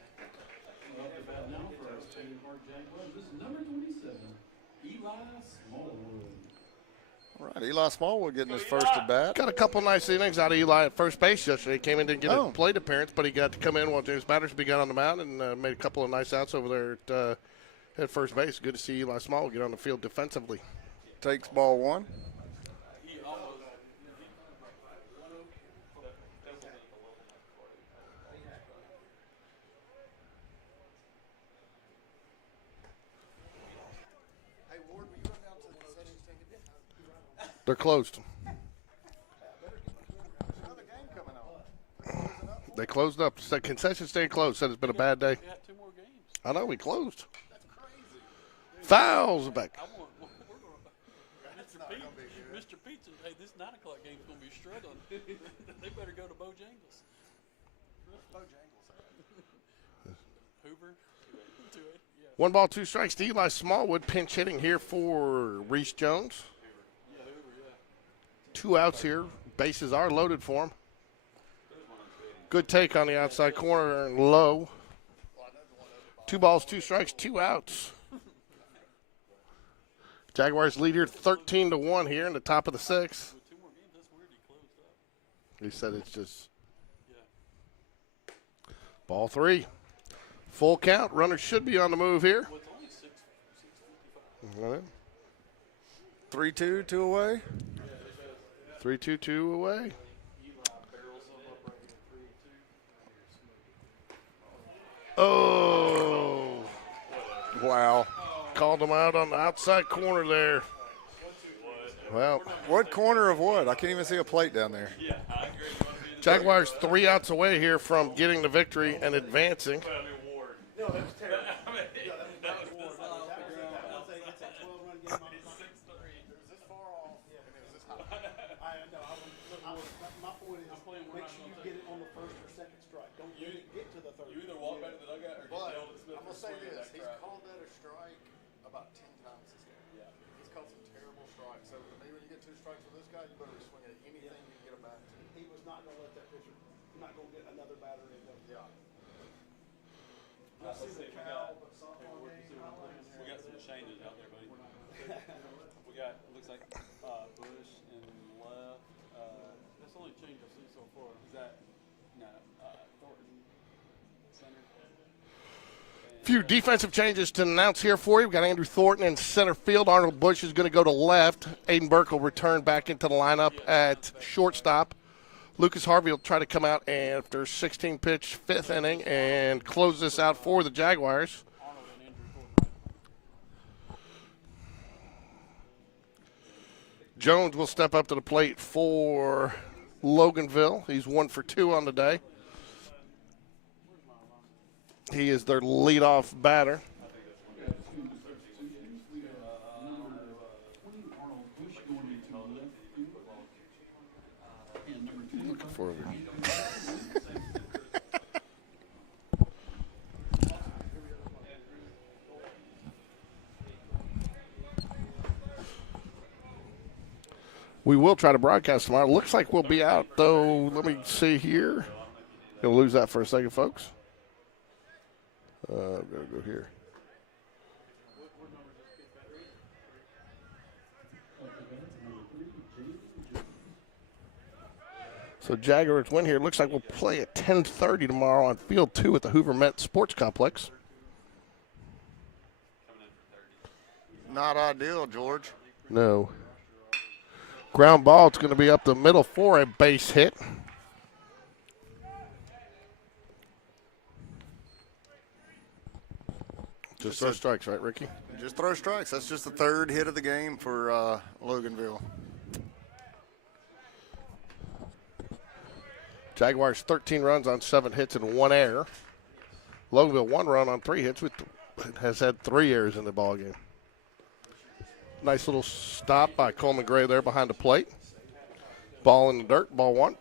All right, Eli Smallwood getting his first at bat. Got a couple nice innings out of Eli at first base yesterday. Came in, didn't get a plate appearance, but he got to come in while James Battersby got on the mound and made a couple of nice outs over there at first base. Good to see Eli Smallwood get on the field defensively. Takes ball one. They're closed. They closed up. Said concession stand closed. Said it's been a bad day. We got 2 more games. I know, we closed. Fouls back. Mr. Pizza, hey, this 9 o'clock game's going to be struggling. They better go to Bojangles. Hoover. 2-8. Yeah. 1 ball, 2 strikes to Eli Smallwood. Pinch hitting here for Reese Jones. 2 outs here. Bases are loaded for him. Good take on the outside corner and low. 2 balls, 2 strikes, 2 outs. Jaguars lead here 13-1 here in the top of the 6th. 2 more games, that's weird. He closed up. He said it's just ball 3. Full count. Runners should be on the move here. Well, it's only 6:55. 3-2, 2 away. 3-2, 2 away. Oh. Wow. Called him out on the outside corner there. Well, What corner of what? I can't even see a plate down there. Jaguars 3 outs away here from getting the victory and advancing. strike. So to me, when you get 2 strikes with this guy, you better be swinging at anything you can get him back to. He was not going to let that pitcher, not going to get another batter in there. Yeah. You'll see the Cal, but softball game highlights. We got some changes out there, buddy. We got, looks like Bush and left. That's the only change I've seen so far. Is that, no, Thornton, center. Few defensive changes to announce here for you. We've got Andrew Thornton in center field. Arnold Bush is going to go to left. Aiden Burke will return back into the lineup at shortstop. Lucas Harvey will try to come out after 16-pitch 5th inning and close this out for the Jaguars. Jones will step up to the plate for Loganville. He's 1 for 2 on the day. He is their leadoff batter. Looking forward. We will try to broadcast tomorrow. Looks like we'll be out, though. Let me see here. Gonna lose that for a second, folks. I'm going to go here. So Jaguars win here. Looks like we'll play at 10:30 tomorrow on Field 2 at the Hoover Met Sports Complex. Not ideal, George. No. Ground ball, it's going to be up the middle for a base hit. Just throw strikes, right, Ricky? Just throw strikes. That's just the 3rd hit of the game for Loganville. Jaguars 13 runs on 7 hits and 1 error. Loganville 1 run on 3 hits, has had 3 errors in the ballgame. Nice little stop by Coleman Gray there behind the plate. Ball in the dirt, ball 1.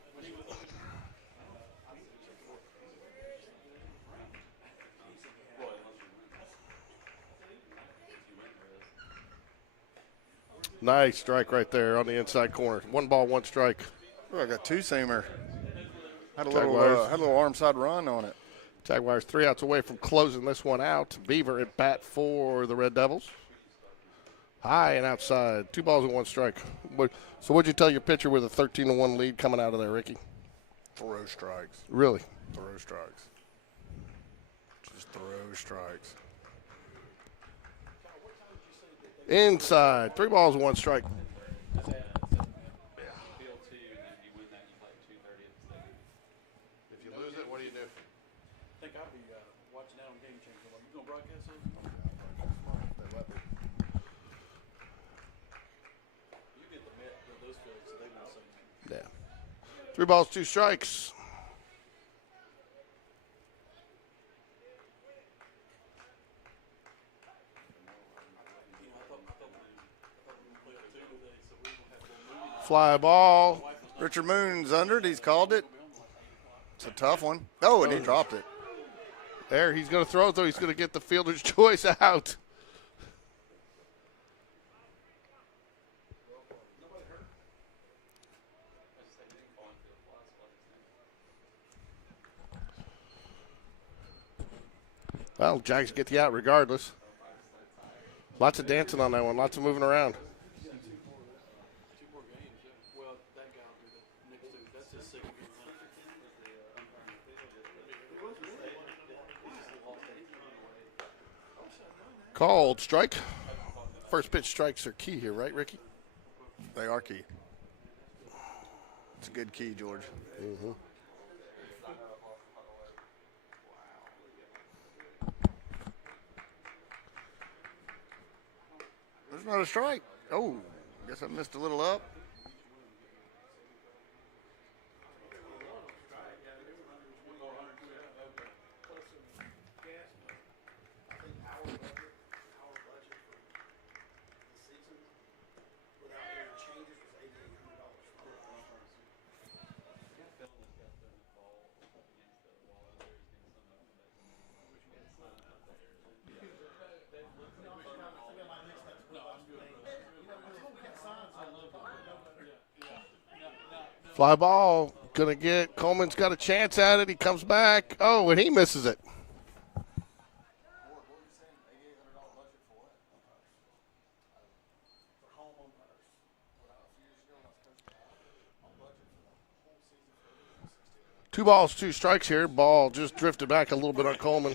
Nice strike right there on the inside corner. 1 ball, 1 strike. Oh, I got 2-seamer. Had a Jaguars. little arm side run on it. Jaguars 3 outs away from closing this one out. Beaver at bat for the Red Devils. High and outside. 2 balls and 1 strike. So what'd you tell your pitcher with a 13-1 lead coming out of there, Ricky? Throw strikes. Really? Throw strikes. Just throw strikes. Inside. 3 balls and 1 strike. Field 2, and then you win that, you play 2:30 at the stadium. If you lose it, what do you do? I think I'll be watching that on Game Changer. Like, you going to broadcast those? You get the Met, those fields, so they won't say Yeah. 3 balls, 2 strikes. Fly ball. Richard Moon's under it. He's called it. It's a tough one. Oh, and he dropped it. There, he's going to throw it, though. He's going to get the fielder's choice out. Well, Jags get the out regardless. Lots of dancing on that one. Lots of moving around. 2 more games. Yeah. Well, that guy will do the next 2. That's his 2nd game. Called strike. First pitch strikes are key here, right, Ricky? They are key. It's a good key, George. Mm-hmm. There's not a strike. Oh, guess I missed a little up. Fly ball, gonna get, Coleman's got a chance at it. He comes back. Oh, and he misses it. Two balls, two strikes here. Ball just drifted back a little bit on Coleman.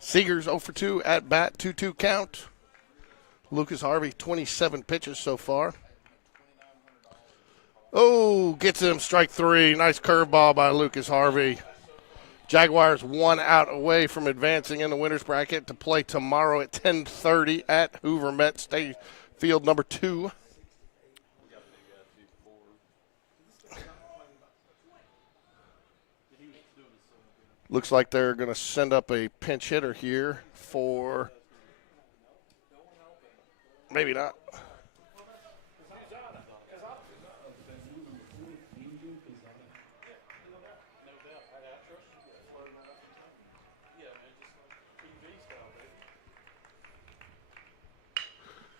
Seegers 0 for 2 at bat, 2-2 count. Lucas Harvey, 27 pitches so far. Oh, gets him, strike 3. Nice curveball by Lucas Harvey. Jaguars 1 out away from advancing in the winner's bracket to play tomorrow at 10:30 at Hoover Met State Field number 2. Looks like they're going to send up a pinch hitter here for, maybe not.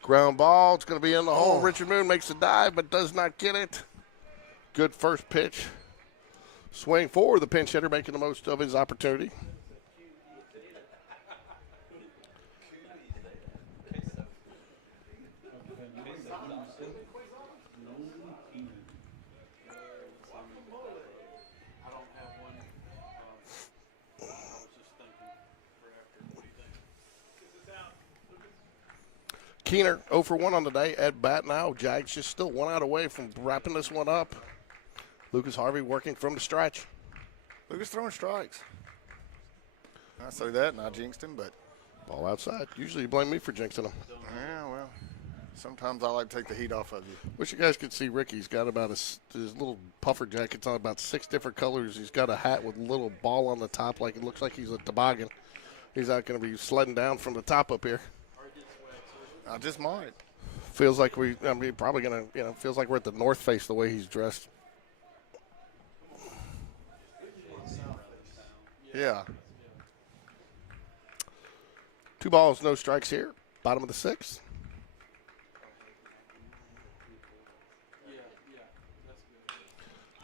Ground ball, it's going to be in the hole. Richard Moon makes a dive but does not get it. Good first pitch. Swing for the pinch hitter, making the most of his opportunity. Keener 0 for 1 on the day at bat now. Jags just still 1 out away from wrapping this one up. Lucas Harvey working from the stretch. Lucas throwing strikes. I say that and I jinxed him, but. Ball outside. Usually you blame me for jinxing him. Yeah, well, sometimes I like to take the heat off of you. Wish you guys could see Rick. He's got about his little puffer jackets on about 6 different colors. He's got a hat with a little ball on the top, like it looks like he's a toboggan. He's not going to be sledding down from the top up here. I just might. Feels like probably going to, feels like we're at the North Face the way he's dressed. Yeah. 2 balls, no strikes here. Bottom of the 6th. It's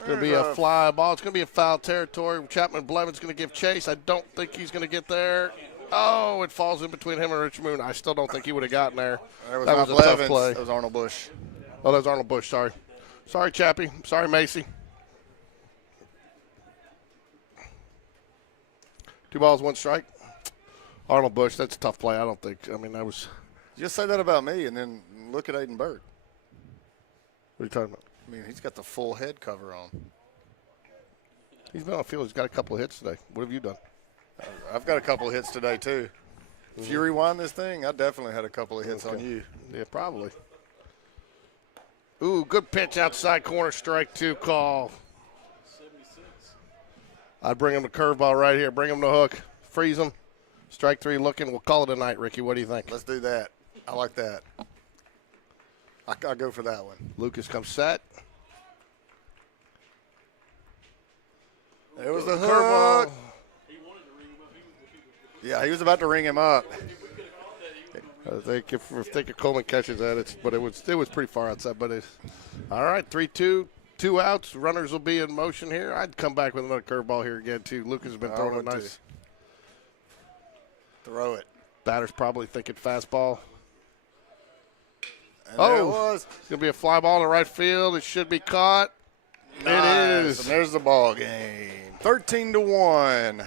going to be a fly ball. It's going to be a foul territory. Chapman Blevins going to give chase. I don't think he's going to get there. Oh, it falls in between him and Rich Moon. I still don't think he would have gotten there. That was a Blevins. tough play. That was Arnold Bush. Oh, that was Arnold Bush. Sorry. Sorry, Chappie. Sorry, Macy. 2 balls, 1 strike. Arnold Bush, that's a tough play. I don't think. That was. Just say that about me, and then look at Aiden Burke. What are you talking about? He's got the full head cover on. He's been on the field. He's got a couple of hits today. What have you done? I've got a couple of hits today, too. If you rewind this thing, I definitely had a couple of hits on you. Yeah, probably. Ooh, good pitch outside corner, strike 2 call. I'd bring him the curveball right here. Bring him the hook. Freeze him. Strike 3 looking. We'll call it a night, Ricky. What do you think? Let's do that. I like that. I'll go for that one. Lucas comes set. There was the hook. Yeah, he was about to ring him up. I think if Coleman catches that, it was pretty far outside. But all right, 3-2, 2 outs. Runners will be in motion here. I'd come back with another curveball here again too. Lucas has been throwing it nice. Throw it. Batter's probably thinking fastball. And there it was. It's gonna be a fly ball in the right field. It should be caught. Nice. It is. And there's the ball game. 13-1.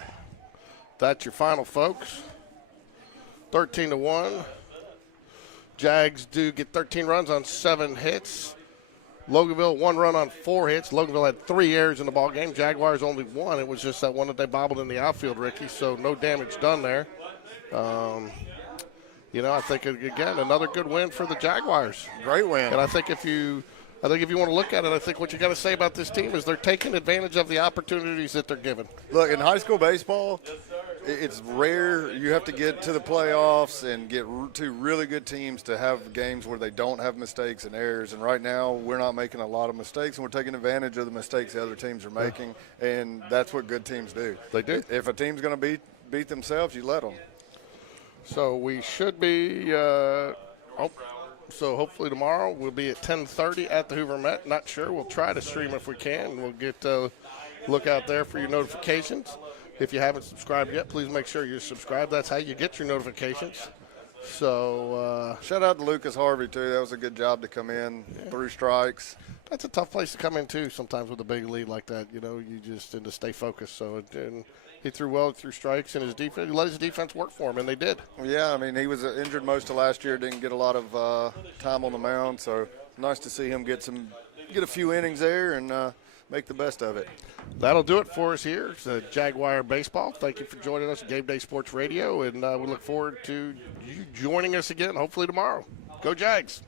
That's your final, folks. 13-1. Jags do get 13 runs on 7 hits. Loganville 1 run on 4 hits. Loganville had 3 errors in the ball game. Jaguars only 1. It was just that one that they bobbled in the outfield, Ricky. So no damage done there. I think again another good win for the Jaguars. Great win. And I think if you want to look at it, I think what you got to say about this team is they're taking advantage of the opportunities that they're given. Look, in high school baseball, it's rare. You have to get to the playoffs and get two really good teams to have games where they don't have mistakes and errors. And right now, we're not making a lot of mistakes, and we're taking advantage of the mistakes the other teams are making. And that's what good teams do. They do. If a team's going to beat themselves, you let them. So we should be. So hopefully tomorrow we'll be at 10:30 at the Hoover Met. Not sure. We'll try to stream if we can. We'll get look out there for your notifications. If you haven't subscribed yet, please make sure you're subscribed. That's how you get your notifications. So shout out to Lucas Harvey too. That was a good job to come in through strikes. That's a tough place to come in too. Sometimes with a big lead like that, you know, you just need to stay focused. So and he threw well through strikes, and his defense. He let his defense work for him, and they did. Yeah, I mean he was injured most of last year. Didn't get a lot of time on the mound. So nice to see him get a few innings there and make the best of it. That'll do it for us here. It's Jaguar Baseball. Thank you for joining us at Game Day Sports Radio, and we look forward to you joining us again, hopefully tomorrow. Go Jags.